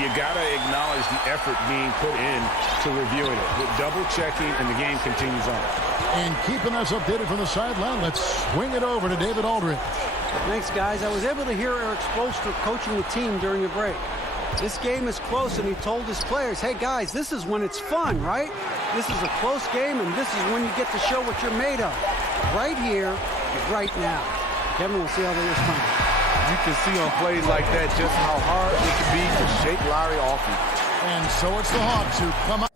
you got to acknowledge the effort being put in to reviewing it. With double-checking, and the game continues on. And keeping us updated from the sideline, let's swing it over to David Aldridge. Thanks, guys. I was able to hear Eric Spoelstra coaching the team during the break. This game is close, and he told his players, hey, guys, this is when it's fun, right? This is a close game, and this is when you get to show what you're made of. Right here, right now. Kevin, we'll see how they respond. You can see on plays like that just how hard it can be to shake Larry off him. And so it's the Hawks who come out.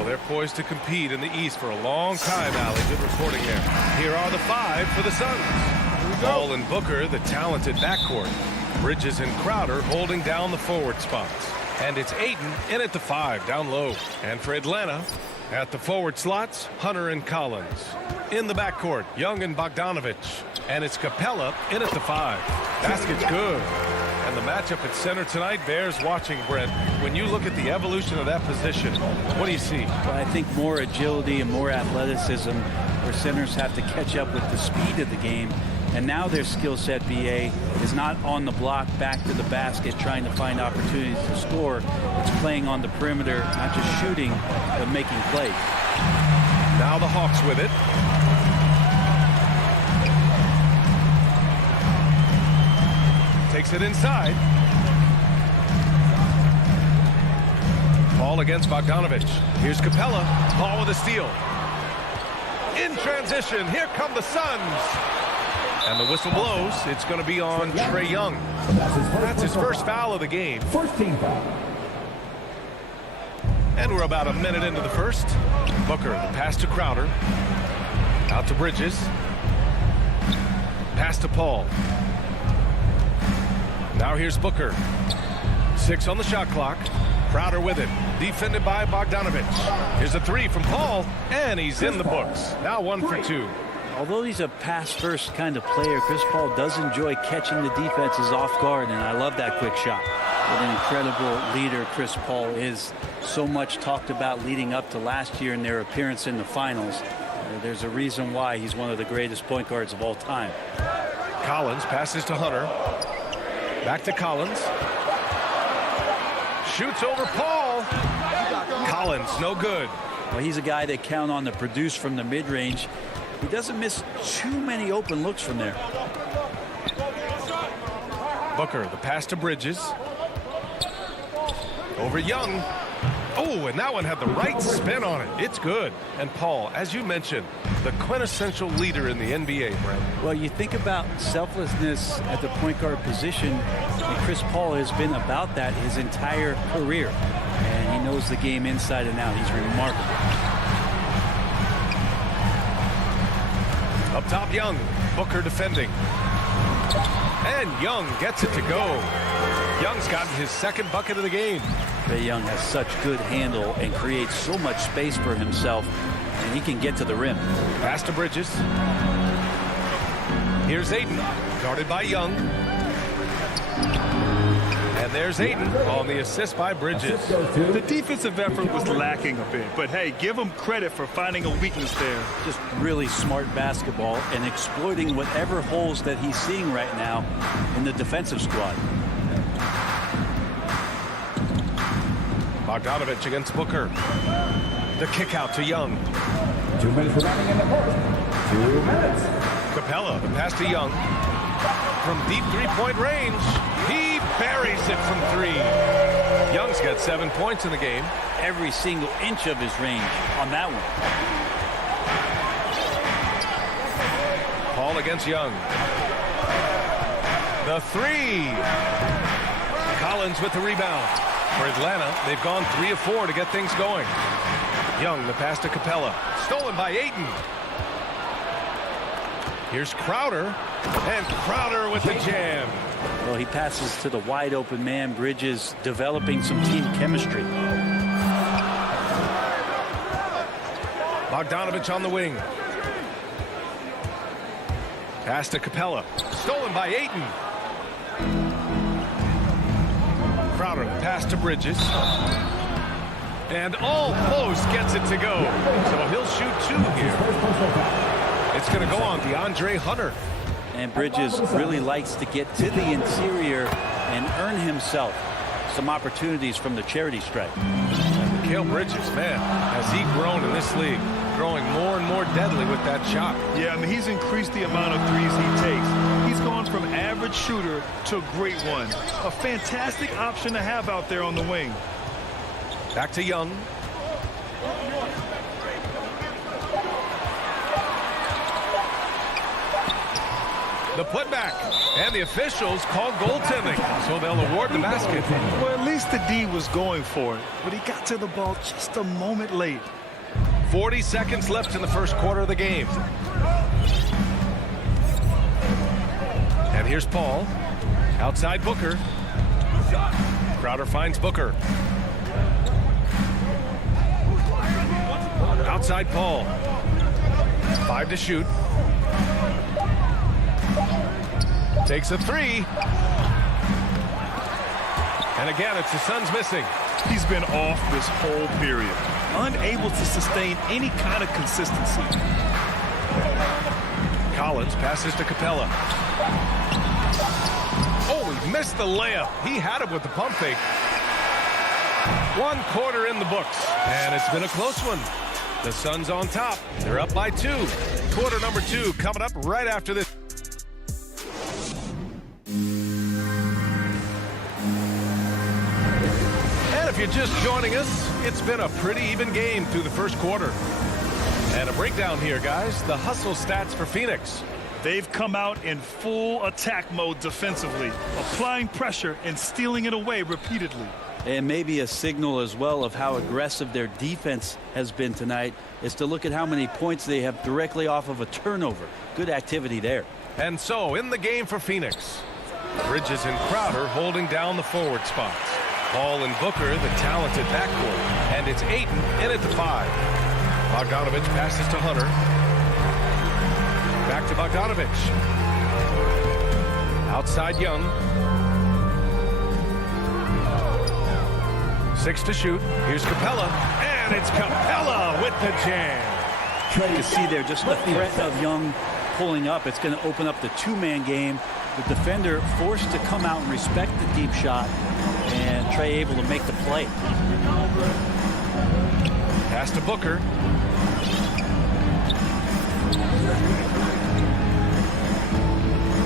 Well, they're poised to compete in the East for a long time, Allie. Good reporting there. Here are the 5 for the Suns. Paul and Booker, the talented backcourt. Bridges and Crowder holding down the forward spots. And it's Ayton in at the 5, down low. And for Atlanta, at the forward slots, Hunter and Collins. In the backcourt, Young and Bogdanovich. And it's Capella in at the 5. Basket's good. And the matchup at center tonight bears watching, Brent. When you look at the evolution of that position, what do you see? Well, I think more agility and more athleticism, where centers have to catch up with the speed of the game. And now their skill set, BA, is not on the block back to the basket trying to find opportunities to score. It's playing on the perimeter, not just shooting, but making plays. Now the Hawks with it. Takes it inside. Ball against Bogdanovich. Here's Capella. Ball with a steal. In transition, here come the Suns. And the whistle blows. It's going to be on Trae Young. That's his first foul of the game. First team foul. And we're about a minute into the first. Booker, the pass to Crowder. Out to Bridges. Pass to Paul. Now here's Booker. 6 on the shot clock. Crowder with it. Defended by Bogdanovich. Here's a 3 from Paul. And he's in the books. Now 1 for 2. Although he's a pass-first kind of player, Chris Paul does enjoy catching the defenses off guard, and I love that quick shot. What an incredible leader Chris Paul is. So much talked about leading up to last year in their appearance in the finals. There's a reason why he's one of the greatest point guards of all time. Collins passes to Hunter. Back to Collins. Shoots over Paul. Collins, no good. Well, he's a guy that count on to produce from the mid-range. He doesn't miss too many open looks from there. Booker, the pass to Bridges. Over Young. Oh, and that one had the right spin on it. It's good. And Paul, as you mentioned, the quintessential leader in the NBA, Brent. Well, you think about selflessness at the point guard position, and Chris Paul has been about that his entire career. And he knows the game inside and out. He's remarkable. Up top, Young. Booker defending. And Young gets it to go. Young's gotten his second bucket of the game. Trae Young has such good handle and creates so much space for himself, and he can get to the rim. Pass to Bridges. Here's Ayton, guarded by Young. And there's Ayton on the assist by Bridges. The defensive effort was lacking a bit, but hey, give him credit for finding a weakness there. Just really smart basketball and exploiting whatever holes that he's seeing right now in the defensive squad. Bogdanovich against Booker. The kick out to Young. 2 minutes remaining in the first. 2 minutes. Capella, the pass to Young. From deep three-point range, he buries it from 3. Young's got 7 points in the game. Every single inch of his range on that one. Paul against Young. The 3. Collins with the rebound. For Atlanta, they've gone 3 of 4 to get things going. Young, the pass to Capella. Stolen by Ayton. Here's Crowder. And Crowder with the jam. Well, he passes to the wide open man. Bridges developing some team chemistry. Bogdanovich on the wing. Pass to Capella. Stolen by Ayton. Crowder, pass to Bridges. And almost gets it to go. So he'll shoot 2 here. It's going to go on DeAndre Hunter. And Bridges really likes to get to the interior and earn himself some opportunities from the charity stripe. Mikal Bridges, man, has he grown in this league? Growing more and more deadly with that shot. Yeah, I mean, he's increased the amount of threes he takes. He's gone from average shooter to a great one. A fantastic option to have out there on the wing. Back to Young. The putback. And the officials call goaltending, so they'll award the basket. Well, at least the D was going for it, but he got to the ball just a moment late. 40 seconds left in the first quarter of the game. And here's Paul. Outside Booker. Crowder finds Booker. Outside Paul. 5 to shoot. Takes a 3. And again, it's the Suns missing. He's been off this whole period. Unable to sustain any kind of consistency. Collins passes to Capella. Oh, he missed the layup. He had it with the pump fake. 1 quarter in the books, and it's been a close one. The Suns on top. They're up by 2. Quarter number 2 coming up right after this. And if you're just joining us, it's been a pretty even game through the first quarter. And a breakdown here, guys. The hustle stats for Phoenix. They've come out in full attack mode defensively, applying pressure and stealing it away repeatedly. And maybe a signal as well of how aggressive their defense has been tonight is to look at how many points they have directly off of a turnover. Good activity there. And so in the game for Phoenix, Bridges and Crowder holding down the forward spots. Paul and Booker, the talented backcourt. And it's Ayton in at the 5. Bogdanovich passes to Hunter. Back to Bogdanovich. Outside Young. 6 to shoot. Here's Capella. And it's Capella with the jam. You can see there just the threat of Young pulling up. It's going to open up the 2-man game. The defender forced to come out and respect the deep shot. And Trae able to make the play. Pass to Booker.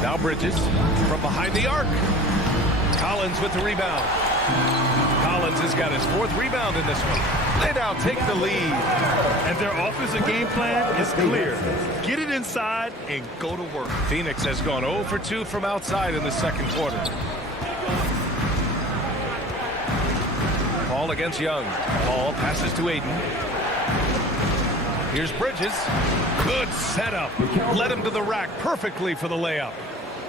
Now Bridges from behind the arc. Collins with the rebound. Collins has got his 4th rebound in this one. They now take the lead. And their offensive game plan is clear. Get it inside and go to work. Phoenix has gone 0 for 2 from outside in the second quarter. Paul against Young. Paul passes to Ayton. Here's Bridges. Good setup. Led him to the rack perfectly for the layup.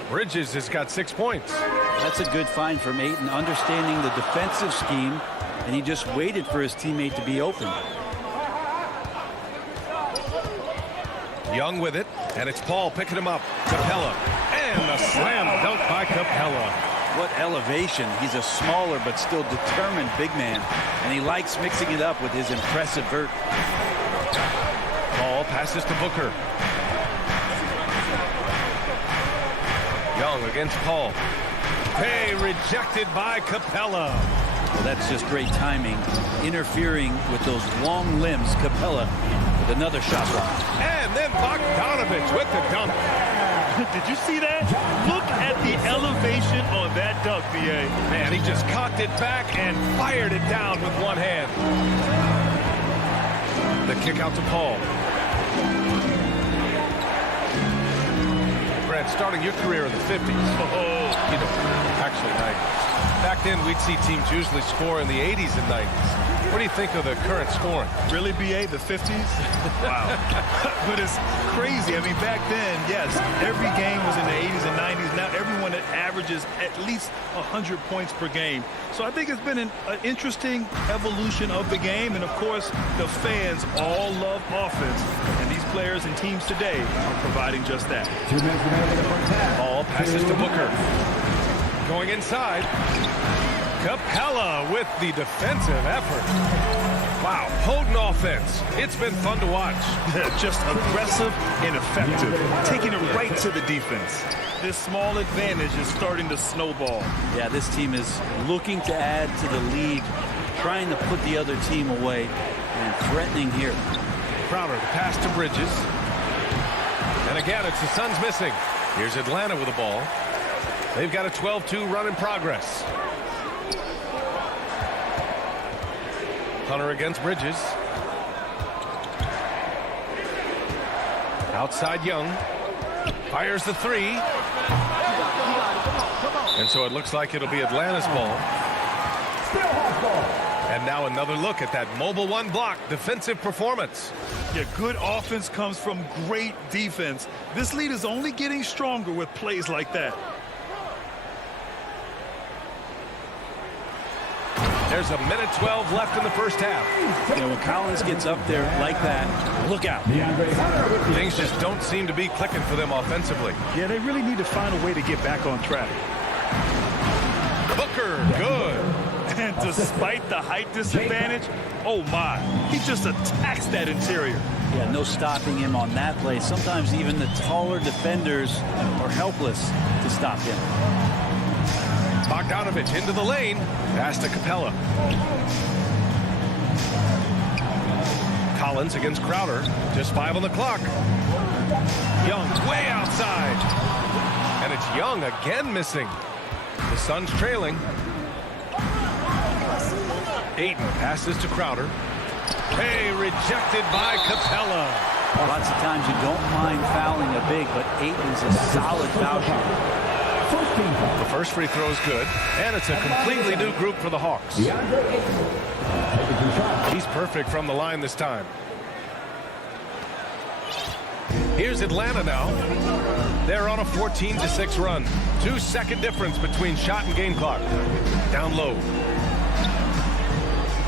Bridges has got 6 points. That's a good find from Ayton, understanding the defensive scheme, and he just waited for his teammate to be open. Young with it, and it's Paul picking him up. Capella, and a slam dunk by Capella. What elevation. He's a smaller but still determined big man, and he likes mixing it up with his impressive vert. Paul passes to Booker. Young against Paul. Hey, rejected by Capella. Well, that's just great timing. Interfering with those long limbs. Capella with another shot block. And then Bogdanovich with the dunk. Did you see that? Look at the elevation on that dunk, B.A. Man, he just cocked it back and fired it down with one hand. The kick out to Paul. Brad, starting your career in the 50s. You know, actually 90s. Back then, we'd see teams usually score in the 80s and 90s. What do you think of the current scoring? Really, B.A., the 50s? Wow. But it's crazy. I mean, back then, yes, every game was in the 80s and 90s. Now everyone that averages at least 100 points per game. So I think it's been an interesting evolution of the game. And, of course, the fans all love offense. And these players and teams today are providing just that. Paul passes to Booker. Going inside. Capella with the defensive effort. Wow, potent offense. It's been fun to watch. Just aggressive and effective. Taking it right to the defense. This small advantage is starting to snowball. Yeah, this team is looking to add to the lead, trying to put the other team away, and threatening here. Crowder, the pass to Bridges. And again, it's the Suns missing. Here's Atlanta with the ball. They've got a 12-2 run in progress. Hunter against Bridges. Outside Young. Fires the 3. And so it looks like it'll be Atlanta's ball. And now another look at that mobile one block defensive performance. Yeah, good offense comes from great defense. This lead is only getting stronger with plays like that. There's a minute 12 left in the first half. When Collins gets up there like that, look out. Things just don't seem to be clicking for them offensively. Yeah, they really need to find a way to get back on track. Booker, good. And despite the height disadvantage, oh my, he just attacks that interior. Yeah, no stopping him on that play. Sometimes even the taller defenders are helpless to stop him. Bogdanovich into the lane. Pass to Capella. Collins against Crowder. Just 5 on the clock. Young way outside. And it's Young again missing. The Suns trailing. Ayton passes to Crowder. Hey, rejected by Capella. Lots of times you don't mind fouling a big, but Ayton's a solid foul shooter. The first free throw is good, and it's a completely new group for the Hawks. He's perfect from the line this time. Here's Atlanta now. They're on a 14-6 run. 2-second difference between shot and game clock. Down low.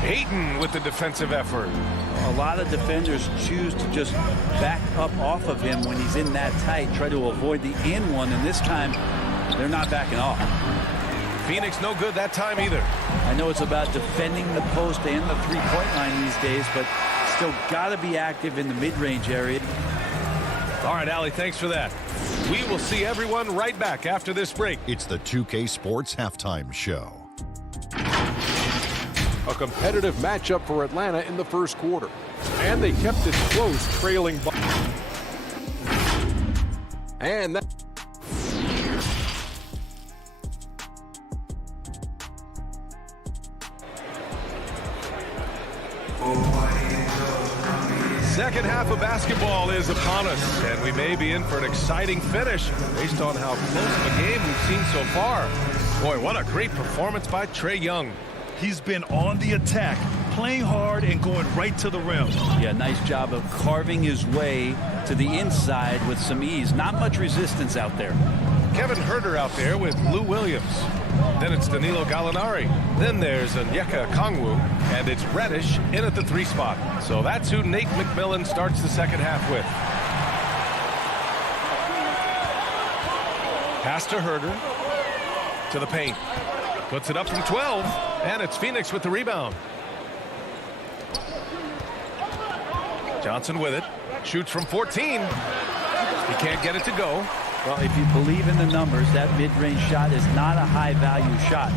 Ayton with the defensive effort. A lot of defenders choose to just back up off of him when he's in that tight, try to avoid the in one, and this time they're not backing off. Phoenix no good that time either. I know it's about defending the post and the three-point line these days, but still got to be active in the mid-range area. All right, Allie, thanks for that. We will see everyone right back after this break. It's the 2K Sports Halftime Show. A competitive matchup for Atlanta in the first quarter. And they kept it close, trailing by. And that. Second half of basketball is upon us, and we may be in for an exciting finish based on how close of a game we've seen so far. Boy, what a great performance by Trae Young. He's been on the attack, playing hard and going right to the rim. Yeah, nice job of carving his way to the inside with some ease. Not much resistance out there. Kevin Huerter out there with Lou Williams. Then it's Danilo Gallinari. Then there's Onyeka Okongwu, and it's Reddish in at the 3 spot. So that's who Nate McMillan starts the second half with. Pass to Huerter. To the paint. Puts it up from 12, and it's Phoenix with the rebound. Johnson with it. Shoots from 14. He can't get it to go. Well, if you believe in the numbers, that mid-range shot is not a high-value shot,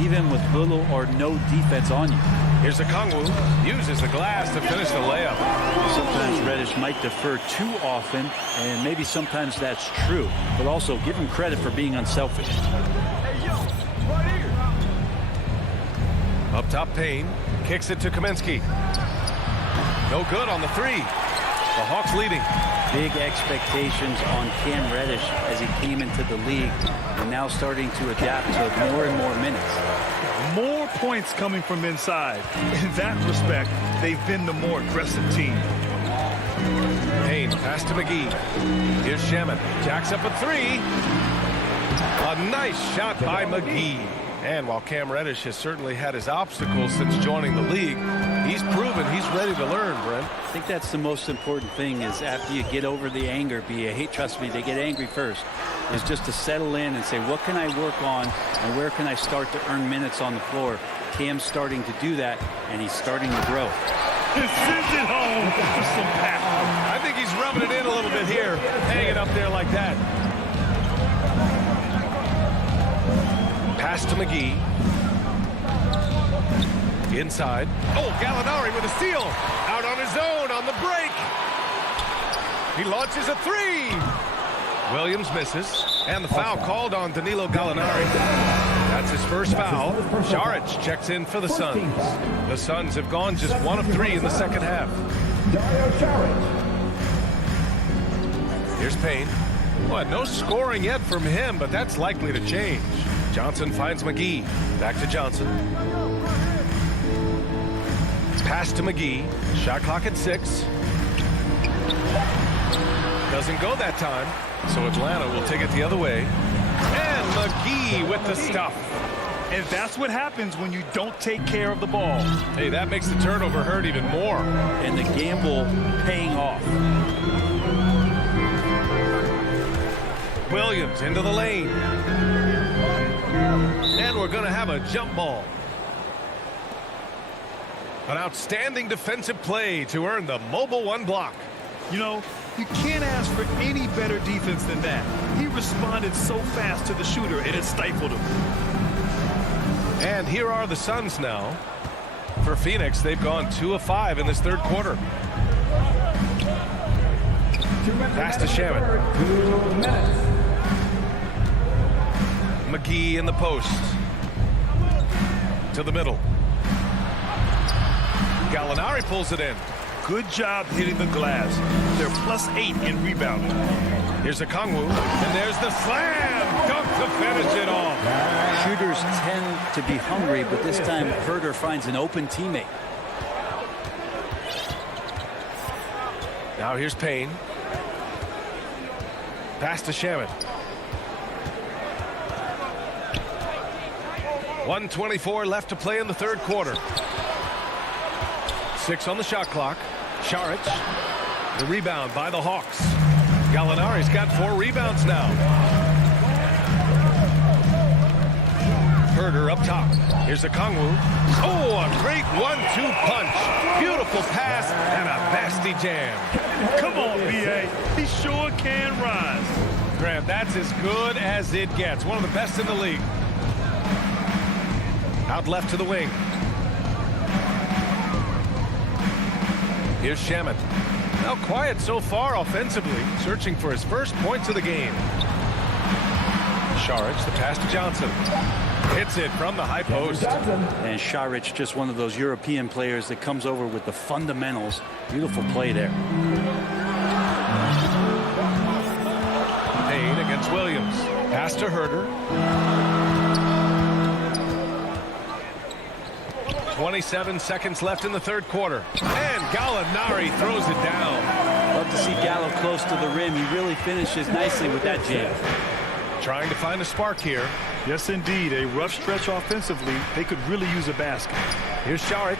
even with little or no defense on you. Here's Okongwu. Uses the glass to finish the layup. Sometimes Reddish might defer too often, and maybe sometimes that's true, but also give him credit for being unselfish. Up top, Payne. Kicks it to Kaminsky. No good on the 3. The Hawks leading. Big expectations on Cam Reddish as he came into the league and now starting to adapt to more and more minutes. More points coming from inside. In that respect, they've been the more aggressive team. Payne, pass to McGee. Here's Shaman. Jacks up a 3. A nice shot by McGee. And while Cam Reddish has certainly had his obstacles since joining the league, he's proven he's ready to learn, Brent. I think that's the most important thing is after you get over the anger, trust me, they get angry first, is just to settle in and say, what can I work on and where can I start to earn minutes on the floor? Cam's starting to do that, and he's starting to grow. Sends it home for some power. I think he's rubbing it in a little bit here, hanging up there like that. Pass to McGee. Inside. Oh, Gallinari with a steal. Out on his own on the break. He launches a 3. Williams misses. And the foul called on Danilo Gallinari. That's his first foul. Šarić checks in for the Suns. The Suns have gone just 1 of 3 in the second half. Here's Payne. Well, no scoring yet from him, but that's likely to change. Johnson finds McGee. Back to Johnson. Pass to McGee. Shot clock at 6. Doesn't go that time, so Atlanta will take it the other way. And McGee with the stuff. And that's what happens when you don't take care of the ball. Hey, that makes the turnover hurt even more. And the gamble paying off. Williams into the lane. And we're going to have a jump ball. An outstanding defensive play to earn the mobile 1 block. You know, you can't ask for any better defense than that. He responded so fast to the shooter, and it stifled him. And here are the Suns now. For Phoenix, they've gone 2 of 5 in this third quarter. Pass to Shaman. 2 minutes. McGee in the post. To the middle. Gallinari pulls it in. Good job hitting the glass. They're +8 in rebounding. Here's a Kongwu, and there's the slam dunk to finish it off. Shooters tend to be hungry, but this time Herder finds an open teammate. Now here's Payne. Pass to Shaman. 1:24 left to play in the third quarter. 6 on the shot clock. Šarić, the rebound by the Hawks. Gallinari's got 4 rebounds now. Herder up top. Here's a Kongwu. Oh, a great 1-2 punch. Beautiful pass and a nasty jam. Come on, B.A. He sure can rise. Graham, that's as good as it gets. One of the best in the league. Out left to the wing. Here's Shaman. Now quiet so far offensively, searching for his first points of the game. Šarić, the pass to Johnson. Hits it from the high post. And Šarić, just one of those European players that comes over with the fundamentals. Beautiful play there. Payne against Williams. Pass to Herder. 27 seconds left in the third quarter. And Gallinari throws it down. Love to see Gallo close to the rim. He really finishes nicely with that jam. Trying to find a spark here. Yes, indeed. A rough stretch offensively. They could really use a basket. Here's Šarić.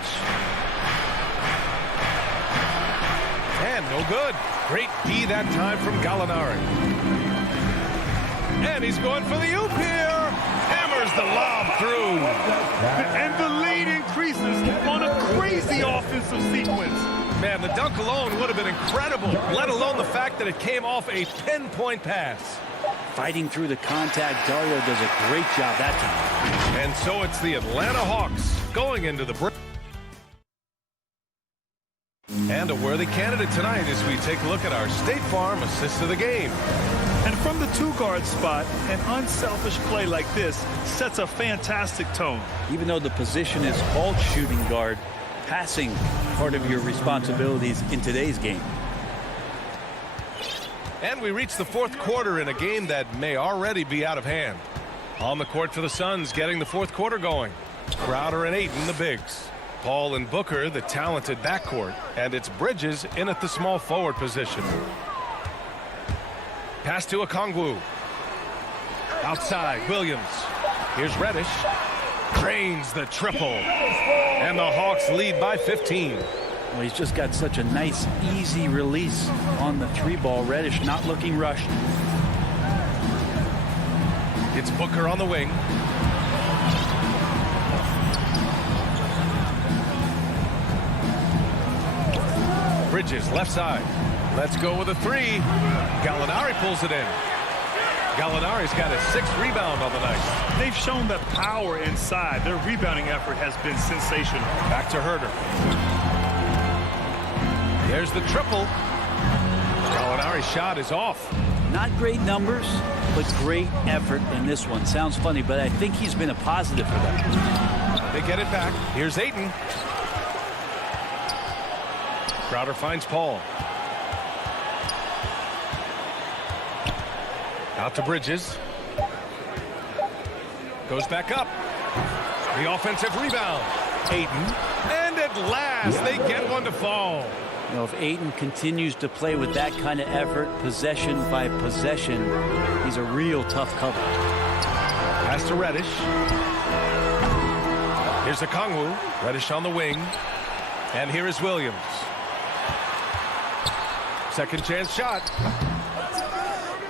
And no good. Great D that time from Gallinari. And he's going for the oop here. Hammers the lob through. And the lead increases on a crazy offensive sequence. Man, the dunk alone would have been incredible, let alone the fact that it came off a pinpoint pass. Fighting through the contact, Dario does a great job that time. And so it's the Atlanta Hawks going into the break. And a worthy candidate tonight as we take a look at our State Farm assist of the game. And from the 2-guard spot, an unselfish play like this sets a fantastic tone. Even though the position is called shooting guard, passing part of your responsibilities in today's game. And we reach the fourth quarter in a game that may already be out of hand. On the court for the Suns, getting the fourth quarter going. Crowder and Ayton, the bigs. Paul and Booker, the talented backcourt. And it's Bridges in at the small forward position. Pass to Okongwu. Outside, Williams. Here's Reddish. Drains the triple. And the Hawks lead by 15. Well, he's just got such a nice, easy release on the 3-ball. Reddish not looking rushed. It's Booker on the wing. Bridges, left side. Let's go with a 3. Gallinari pulls it in. Gallinari's got a 6th rebound on the night. They've shown that power inside. Their rebounding effort has been sensational. Back to Herder. There's the triple. Gallinari's shot is off. Not great numbers, but great effort in this one. Sounds funny, but I think he's been a positive for them. They get it back. Here's Ayton. Crowder finds Paul. Out to Bridges. Goes back up. The offensive rebound. Ayton. And at last, they get one to fall. You know, if Ayton continues to play with that kind of effort, possession by possession, he's a real tough cover. Pass to Reddish. Here's Okongwu. Reddish on the wing. And here is Williams. Second chance shot.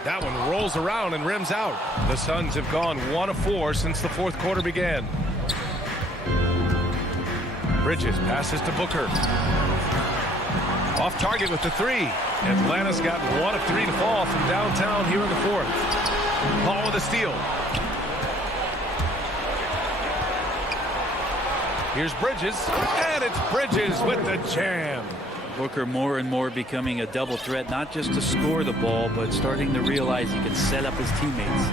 That one rolls around and rims out. The Suns have gone 1 of 4 since the fourth quarter began. Bridges passes to Booker. Off target with the 3. Atlanta's got 1 of 3 to fall from downtown here in the fourth. Paul with a steal. Here's Bridges, and it's Bridges with the jam. Booker more and more becoming a double threat, not just to score the ball, but starting to realize he can set up his teammates.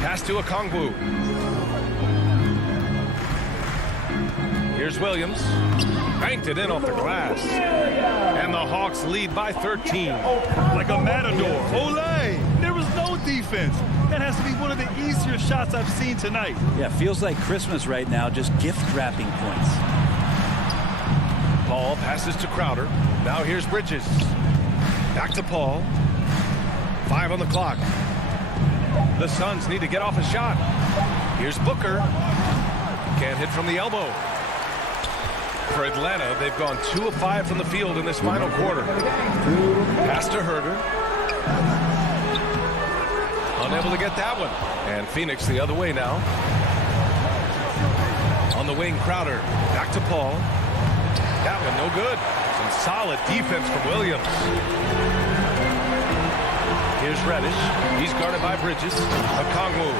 Pass to Okongwu. Here's Williams. Banked it in off the glass. And the Hawks lead by 13. Like a matador. Olay! There was no defense. That has to be one of the easier shots I've seen tonight. Yeah, feels like Christmas right now, just gift wrapping points. Paul passes to Crowder. Now here's Bridges. Back to Paul. 5 on the clock. The Suns need to get off a shot. Here's Booker. Can't hit from the elbow. For Atlanta, they've gone 2 of 5 from the field in this final quarter. Pass to Herter. Unable to get that one. And Phoenix the other way now. On the wing, Crowder. Back to Paul. That one no good. Some solid defense from Williams. Here's Reddish. He's guarded by Bridges. Okongwu.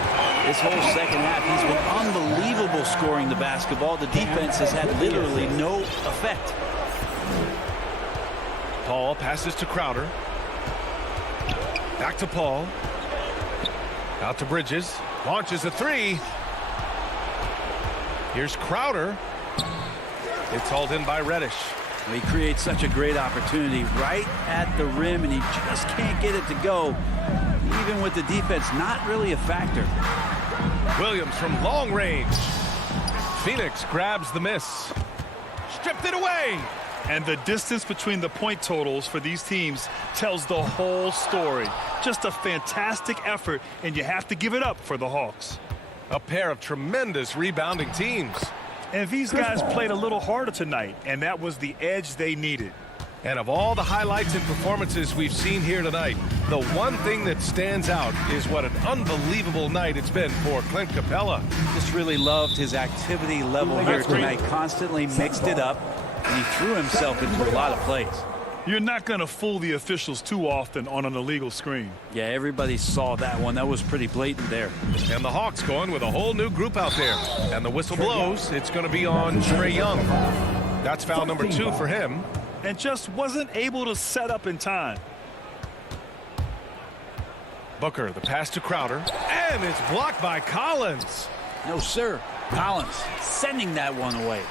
This whole second half, he's been unbelievable scoring the basketball. The defense has had literally no effect. Paul passes to Crowder. Back to Paul. Out to Bridges. Launches a 3. Here's Crowder. It's hauled in by Reddish. He creates such a great opportunity right at the rim, and he just can't get it to go. Even with the defense not really a factor. Williams from long range. Phoenix grabs the miss. Stripped it away. And the distance between the point totals for these teams tells the whole story. Just a fantastic effort, and you have to give it up for the Hawks. A pair of tremendous rebounding teams. And these guys played a little harder tonight, and that was the edge they needed. And of all the highlights and performances we've seen here tonight, the one thing that stands out is what an unbelievable night it's been for Clint Capella. Just really loved his activity level here tonight. Constantly mixed it up, and he threw himself into a lot of plays. You're not going to fool the officials too often on an illegal screen. Yeah, everybody saw that one. That was pretty blatant there. And the Hawks going with a whole new group out there. And the whistle blows. It's going to be on Trae Young. That's foul number 2 for him. And just wasn't able to set up in time. Booker, the pass to Crowder. And it's blocked by Collins. No, sir. Collins sending that one away.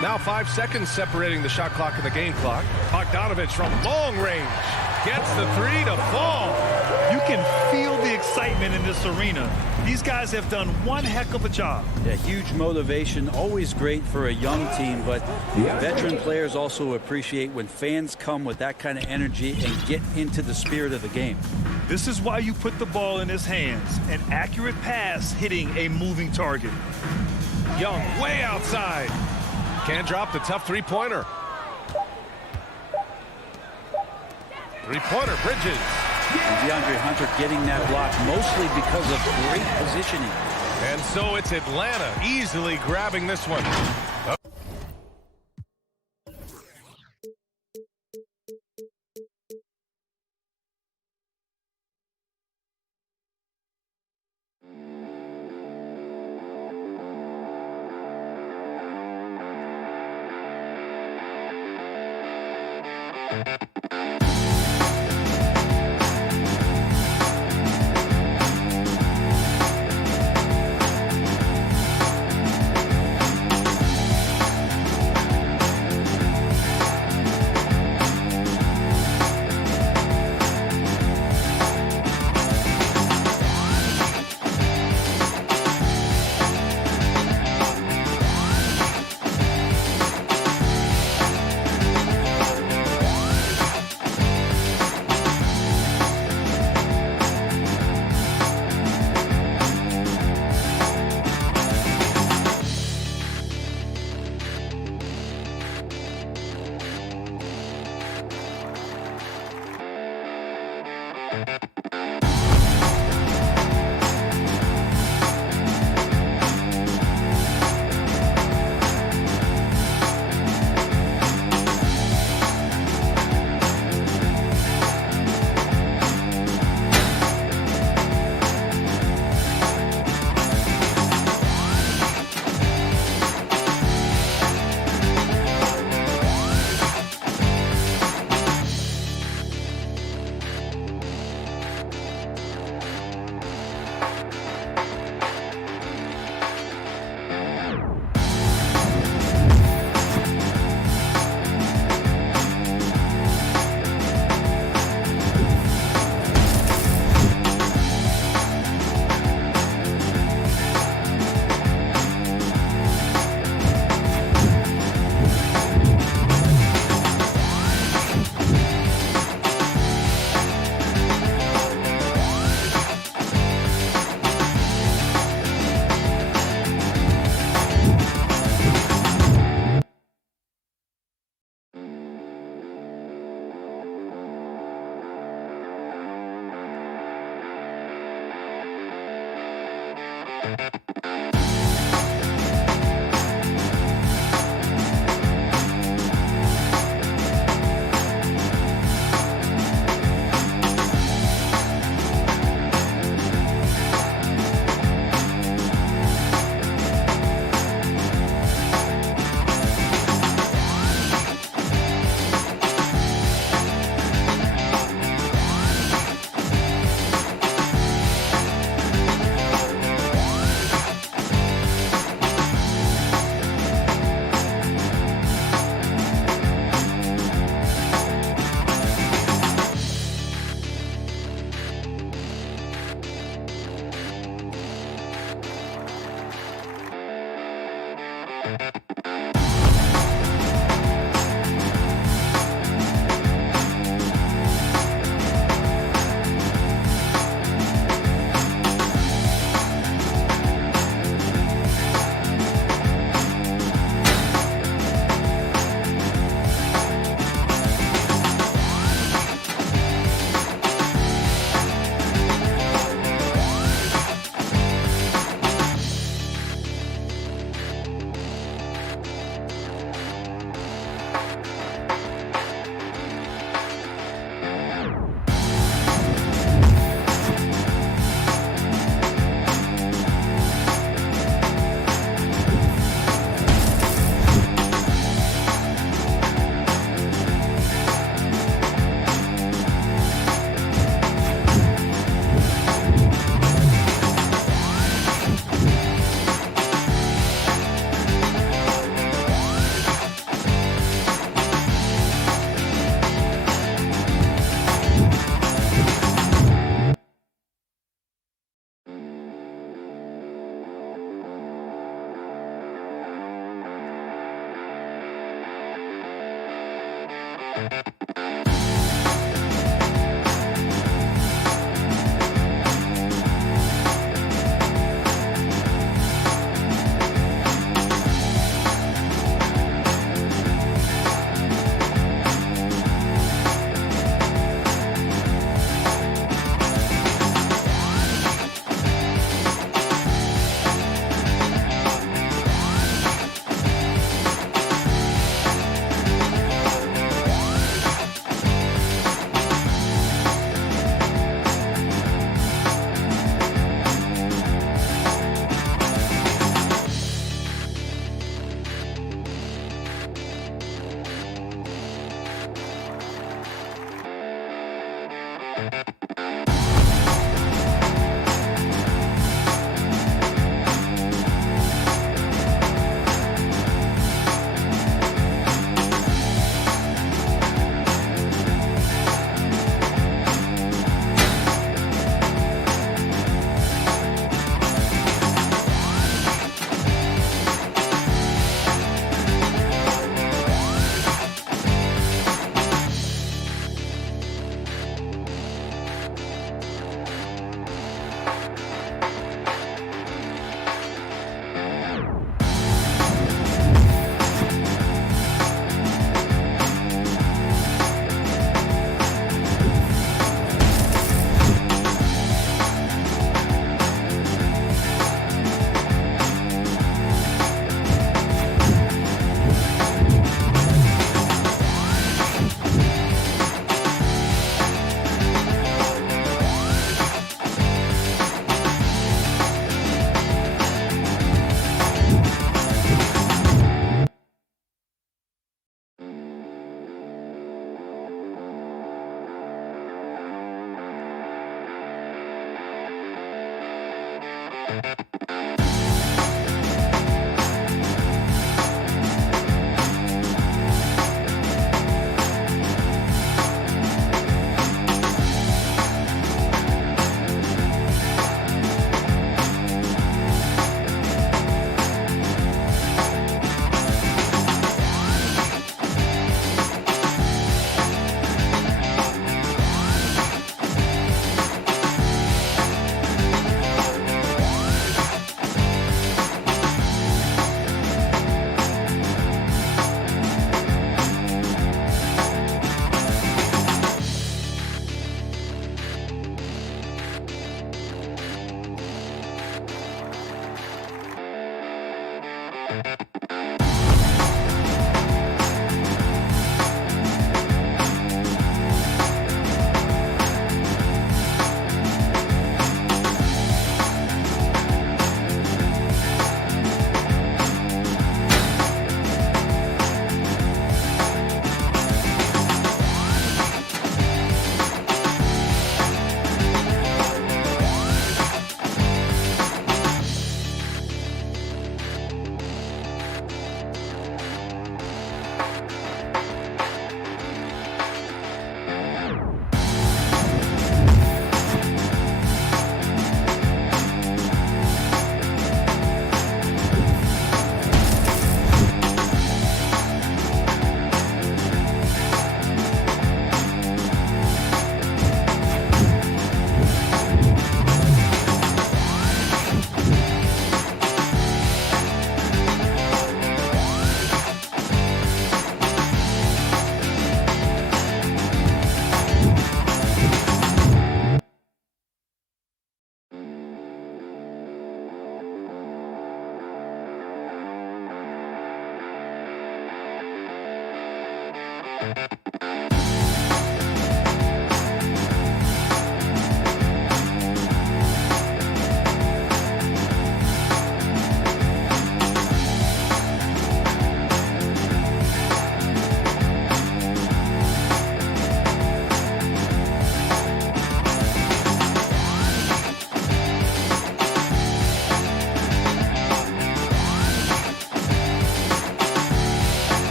Now 5 seconds separating the shot clock and the game clock. Bogdanovich from long range gets the 3 to fall. You can feel the excitement in this arena. These guys have done one heck of a job. Yeah, huge motivation, always great for a young team, but veteran players also appreciate when fans come with that kind of energy and get into the spirit of the game. This is why you put the ball in his hands. An accurate pass hitting a moving target. Young way outside. Can't drop the tough three-pointer. Three-pointer, Bridges. And DeAndre Hunter getting that block mostly because of great positioning. And so it's Atlanta easily grabbing this one.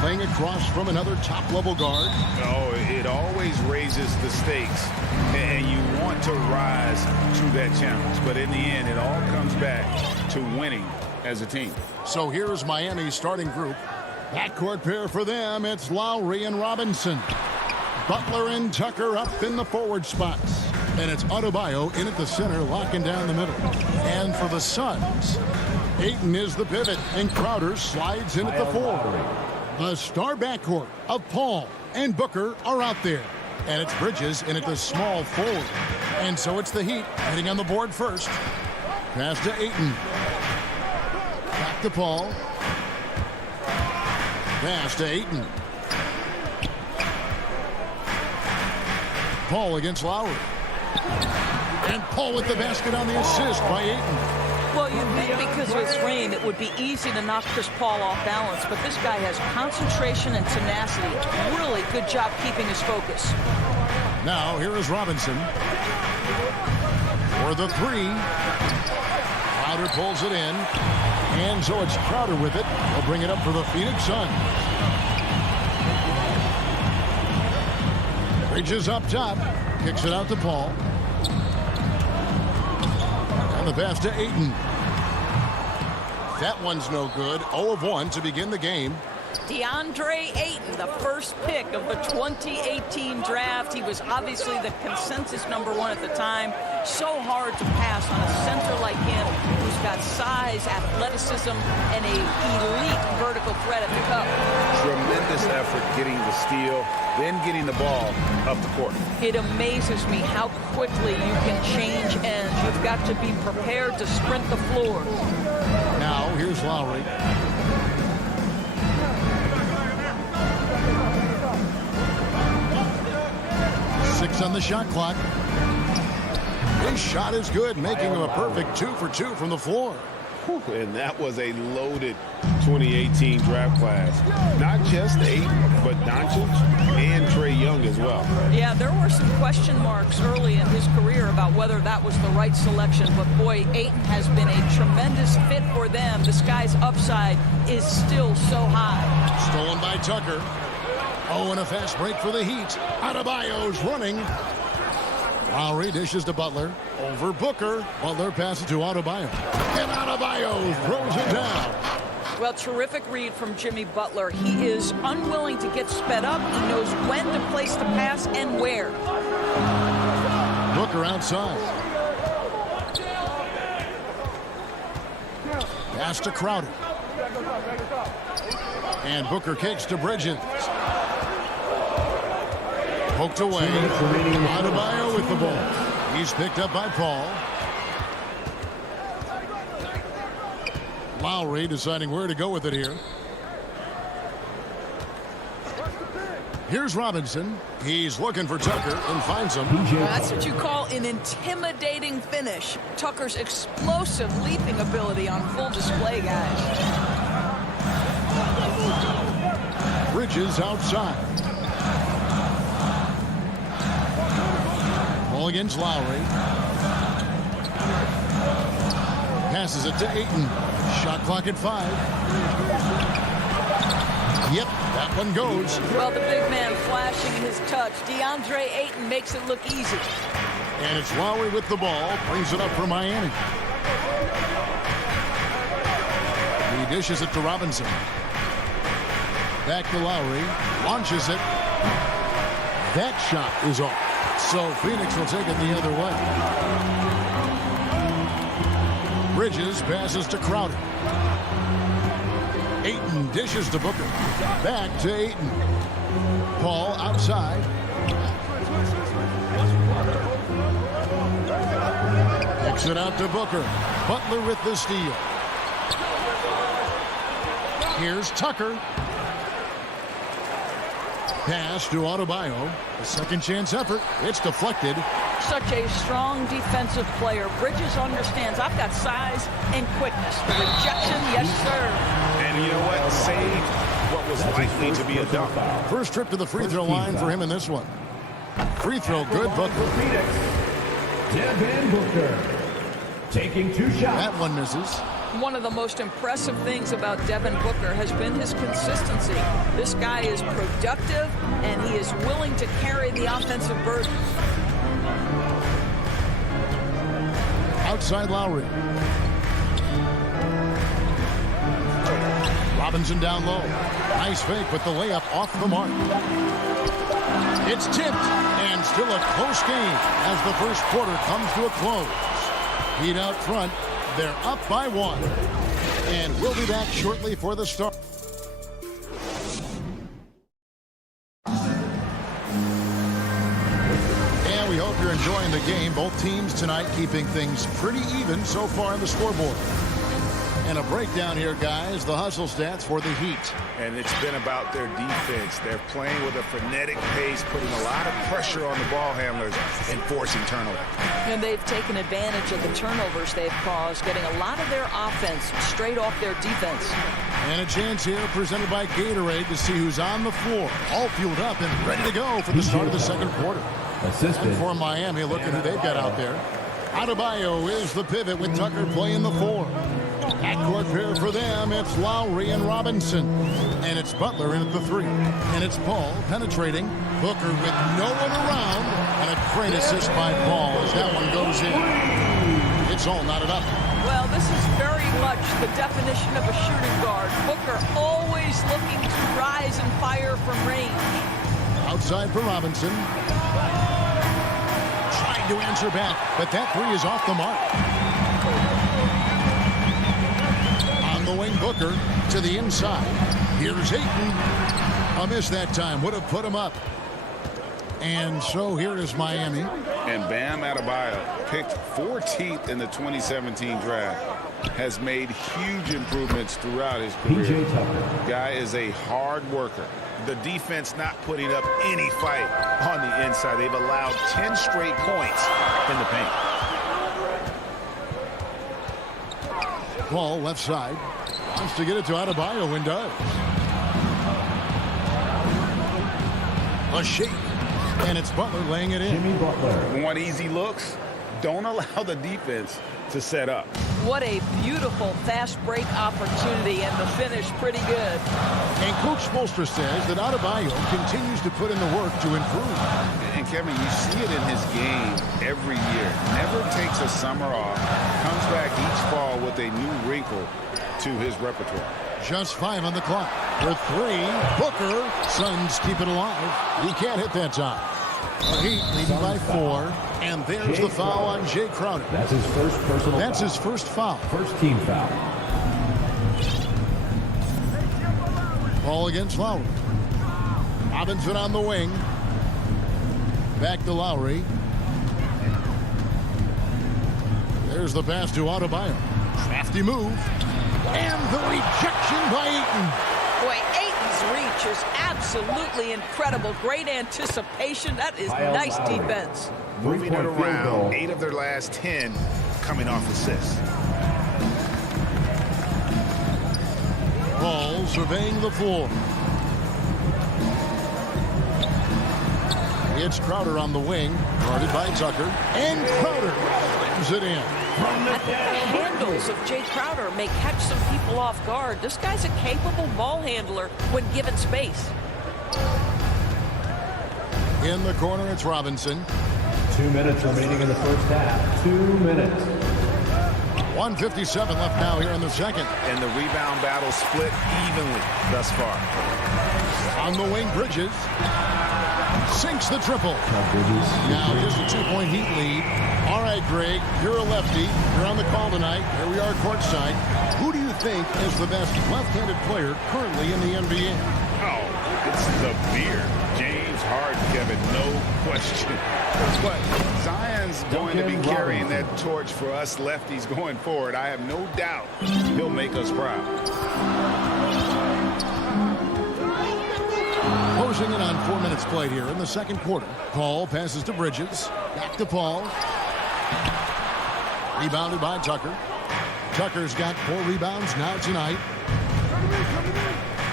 Playing across from another top-level guard? No, it always raises the stakes, and you want to rise to that challenge. But in the end, it all comes back to winning as a team. So here's Miami's starting group. Backcourt pair for them, it's Lowry and Robinson. Butler and Tucker up in the forward spots. And it's Adebayo in at the center, locking down the middle. And for the Suns, Ayton is the pivot, and Crowder slides in at the forward. The star backcourt of Paul and Booker are out there. And it's Bridges in at the small forward. And so it's the Heat heading on the board first. Pass to Ayton. Back to Paul. Pass to Ayton. Paul against Lowry. And Paul with the basket on the assist by Ayton. Well, you'd think because of his frame, it would be easy to knock Chris Paul off balance, but this guy has concentration and tenacity. Really good job keeping his focus. Now, here is Robinson. For the three. Crowder pulls it in. And so it's Crowder with it. He'll bring it up for the Phoenix Suns. Bridges up top. Kicks it out to Paul. And the pass to Ayton. That one's no good. 0 of 1 to begin the game. DeAndre Ayton, the first pick of the 2018 draft. He was obviously the consensus #1 at the time. So hard to pass on a center like him who's got size, athleticism, and an elite vertical threat at the cup. Tremendous effort getting the steal, then getting the ball up the court. It amazes me how quickly you can change ends. You've got to be prepared to sprint the floor. Now, here's Lowry. seconds on the shot clock. His shot is good, making him a perfect 2 for 2 from the floor. And that was a loaded 2018 draft class. Not just Ayton, but Doncic and Trey Young as well. Yeah, there were some question marks early in his career about whether that was the right selection. But, boy, Ayton has been a tremendous fit for them. This guy's upside is still so high. Stolen by Tucker. Oh, and a fast break for the Heat. Adebayo's running. Lowry dishes to Butler. Over Booker. Butler passes to Adebayo. And Adebayo throws it down. Well, terrific read from Jimmy Butler. He is unwilling to get sped up. He knows when to place the pass and where. Booker outside. Pass to Crowder. And Booker kicks to Bridges. Poked away. Adebayo with the ball. He's picked up by Paul. Lowry deciding where to go with it here. Here's Robinson. He's looking for Tucker and finds him. That's what you call an intimidating finish. Tucker's explosive leaping ability on full display, guys. Bridges outside. Ball against Lowry. Passes it to Ayton. Shot clock at 5. Yep, that one goes. Well, the big man flashing his touch. DeAndre Ayton makes it look easy. And it's Lowry with the ball. Brings it up for Miami. He dishes it to Robinson. Back to Lowry. Launches it. That shot is off. So Phoenix will take it the other way. Bridges passes to Crowder. Ayton dishes to Booker. Back to Ayton. Paul outside. Kicks it out to Booker. Butler with the steal. Here's Tucker. Pass to Adebayo. A second chance effort. It's deflected. Such a strong defensive player. Bridges understands I've got size and quickness. The rejection, yes, sir. And you know what? Saved what was likely to be a dunk. First trip to the free throw line for him in this one. Free throw good, Booker. Devin Booker taking 2 shots. That one misses. One of the most impressive things about Devin Booker has been his consistency. This guy is productive, and he is willing to carry the offensive burden. Outside Lowry. Robinson down low. Nice fake, but the layup off the mark. It's tipped, and still a close game as the first quarter comes to a close. Heat out front. They're up by 1. And we'll be back shortly for the start. And we hope you're enjoying the game. Both teams tonight keeping things pretty even so far on the scoreboard. And a breakdown here, guys. The hustle stats for the Heat. And it's been about their defense. They're playing with a frenetic pace, putting a lot of pressure on the ball handlers and forcing turnovers. And they've taken advantage of the turnovers they've caused, getting a lot of their offense straight off their defense. And a chance here presented by Gatorade to see who's on the floor. All fueled up and ready to go for the start of the second quarter. And for Miami, look at who they've got out there. Adebayo is the pivot with Tucker playing the 4. Backcourt pair for them, it's Lowry and Robinson. And it's Butler in at the 3. And it's Paul penetrating. Booker with no one around. And a great assist by Paul as that one goes in. It's all knotted up. Well, this is very much the definition of a shooting guard. Booker always looking to rise and fire from range. Outside for Robinson. Trying to answer back, but that 3 is off the mark. On the wing, Booker to the inside. Here's Ayton. A miss that time. Would have put him up. And so here is Miami. And Bam Adebayo picked 14th in the 2017 draft. has made huge improvements throughout his career. Guy is a hard worker. The defense not putting up any fight on the inside. They've allowed 10 straight points in the paint. Ball left side. Wants to get it to Adebayo and does. A shake. And it's Butler laying it in. Jimmy Butler. Want easy looks? Don't allow the defense to set up. What a beautiful fast break opportunity, and the finish pretty good. And Coach Spoelstra says that Adebayo continues to put in the work to improve. And Kevin, you see it in his game every year. Never takes a summer off. Comes back each fall with a new wrinkle to his repertoire. Just 5 on the clock. For 3, Booker. Suns keep it alive. He can't hit that time. The Heat leading by 4. And there's the foul on Jay Crowder. That's his first personal That's foul. his first foul. First team foul. Ball against Lowry. Robinson on the wing. Back to Lowry. There's the pass to Adebayo. Crafty move. And the rejection by Ayton. Boy, Ayton's reach is absolutely incredible. Great anticipation. That is nice defense. Moving it around. 8 of their last 10 coming off assists. Ball surveying the floor. It's Crowder on the wing, guarded by Tucker. And Crowder slams it in. I think the handles of Jay Crowder may catch some people off guard. This guy's a capable ball handler when given space. In the corner, it's Robinson. 2 minutes remaining in the first half. 2 minutes. 1:57 left now here in the second. And the rebound battle split evenly thus far. On the wing, Bridges. Sinks the triple. Now just a 2-point Heat lead. All right, Greg, you're a lefty. You're on the call tonight. Here we are courtside. Who do you think is the best left-handed player currently in the NBA? Oh, it's the beard. James Harden, Kevin, no question. But Zion's going to be carrying that torch for us lefties going forward. I have no doubt he'll make us proud. Closing in on 4 minutes played here in the second quarter. Paul passes to Bridges. Back to Paul. Rebounded by Tucker. Tucker's got 4 rebounds now tonight.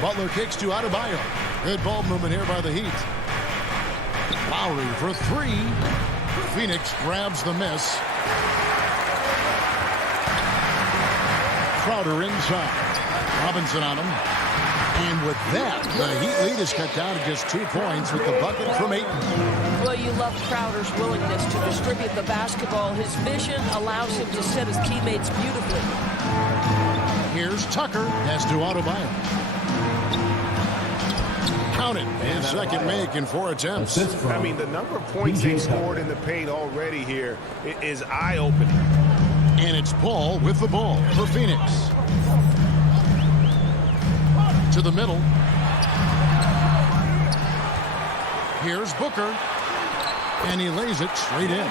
Butler kicks to Adebayo. Good ball movement here by the Heat. Lowry for 3. Phoenix grabs the miss. Crowder inside. Robinson on him. And with that, the Heat lead is cut down to just 2 points with the bucket from Ayton. Well, you love Crowder's willingness to distribute the basketball. His vision allows him to set his teammates beautifully. Here's Tucker. Pass to Adebayo. Count it. His second make in 4 attempts. I mean, the number of points they've scored in the paint already here is eye-opening. And it's Paul with the ball for Phoenix. To the middle. Here's Booker. And he lays it straight in.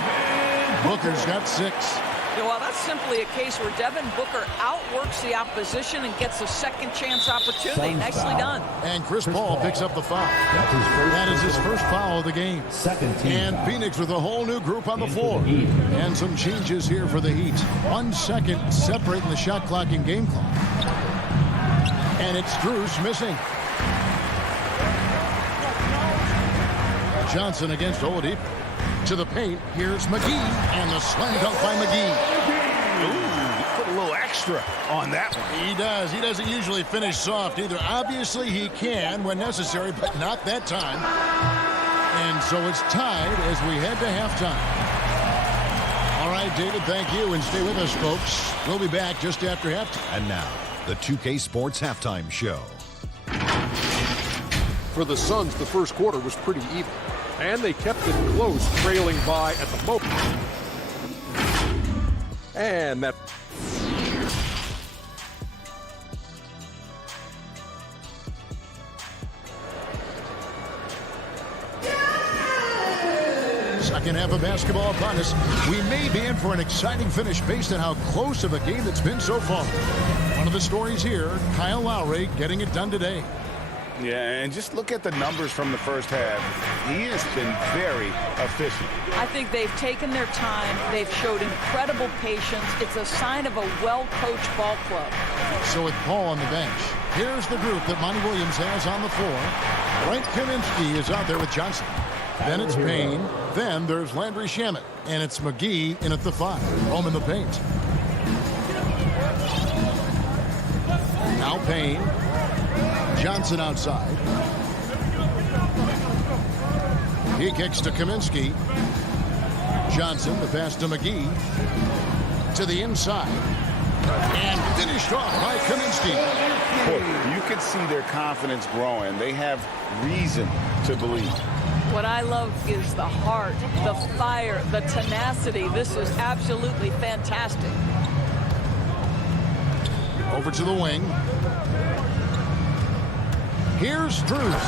Booker's got 6. Well, that's simply a case where Devin Booker outworks the opposition and gets a second chance opportunity. Nicely done. And Chris Paul picks up the foul. That is his first foul of the game. Second team and foul. Phoenix with a whole new group on the floor. And some changes here for the Heat. 1 second separating the shot clock and game clock. And it's Strus missing. Johnson against Oladipo. To the paint, here's McGee, and the slam dunk by McGee. Ooh, put a little extra on that one. He does. He doesn't usually finish soft either. Obviously, he can when necessary, but not that time. And so it's tied as we head to halftime. All right, David, thank you, and stay with us, folks. We'll be back just after halftime. And now, the 2K Sports Halftime Show. For the Suns, the first quarter was pretty even, and they kept it close, trailing by at the moment. And that... second half of basketball upon us. We may be in for an exciting finish based on how close of a game it's been so far. One of the stories here, Kyle Lowry getting it done today. Yeah, and just look at the numbers from the first half. He has been very efficient. I think they've taken their time. They've showed incredible patience. It's a sign of a well-coached ball club. So with Paul on the bench, here's the group that Monty Williams has on the floor. Frank Kaminsky is out there with Johnson. Then it's Payne. Then there's Landry Shamet. And it's McGee in at the 5. Home in the paint. Now Payne. Johnson outside. He kicks to Kaminsky. Johnson, the pass to McGee. To the inside. And finished off by Kaminsky. Boy, you can see their confidence growing. They have reason to believe. What I love is the heart, the fire, the tenacity. This is absolutely fantastic. Over to the wing. Here's Strus.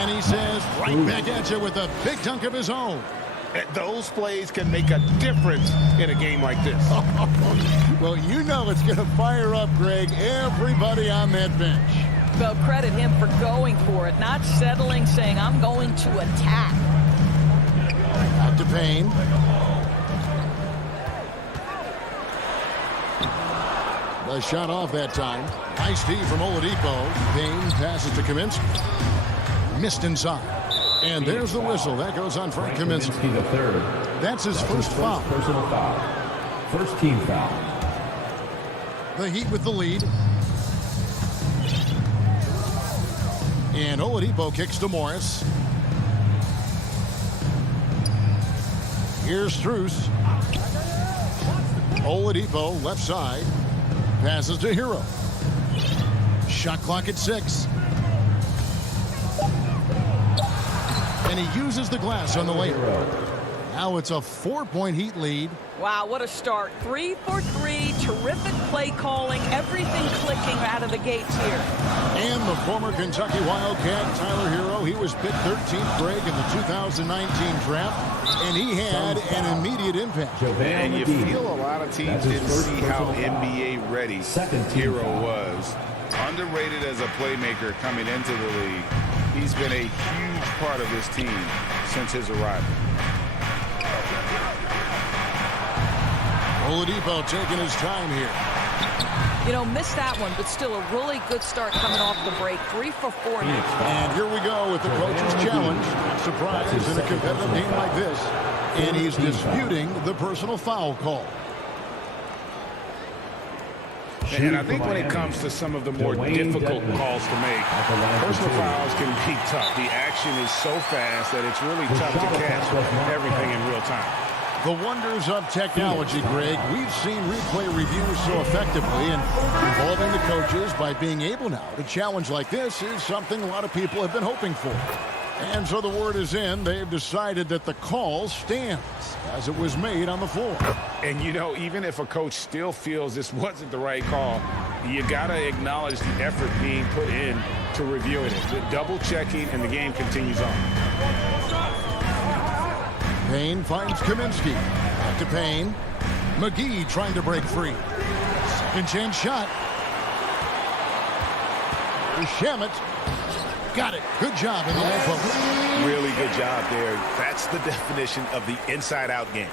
And he says, right back at you with a big dunk of his own. Those plays can make a difference in a game like this. Well, you know it's going to fire up, Greg, everybody on that bench. Well, credit him for going for it, not settling, saying, I'm going to attack. Back to Payne. The shot off that time. Nice D from Oladipo. Payne passes to Kaminsky. Missed inside. And there's the whistle. That goes on Frank Kaminsky. The third. That's his first foul. Personal foul. First team foul. The Heat with the lead. And Oladipo kicks to Morris. Here's Strus. Oladipo left side. Passes to Hero. Shot clock at 6. And he uses the glass on the layup. Now it's a 4-point Heat lead. Wow, what a start. 3 for 3. Terrific play calling. Everything clicking out of the gates here. And the former Kentucky Wildcat, Tyler Hero, he was picked 13th, Greg, in the 2019 draft. And he had an immediate impact. And you feel a lot of teams didn't see how NBA ready Hero was. Underrated as a playmaker coming into the league. He's been a huge part of this team since his arrival. Oladipo taking his time here. You know, missed that one, but still a really good start coming off the break. 3 for 4 now. And here we go with the coach's challenge. Surprise in a competitive game like this. And he's disputing the personal foul call. And I think when it comes to some of the more difficult calls to make, personal fouls can be tough. The action is so fast that it's really tough to catch everything in real time. The wonders of technology, Greg. We've seen replay reviews so effectively, and involving the coaches by being able now to challenge like this is something a lot of people have been hoping for. And so the word is in. They've decided that the call stands as it was made on the floor. And, you know, even if a coach still feels this wasn't the right call, you got to acknowledge the effort being put in to reviewing it. The double checking, and the game continues on. Payne finds Kaminsky. Back to Payne. McGee trying to break free. Second chance shot. Shamet. Got it. Good job in the low post. Really good job there. That's the definition of the inside-out game.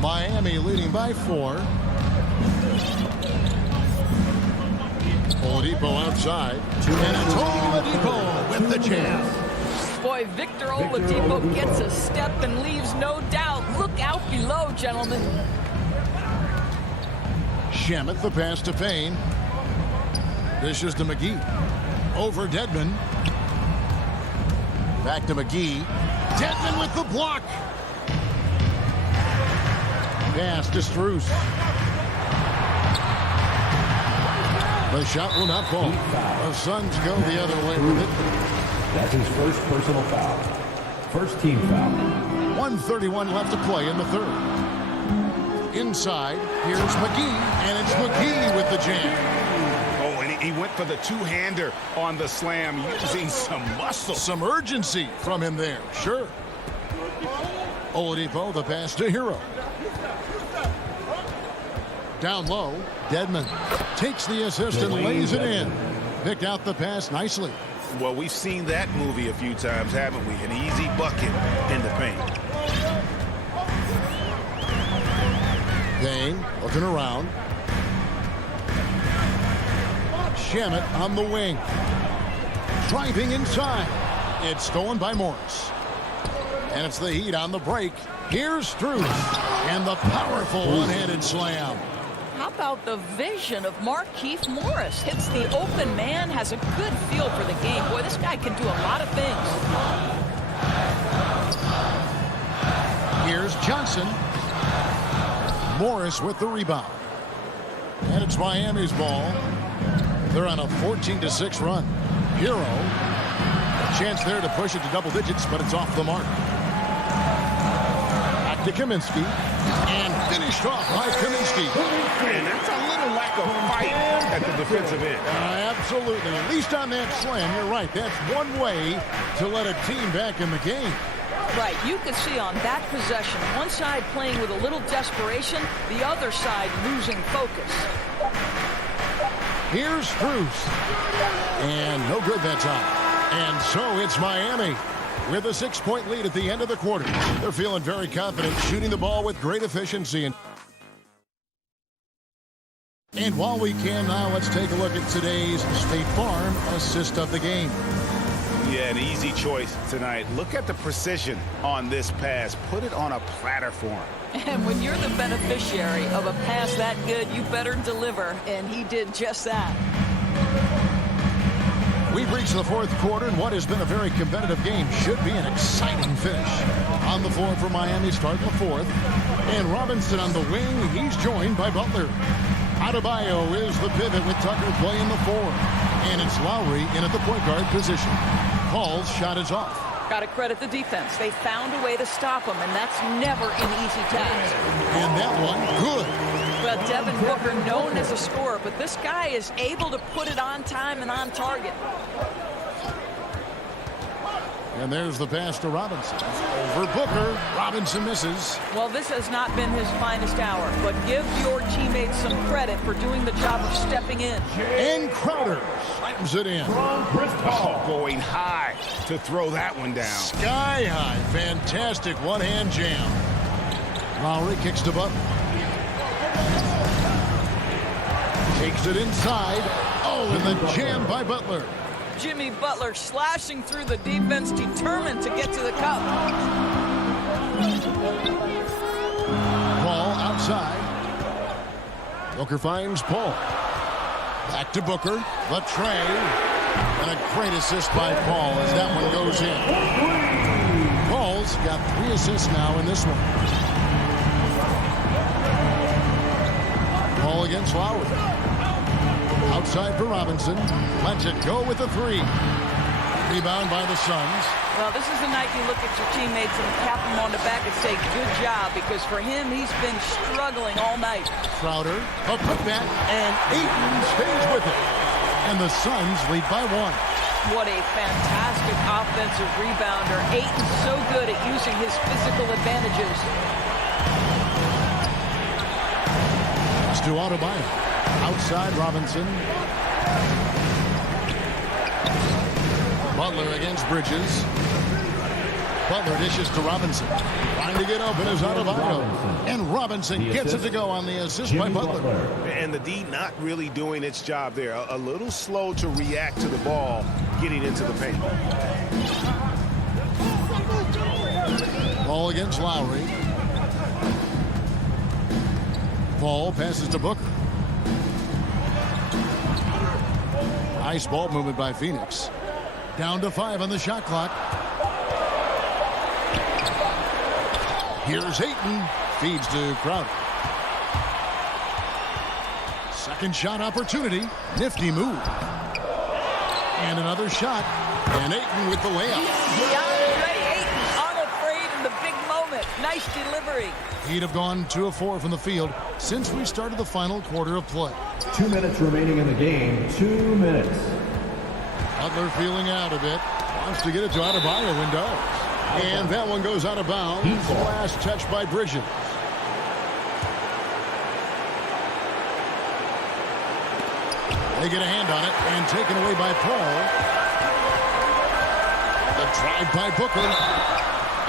Miami leading by 4. Oladipo outside. And it's Oladipo with the jam. Boy, Victor Oladipo gets a step and leaves no doubt. Look out below, gentlemen. Shamet the pass to Payne. Dishes to McGee. Over Dedmon. Back to McGee. Dedmon with the block. Pass to Strus. The shot will not fall. The Suns go the other way with it. That's his first personal foul. First team foul. 1:31 left to play in the third. Inside, here's McGee, and it's McGee with the jam. Oh, and he went for the two-hander on the slam, using some muscle. Some urgency from him there, sure. Oladipo, the pass to Hero. Down low, Dedmon takes the assist and lays it in. Picked out the pass nicely. Well, we've seen that movie a few times, haven't we? An easy bucket in the paint. Payne looking around. Shamet on the wing. Driving inside. It's stolen by Morris. And it's the Heat on the break. Here's Strus. And the powerful one-handed slam. How about the vision of Markieff Morris? Hits the open man, has a good feel for the game. Boy, this guy can do a lot of things. Here's Johnson. Morris with the rebound. And it's Miami's ball. They're on a 14-6 run. Hero. A chance there to push it to double digits, but it's off the mark. Back to Kaminsky. And finished off by Kaminsky. And that's a little lack of fight at the defensive end. Absolutely. At least on that slam, you're right. That's one way to let a team back in the game. Right, you could see on that possession, one side playing with a little desperation, the other side losing focus. Here's Strus. And no good that time. And so it's Miami with a 6-point lead at the end of the quarter. They're feeling very confident, shooting the ball with great efficiency. And while we can now, let's take a look at today's State Farm assist of the game. Yeah, an easy choice tonight. Look at the precision on this pass. Put it on a platter for him. And when you're the beneficiary of a pass that good, you better deliver. And he did just that. We've reached the fourth quarter, and what has been a very competitive game should be an exciting finish. On the floor for Miami, starting the fourth. And Robinson on the wing. He's joined by Butler. Adebayo is the pivot with Tucker playing the four. And it's Lowry in at the point guard position. Paul's shot is off. Got to credit the defense. They found a way to stop him, and that's never an easy task. And that one, good. Well, Devin Booker, known as a scorer, but this guy is able to put it on time and on target. And there's the pass to Robinson. Over Booker. Robinson misses. Well, this has not been his finest hour, but give your teammates some credit for doing the job of stepping in. And Crowder slams it in. Oh, going high to throw that one down. Sky high. Fantastic one-hand jam. Lowry kicks to Butler. Takes it inside. Oh, and the jam by Butler. Jimmy Butler slashing through the defense, determined to get to the cup. Paul outside. Booker finds Paul. Back to Booker. The tray. And a great assist by Paul as that one goes in. Paul's got 3 assists now in this one. Paul against Lowry. Outside for Robinson. Lets it go with the 3. Rebound by the Suns. Well, this is the night you look at your teammates and tap them on the back and say, good job, because for him, he's been struggling all night. Crowder, a putback, and Ayton stays with it. And the Suns lead by 1. What a fantastic offensive rebounder. Ayton's so good at using his physical advantages. It's to Adebayo. Outside Robinson. Butler against Bridges. Butler dishes to Robinson. Trying to get open is Adebayo. And Robinson gets it to go on the assist by Butler. And the D not really doing its job there. A little slow to react to the ball getting into the paint. Ball against Lowry. Paul passes to Booker. Nice ball movement by Phoenix. Down to 5 on the shot clock. Here's Ayton. Feeds to Crowder. Second shot opportunity. Nifty move. And another shot. And Ayton with the layup. DeAndre Ayton unafraid in the big moment. Nice delivery. He'd have gone 2 of 4 from the field since we started the final quarter of play. 2 minutes remaining in the game. 2 minutes. Butler feeling out a bit. Wants to get it to Adebayo and does. And that one goes out of bounds. Last touch by Bridges. They get a hand on it and taken away by Paul. The drive by Booker.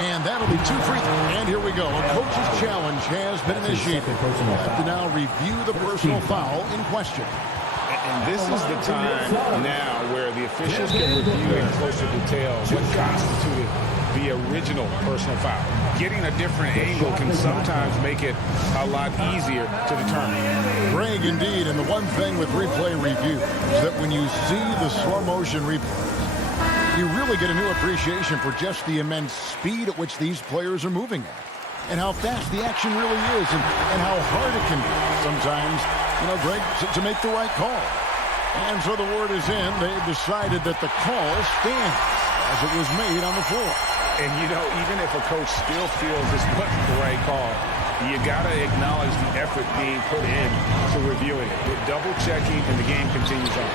And that'll be 2 free throws. And here we go. A coach's challenge has been initiated. We have to now review the personal foul in question. And this is the time now where the officials can review in closer detail what constituted the original personal foul. Getting a different angle can sometimes make it a lot easier to determine. Greg, indeed, and the one thing with replay review is that when you see the slow motion replay, you really get a new appreciation for just the immense speed at which these players are moving at, and how fast the action really is, and how hard it can be sometimes, Greg, to make the right call. And so the word is in. They've decided that the call stands as it was made on the floor. And, even if a coach still feels this wasn't the right call, you got to acknowledge the effort being put in to reviewing it. With double-checking, and the game continues on.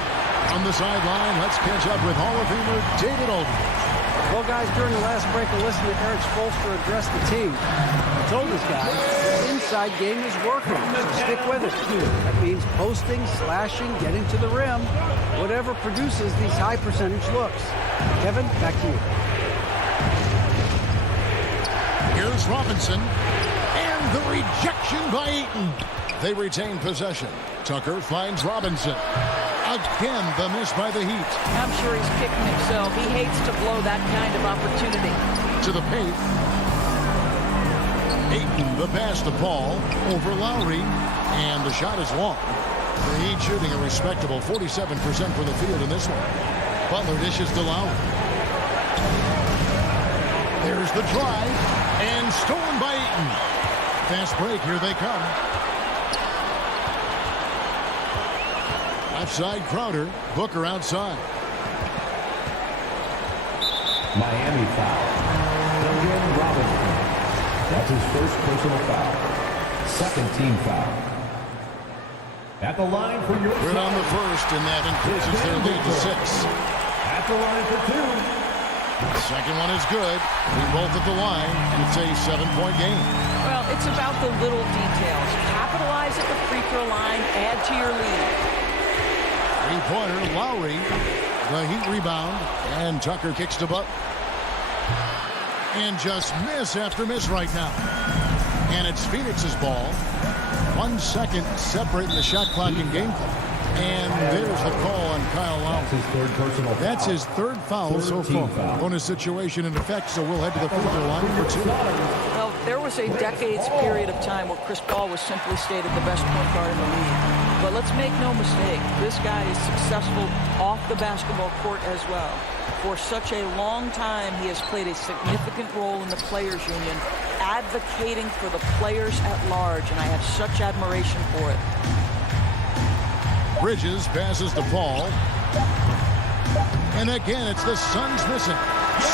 On the sideline, let's catch up with Hall of Famer David Aldridge. Well, guys, during the last break, I listened to Eric Spoelstra address the team. He told his guys the inside game is working, so stick with it. That means posting, slashing, getting to the rim, whatever produces these high-percentage looks. Kevin, back to you. Here's Robinson, and the rejection by Eaton. They retain possession. Tucker finds Robinson. Again, the miss by the Heat. I'm sure he's kicking himself. He hates to blow that kind of opportunity. To the paint. Ayton, the pass to Paul, over Lowry, and the shot is long. The Heat shooting a respectable 47% from the field in this one. Butler dishes to Lowry. There's the drive, and stolen by Ayton. Fast break, here they come. Outside Crowder, Booker outside. Miami foul. Duncan Robinson. That's his first personal foul. Second team foul. At the line for your We're on the first, and that increases their lead to 6. At the line for 2. The second one is good. We both at the line, and it's a 7-point game. Well, it's about the little details. Capitalize at the free throw line, add to your lead. Three-pointer, Lowry. The Heat rebound, and Tucker kicks to Butler. And just miss after miss right now. And it's Phoenix's ball. 1 second separating the shot clock in game clock. And there's the call on Kyle Lowry. That's his third foul so far. Bonus situation in effect, so we'll head to the free throw line for 2. Well, there was a decades period of time where Chris Paul was simply stated the best point guard in the league. But let's make no mistake, this guy is successful off the basketball court as well. For such a long time, he has played a significant role in the Players Union, advocating for the players at large, and I have such admiration for it. Bridges passes to Paul. And again, it's the Suns missing.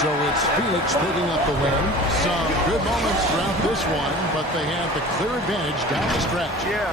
So it's Phoenix picking up the win. Some good moments throughout this one, but they have the clear advantage down the stretch. Yeah.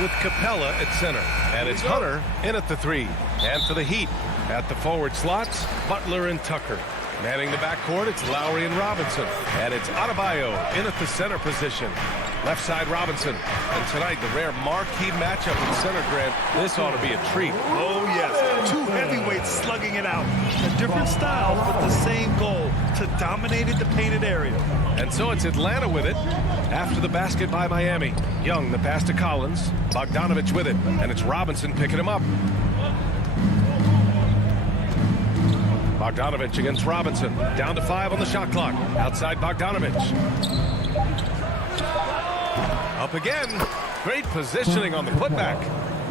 With Capella at center, and it's Hunter in at the 3. And for the Heat, at the forward slots, Butler and Tucker. Manning the backcourt, it's Lowry and Robinson. And it's Adebayo in at the center position. Left side Robinson. And tonight, the rare marquee matchup in center, Grant. This ought to be a treat. Oh, yes. Two heavyweights slugging it out. A different style, but the same goal, to dominate the painted area. And so it's Atlanta with it. After the basket by Miami. Young, the pass to Collins. Bogdanovich with it. And it's Robinson picking him up. Bogdanovich against Robinson. Down to 5 on the shot clock. Outside Bogdanovich. Up again. Great positioning on the putback.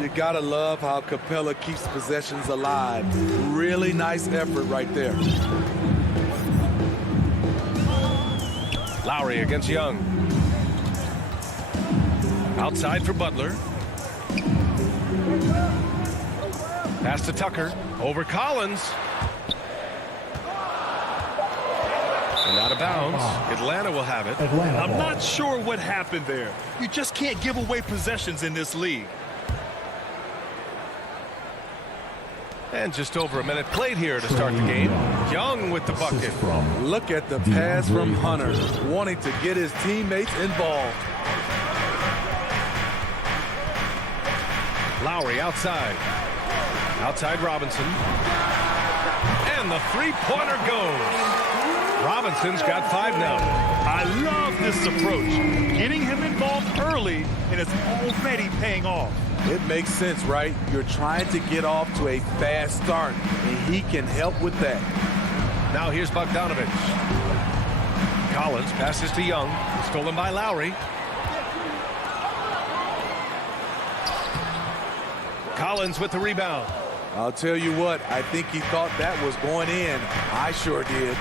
You gotta love how Capella keeps possessions alive. Really nice effort right there. Lowry against Young. Outside for Butler. Pass to Tucker. Over Collins. And out of bounds. Atlanta will have it. I'm not sure what happened there. You just can't give away possessions in this league. And just over a minute played here to start the game. Young with the bucket. Look at the pass from Hunter, wanting to get his teammates involved. Lowry outside. Outside Robinson. And the three-pointer goes. Robinson's got 5 now. I love this approach. Getting him involved early, and it's already paying off. It makes sense, right? You're trying to get off to a fast start, and he can help with that. Now here's Bogdanovich. Collins passes to Young. Stolen by Lowry. Collins with the rebound. I'll tell you what, I think he thought that was going in. I sure did.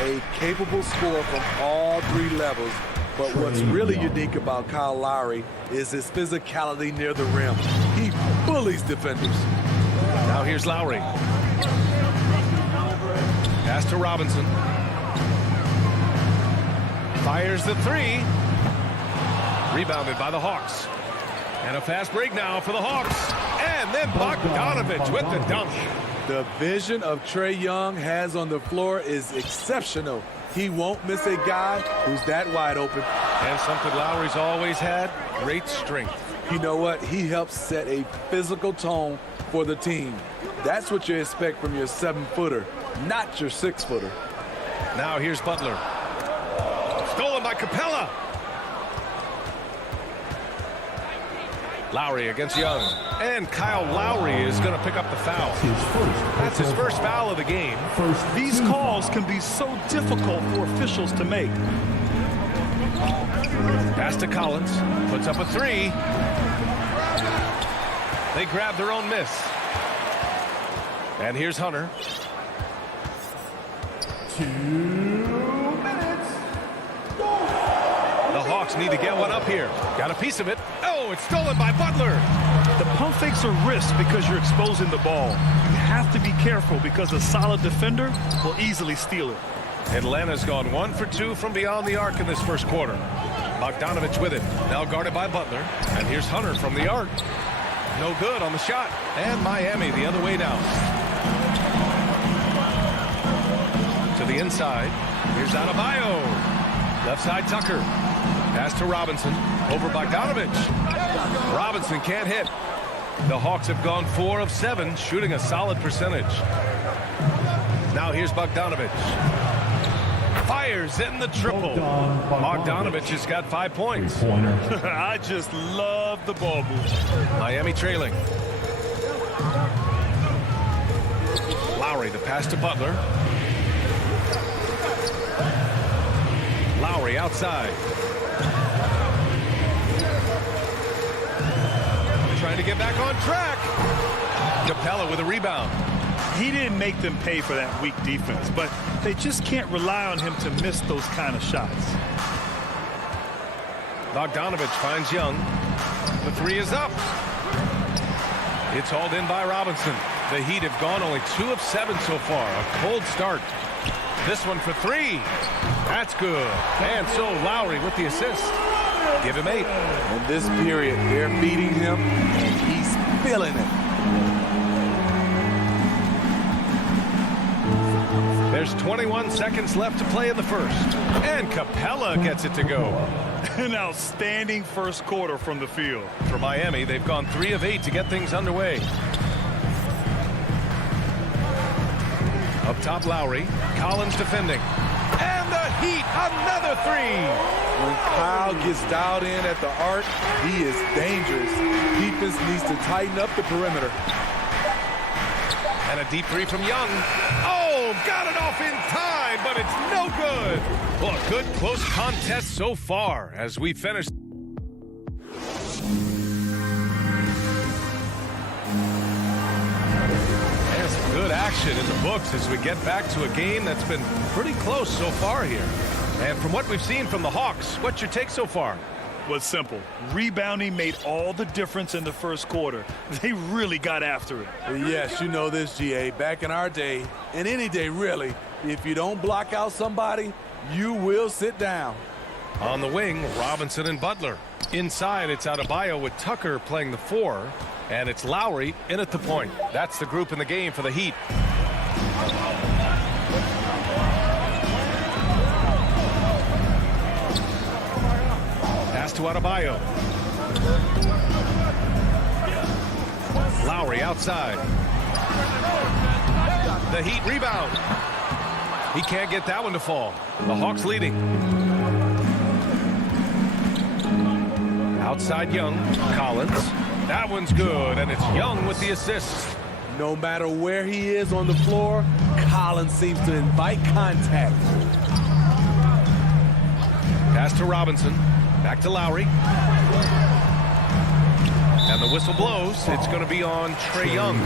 A capable scorer from all 3 levels. But what's really unique about Kyle Lowry is his physicality near the rim. He bullies defenders. Now here's Lowry. Pass to Robinson. Fires the 3. Rebounded by the Hawks. And a fast break now for the Hawks. And then Bogdanovich with the dunk. The vision of Trae Young has on the floor is exceptional. He won't miss a guy who's that wide open. And something Lowry's always had, great strength. You know what? He helps set a physical tone for the team. That's what you expect from your 7-footer, not your 6-footer. Now here's Butler. Stolen by Capella. Lowry against Young. And Kyle Lowry is going to pick up the foul. That's his first foul of the game. These calls can be so difficult for officials to make. Pass to Collins. Puts up a 3. They grab their own miss. And here's Hunter. 2 minutes. The Hawks need to get one up here. Got a piece of it. Oh, it's stolen by Butler. The pump fakes are risks because you're exposing the ball. You have to be careful because a solid defender will easily steal it. Atlanta's gone 1 for 2 from beyond the arc in this first quarter. Bogdanovich with it. Now guarded by Butler. And here's Hunter from the arc. No good on the shot. And Miami the other way down. To the inside. Here's Adebayo. Left side Tucker. Pass to Robinson. Over Bogdanovich. Robinson can't hit. The Hawks have gone 4 of 7, shooting a solid percentage. Now here's Bogdanovich. Fires in the triple. Bogdanovich has got 5 points. I just love the ball move. Miami trailing. Lowry, the pass to Butler. Lowry outside. Trying to get back on track. Capella with a rebound. He didn't make them pay for that weak defense, but they just can't rely on him to miss those kind of shots. Bogdanovich finds Young. The 3 is up. It's hauled in by Robinson. The Heat have gone only 2 of 7 so far. A cold start. This one for 3. That's good. And so Lowry with the assist. Give him 8. In this period, they're beating him, and he's feeling it. There's 21 seconds left to play in the first. And Capella gets it to go. An outstanding first quarter from the field. For Miami, they've gone 3 of 8 to get things underway. Up top, Lowry. Collins defending. And the Heat, another 3. When Kyle gets dialed in at the arc, he is dangerous. Defense needs to tighten up the perimeter. And a deep 3 from Young. Oh, got it off in time, but it's no good. Well, a good close contest so far as we finish. There's some good action in the books as we get back to a game that's been pretty close so far here. And from what we've seen from the Hawks, what's your take so far? Well, it's simple. Rebounding made all the difference in the first quarter. They really got after it. Yes, you know this, GA. Back in our day, and any day really, if you don't block out somebody, you will sit down. On the wing, Robinson and Butler. Inside, it's Adebayo with Tucker playing the 4. And it's Lowry in at the point. That's the group in the game for the Heat. Pass to Adebayo. Lowry outside. The Heat rebound. He can't get that one to fall. The Hawks leading. Outside Young. Collins. That one's good, and it's Young with the assist. No matter where he is on the floor, Collins seems to invite contact. Pass to Robinson. Back to Lowry. And the whistle blows. It's going to be on Trae Young.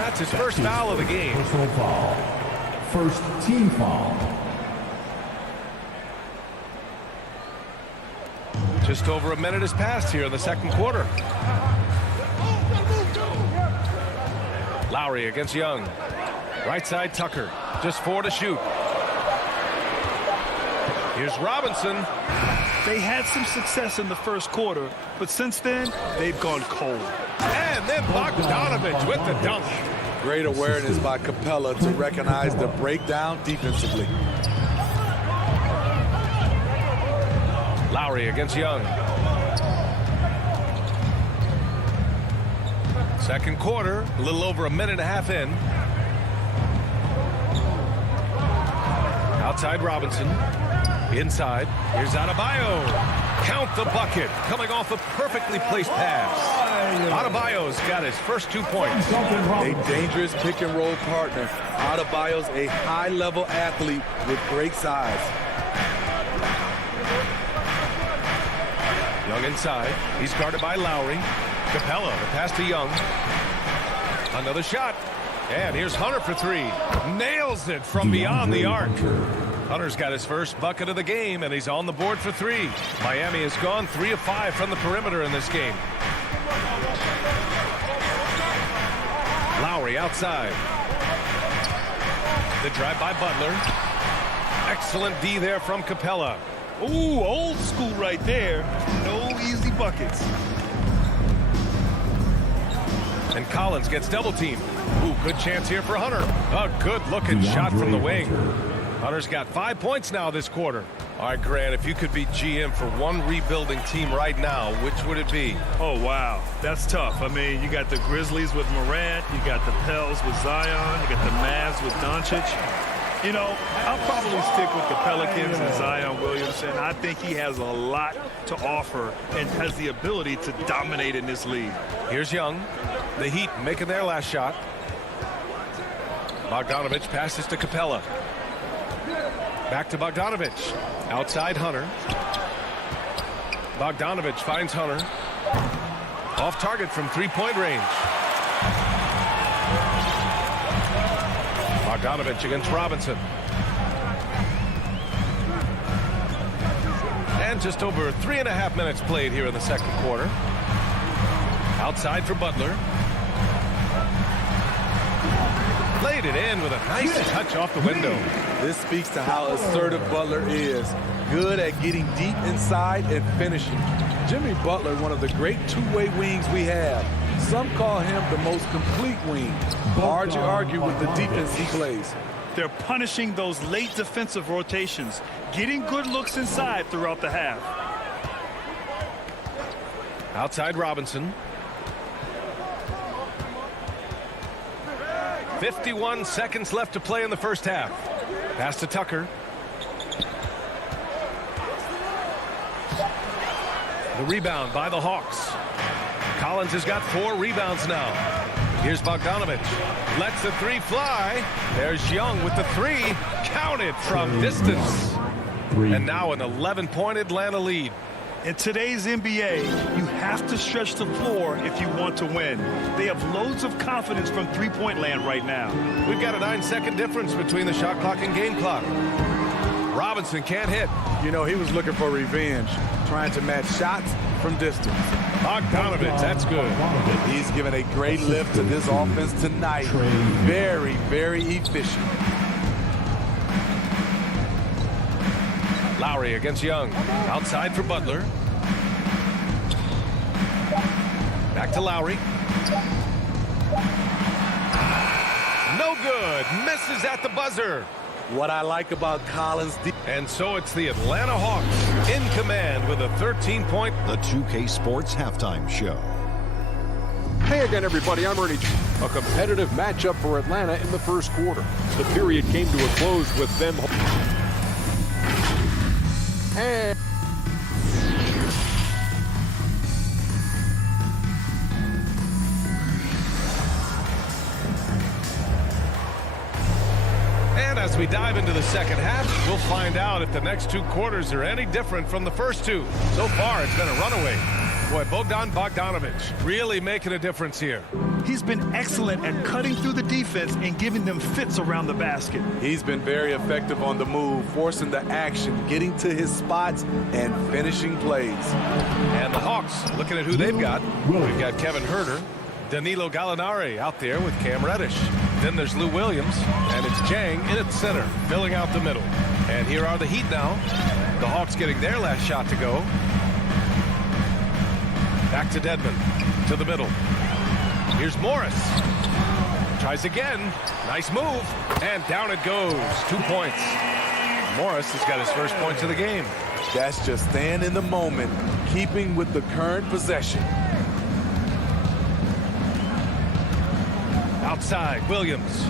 That's his first foul of the game. Personal foul. First team foul. Just over a minute has passed here in the second quarter. Lowry against Young. Right side Tucker. Just 4 to shoot. Here's Robinson. They had some success in the first quarter, but since then, they've gone cold. And then Bogdanovich with the dunk. Great awareness by Capella to recognize the breakdown defensively. Lowry against Young. Second quarter, a little over a minute and a half in. Outside Robinson. Inside. Here's Adebayo. Count the bucket. Coming off a perfectly placed pass. Adebayo's got his first 2 points. A dangerous pick and roll partner. Adebayo's a high-level athlete with great size. Young inside. He's guarded by Lowry. Capella, the pass to Young. Another shot. And here's Hunter for 3. Nails it from beyond the arc. Hunter's got his first bucket of the game, and he's on the board for 3. Miami has gone 3 of 5 from the perimeter in this game. Lowry outside. The drive by Butler. Excellent D there from Capella. Ooh, old school right there. No easy buckets. And Collins gets double teamed. Ooh, good chance here for Hunter. A good looking shot from the wing. Hunter's got 5 points now this quarter. All right, Grant, if you could be GM for one rebuilding team right now, which would it be? Oh, wow. That's tough. I mean, you got the Grizzlies with Morant. You got the Pels with Zion. You got the Mavs with Doncic. You know, I'll probably stick with the Pelicans and Zion Williamson. I think he has a lot to offer and has the ability to dominate in this league. Here's Young. The Heat making their last shot. Bogdanovich passes to Capella. Back to Bogdanovich. Outside Hunter. Bogdanovich finds Hunter. Off target from three-point range. Bogdanovich against Robinson. And just over 3.5 minutes played here in the second quarter. Outside for Butler. Laid it in with a nice touch off the window. This speaks to how assertive Butler is. Good at getting deep inside and finishing. Jimmy Butler, one of the great two-way wings we have. Some call him the most complete wing. Hard to argue with the defense he plays. They're punishing those late defensive rotations, getting good looks inside throughout the half. Outside Robinson. 51 seconds left to play in the first half. Pass to Tucker. The rebound by the Hawks. Collins has got 4 rebounds now. Here's Bogdanovich. Lets the three fly. There's Young with the three. Counted from distance. And now an 11-point Atlanta lead. In today's NBA, you have to stretch the floor if you want to win. They have loads of confidence from three-point land right now. We've got a 9-second difference between the shot clock and game clock. Robinson can't hit. You know, he was looking for revenge, trying to match shots from distance. Bogdanovich, that's good. He's given a great lift to this offense tonight. Very, very efficient. Lowry against Young. Outside for Butler. Back to Lowry. No good. Misses at the buzzer. What I like about Collins. And so it's the Atlanta Hawks in command with a 13-point. The 2K Sports Halftime Show. Hey again, everybody. I'm Ernie. A competitive matchup for Atlanta in the first quarter. The period came to a close with them. And as we dive into the second half, we'll find out if the next 2 quarters are any different from the first 2. So far, it's been a runaway. Boy, Bogdanovich really making a difference here. He's been excellent at cutting through the defense and giving them fits around the basket. He's been very effective on the move, forcing the action, getting to his spots, and finishing plays. And the Hawks, looking at who they've got. We've got Kevin Huerter, Danilo Gallinari out there with Cam Reddish. Then there's Lou Williams, and it's Jang in at center, filling out the middle. And here are the Heat now. The Hawks getting their last shot to go. Back to Dedmon, to the middle. Here's Morris. Tries again. Nice move. And down it goes. 2 points. Morris has got his first points of the game. That's just staying in the moment, keeping with the current possession. Outside, Williams.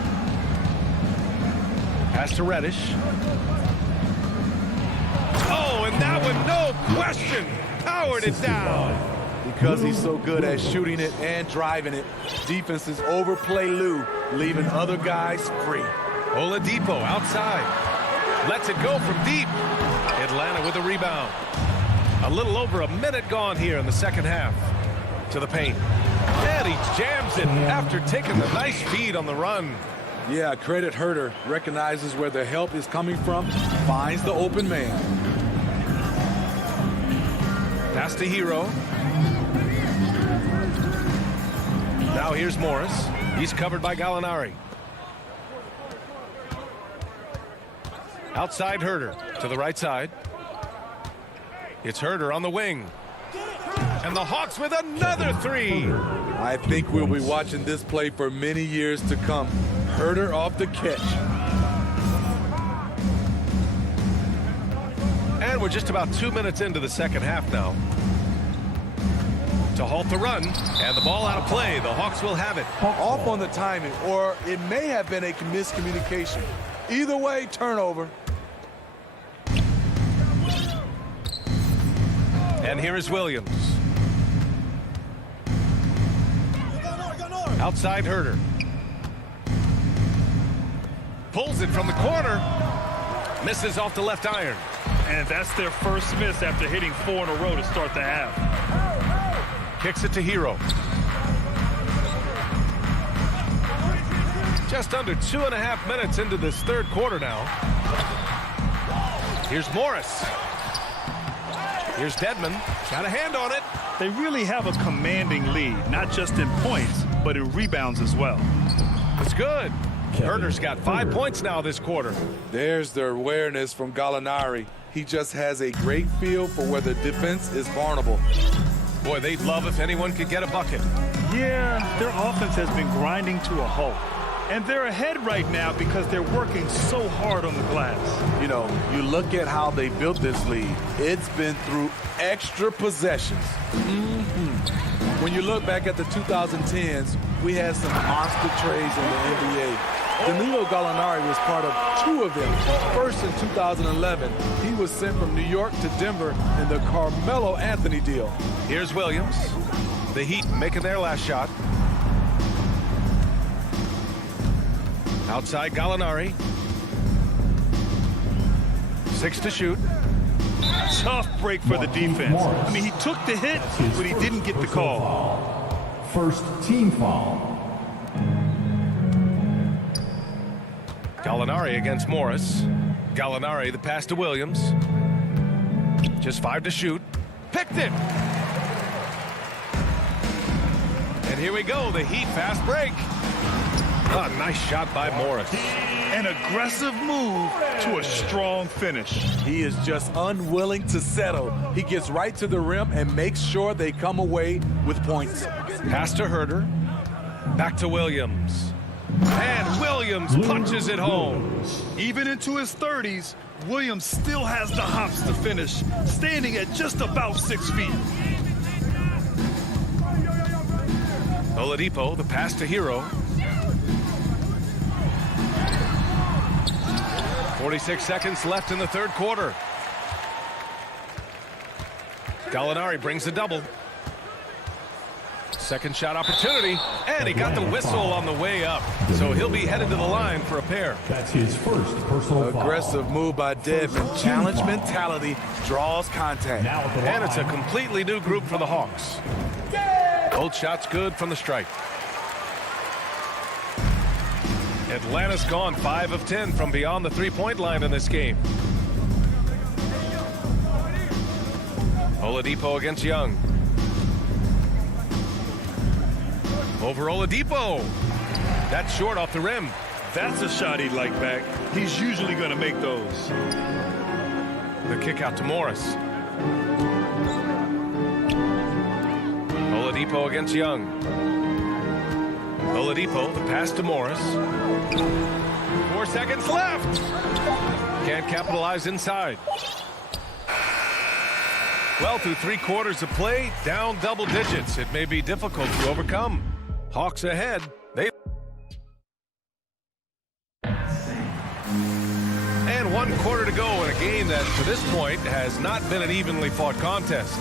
Pass to Reddish. Oh, and that one, no question, powered it down. Because he's so good at shooting it and driving it, defenses overplay Lou, leaving other guys free. Oladipo outside. Lets it go from deep. Atlanta with a rebound. A little over a minute gone here in the second half. To the paint. And he jams it after taking the nice feed on the run. Yeah, credit Huerter. Recognizes where the help is coming from. Finds the open man. Pass to Hero. Now here's Morris. He's covered by Gallinari. Outside Huerter to the right side. It's Huerter on the wing. And the Hawks with another three. I think we'll be watching this play for many years to come. Huerter off the catch. And we're just about 2 minutes into the second half now. To halt the run, and the ball out of play. The Hawks will have it. Off on the timing, or it may have been a miscommunication. Either way, turnover. And here is Williams. Outside Herder. Pulls it from the corner. Misses off the left iron. And that's their first miss after hitting 4 in a row to start the half. Kicks it to Hero. Just under 2.5 minutes into this third quarter now. Here's Morris. Here's Dedman. Got a hand on it. They really have a commanding lead, not just in points, but in rebounds as well. It's good. Herder's got 5 points now this quarter. There's the awareness from Gallinari. He just has a great feel for where the defense is vulnerable. Boy, they'd love if anyone could get a bucket. Yeah, their offense has been grinding to a halt. And they're ahead right now because they're working so hard on the glass. You know, you look at how they built this lead. It's been through extra possessions. When you look back at the 2010s, we had some monster trades in the NBA. Danilo Gallinari was part of 2 of them. First in 2011, he was sent from New York to Denver in the Carmelo Anthony deal. Here's Williams. The Heat making their last shot. Outside Gallinari. 6 to shoot. Tough break for the defense. I mean, he took the hit, but he didn't get the call. First team foul. Gallinari against Morris. Gallinari, the pass to Williams. Just 5 to shoot. Picked it. And here we go, the Heat fast break. Oh, nice shot by Morris. An aggressive move to a strong finish. He is just unwilling to settle. He gets right to the rim and makes sure they come away with points. Pass to Herder. Back to Williams. And Williams punches it home. Even into his 30s, Williams still has the hops to finish, standing at just about 6 feet. Oladipo, the pass to Hero. 46 seconds left in the third quarter. Gallinari brings a double. Second shot opportunity, and he got the whistle on the way up. So he'll be headed to the line for a pair. That's his first personal foul. Aggressive move by Dedman. Challenge mentality draws contact. And it's a completely new group for the Hawks. Both shots good from the stripe. Atlanta's gone 5 of 10 from beyond the three-point line in this game. Oladipo against Young. Over Oladipo. That's short off the rim. That's a shot he'd like back. He's usually going to make those. The kick out to Morris. Oladipo against Young. Oladipo, the pass to Morris. 4 seconds left. Can't capitalize inside. Well, through 3 quarters of play, down double digits. It may be difficult to overcome. Hawks ahead. And 1 quarter to go in a game that, to this point, has not been an evenly fought contest.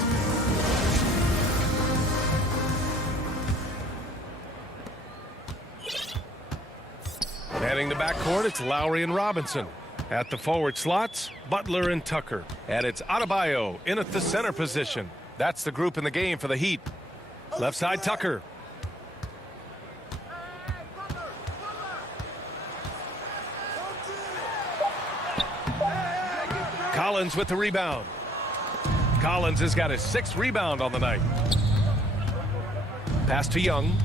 Manning the backcourt, it's Lowry and Robinson. At the forward slots, Butler and Tucker. And it's Adebayo in at the center position. That's the group in the game for the Heat. Left side, Tucker. Collins with the rebound. Collins has got his 6th rebound on the night. Pass to Young.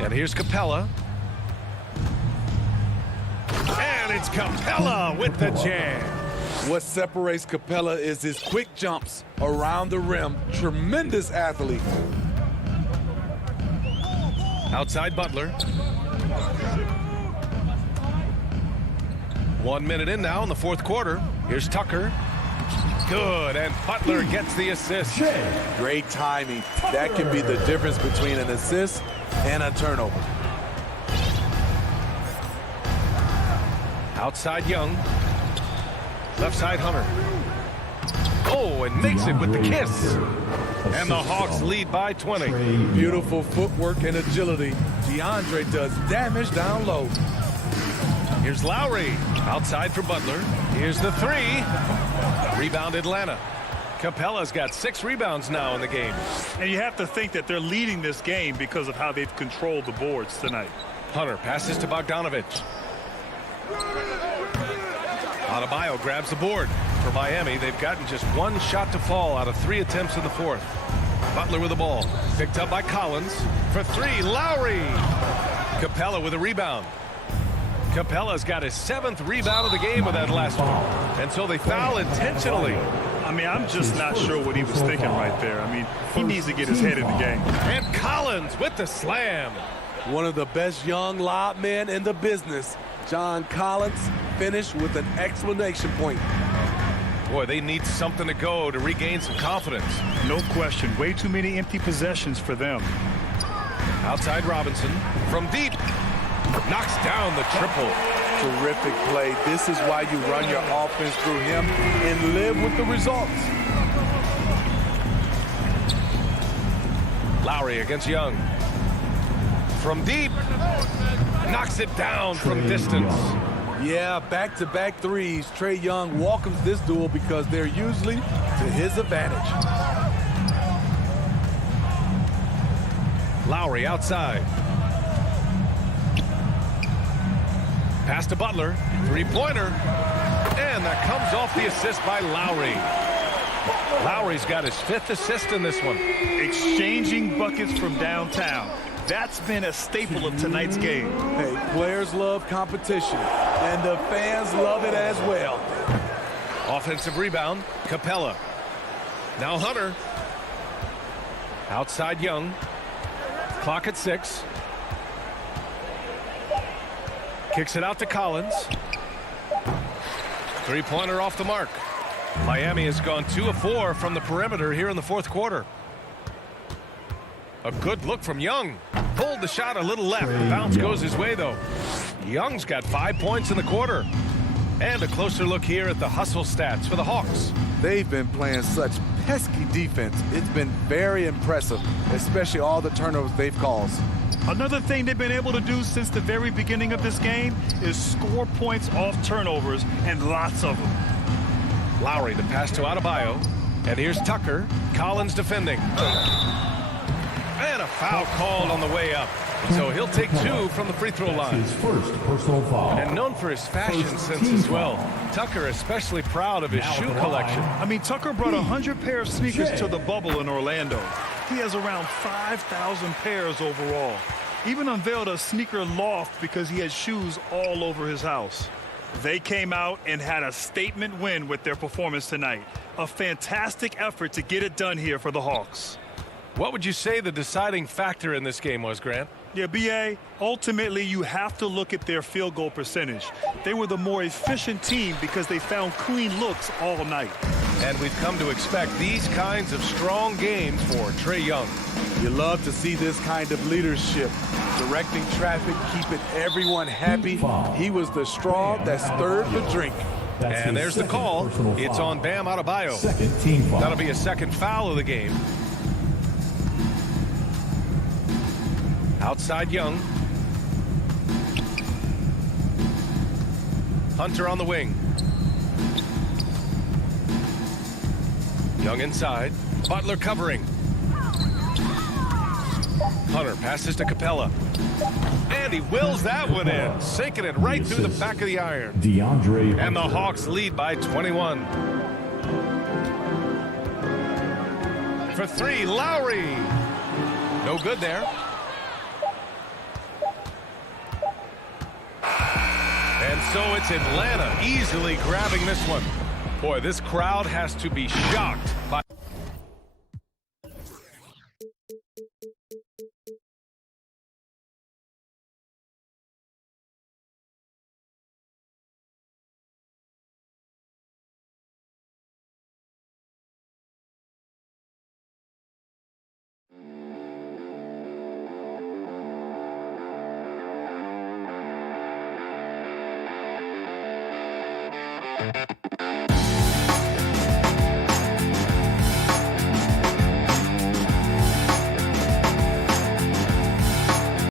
And here's Capella. And it's Capella with the jam. What separates Capella is his quick jumps around the rim. Tremendous athlete. Outside Butler. 1 minute in now in the fourth quarter. Here's Tucker. Good, and Butler gets the assist. Great timing. That can be the difference between an assist and a turnover. Outside Young. Left side Hunter. Oh, and makes it with the kiss. And the Hawks lead by 20. Beautiful footwork and agility. DeAndre does damage down low. Here's Lowry. Outside for Butler. Here's the three. Rebound Atlanta. Capella's got 6 rebounds now in the game. And you have to think that they're leading this game because of how they've controlled the boards tonight. Hunter passes to Bogdanovich. Adebayo grabs the board. For Miami, they've gotten just 1 shot to fall out of 3 attempts in the fourth. Butler with the ball. Picked up by Collins. For 3, Lowry. Capella with a rebound. Capella's got his 7th rebound of the game with that last one. And so they foul intentionally. I mean, I'm just not sure what he was thinking right there. I mean, he needs to get his head in the game. And Collins with the slam. One of the best young lob men in the business. John Collins finished with an exclamation point. Boy, they need something to go to regain some confidence. No question. Way too many empty possessions for them. Outside Robinson. From deep. Knocks down the triple. Terrific play. This is why you run your offense through him and live with the results. Lowry against Young. From deep. Knocks it down from distance. Yeah, back-to-back threes. Trae Young welcomes this duel because they're usually to his advantage. Lowry outside. Pass to Butler. 3-pointer. And that comes off the assist by Lowry. Lowry's got his 5th assist in this one. Exchanging buckets from downtown. That's been a staple of tonight's game. Hey, players love competition, and the fans love it as well. Offensive rebound, Capella. Now Hunter. Outside Young. Clock at 6. Kicks it out to Collins. 3-pointer off the mark. Miami has gone 2 of 4 from the perimeter here in the fourth quarter. A good look from Young. Pulled the shot a little left. The bounce goes his way, though. Young's got 5 points in the quarter. And a closer look here at the hustle stats for the Hawks. They've been playing such pesky defense. It's been very impressive, especially all the turnovers they've caused. Another thing they've been able to do since the very beginning of this game is score points off turnovers, and lots of them. Lowry, the pass to Adebayo. And here's Tucker. Collins defending. And a foul called on the way up. So he'll take 2 from the free throw line. His first personal foul. And known for his fashion sense as well. Tucker especially proud of his shoe collection. I mean, Tucker brought 100 pair of sneakers to the bubble in Orlando. He has around 5,000 pairs overall. Even unveiled a sneaker loft because he had shoes all over his house. They came out and had a statement win with their performance tonight. A fantastic effort to get it done here for the Hawks. What would you say the deciding factor in this game was, Grant? Yeah, B.A., ultimately you have to look at their field goal percentage. They were the more efficient team because they found clean looks all night. And we've come to expect these kinds of strong games for Trae Young. You love to see this kind of leadership. Directing traffic, keeping everyone happy. He was the straw that stirred the drink. And there's the call. It's on Bam Adebayo. Second team foul. That'll be a second foul of the game. Outside Young. Hunter on the wing. Young inside. Butler covering. Hunter passes to Capella. And he wills that one in. Sinking it right through the back of the iron. DeAndre. And the Hawks lead by 21. For 3, Lowry. No good there. And so it's Atlanta easily grabbing this one. Boy, this crowd has to be shocked by Bye.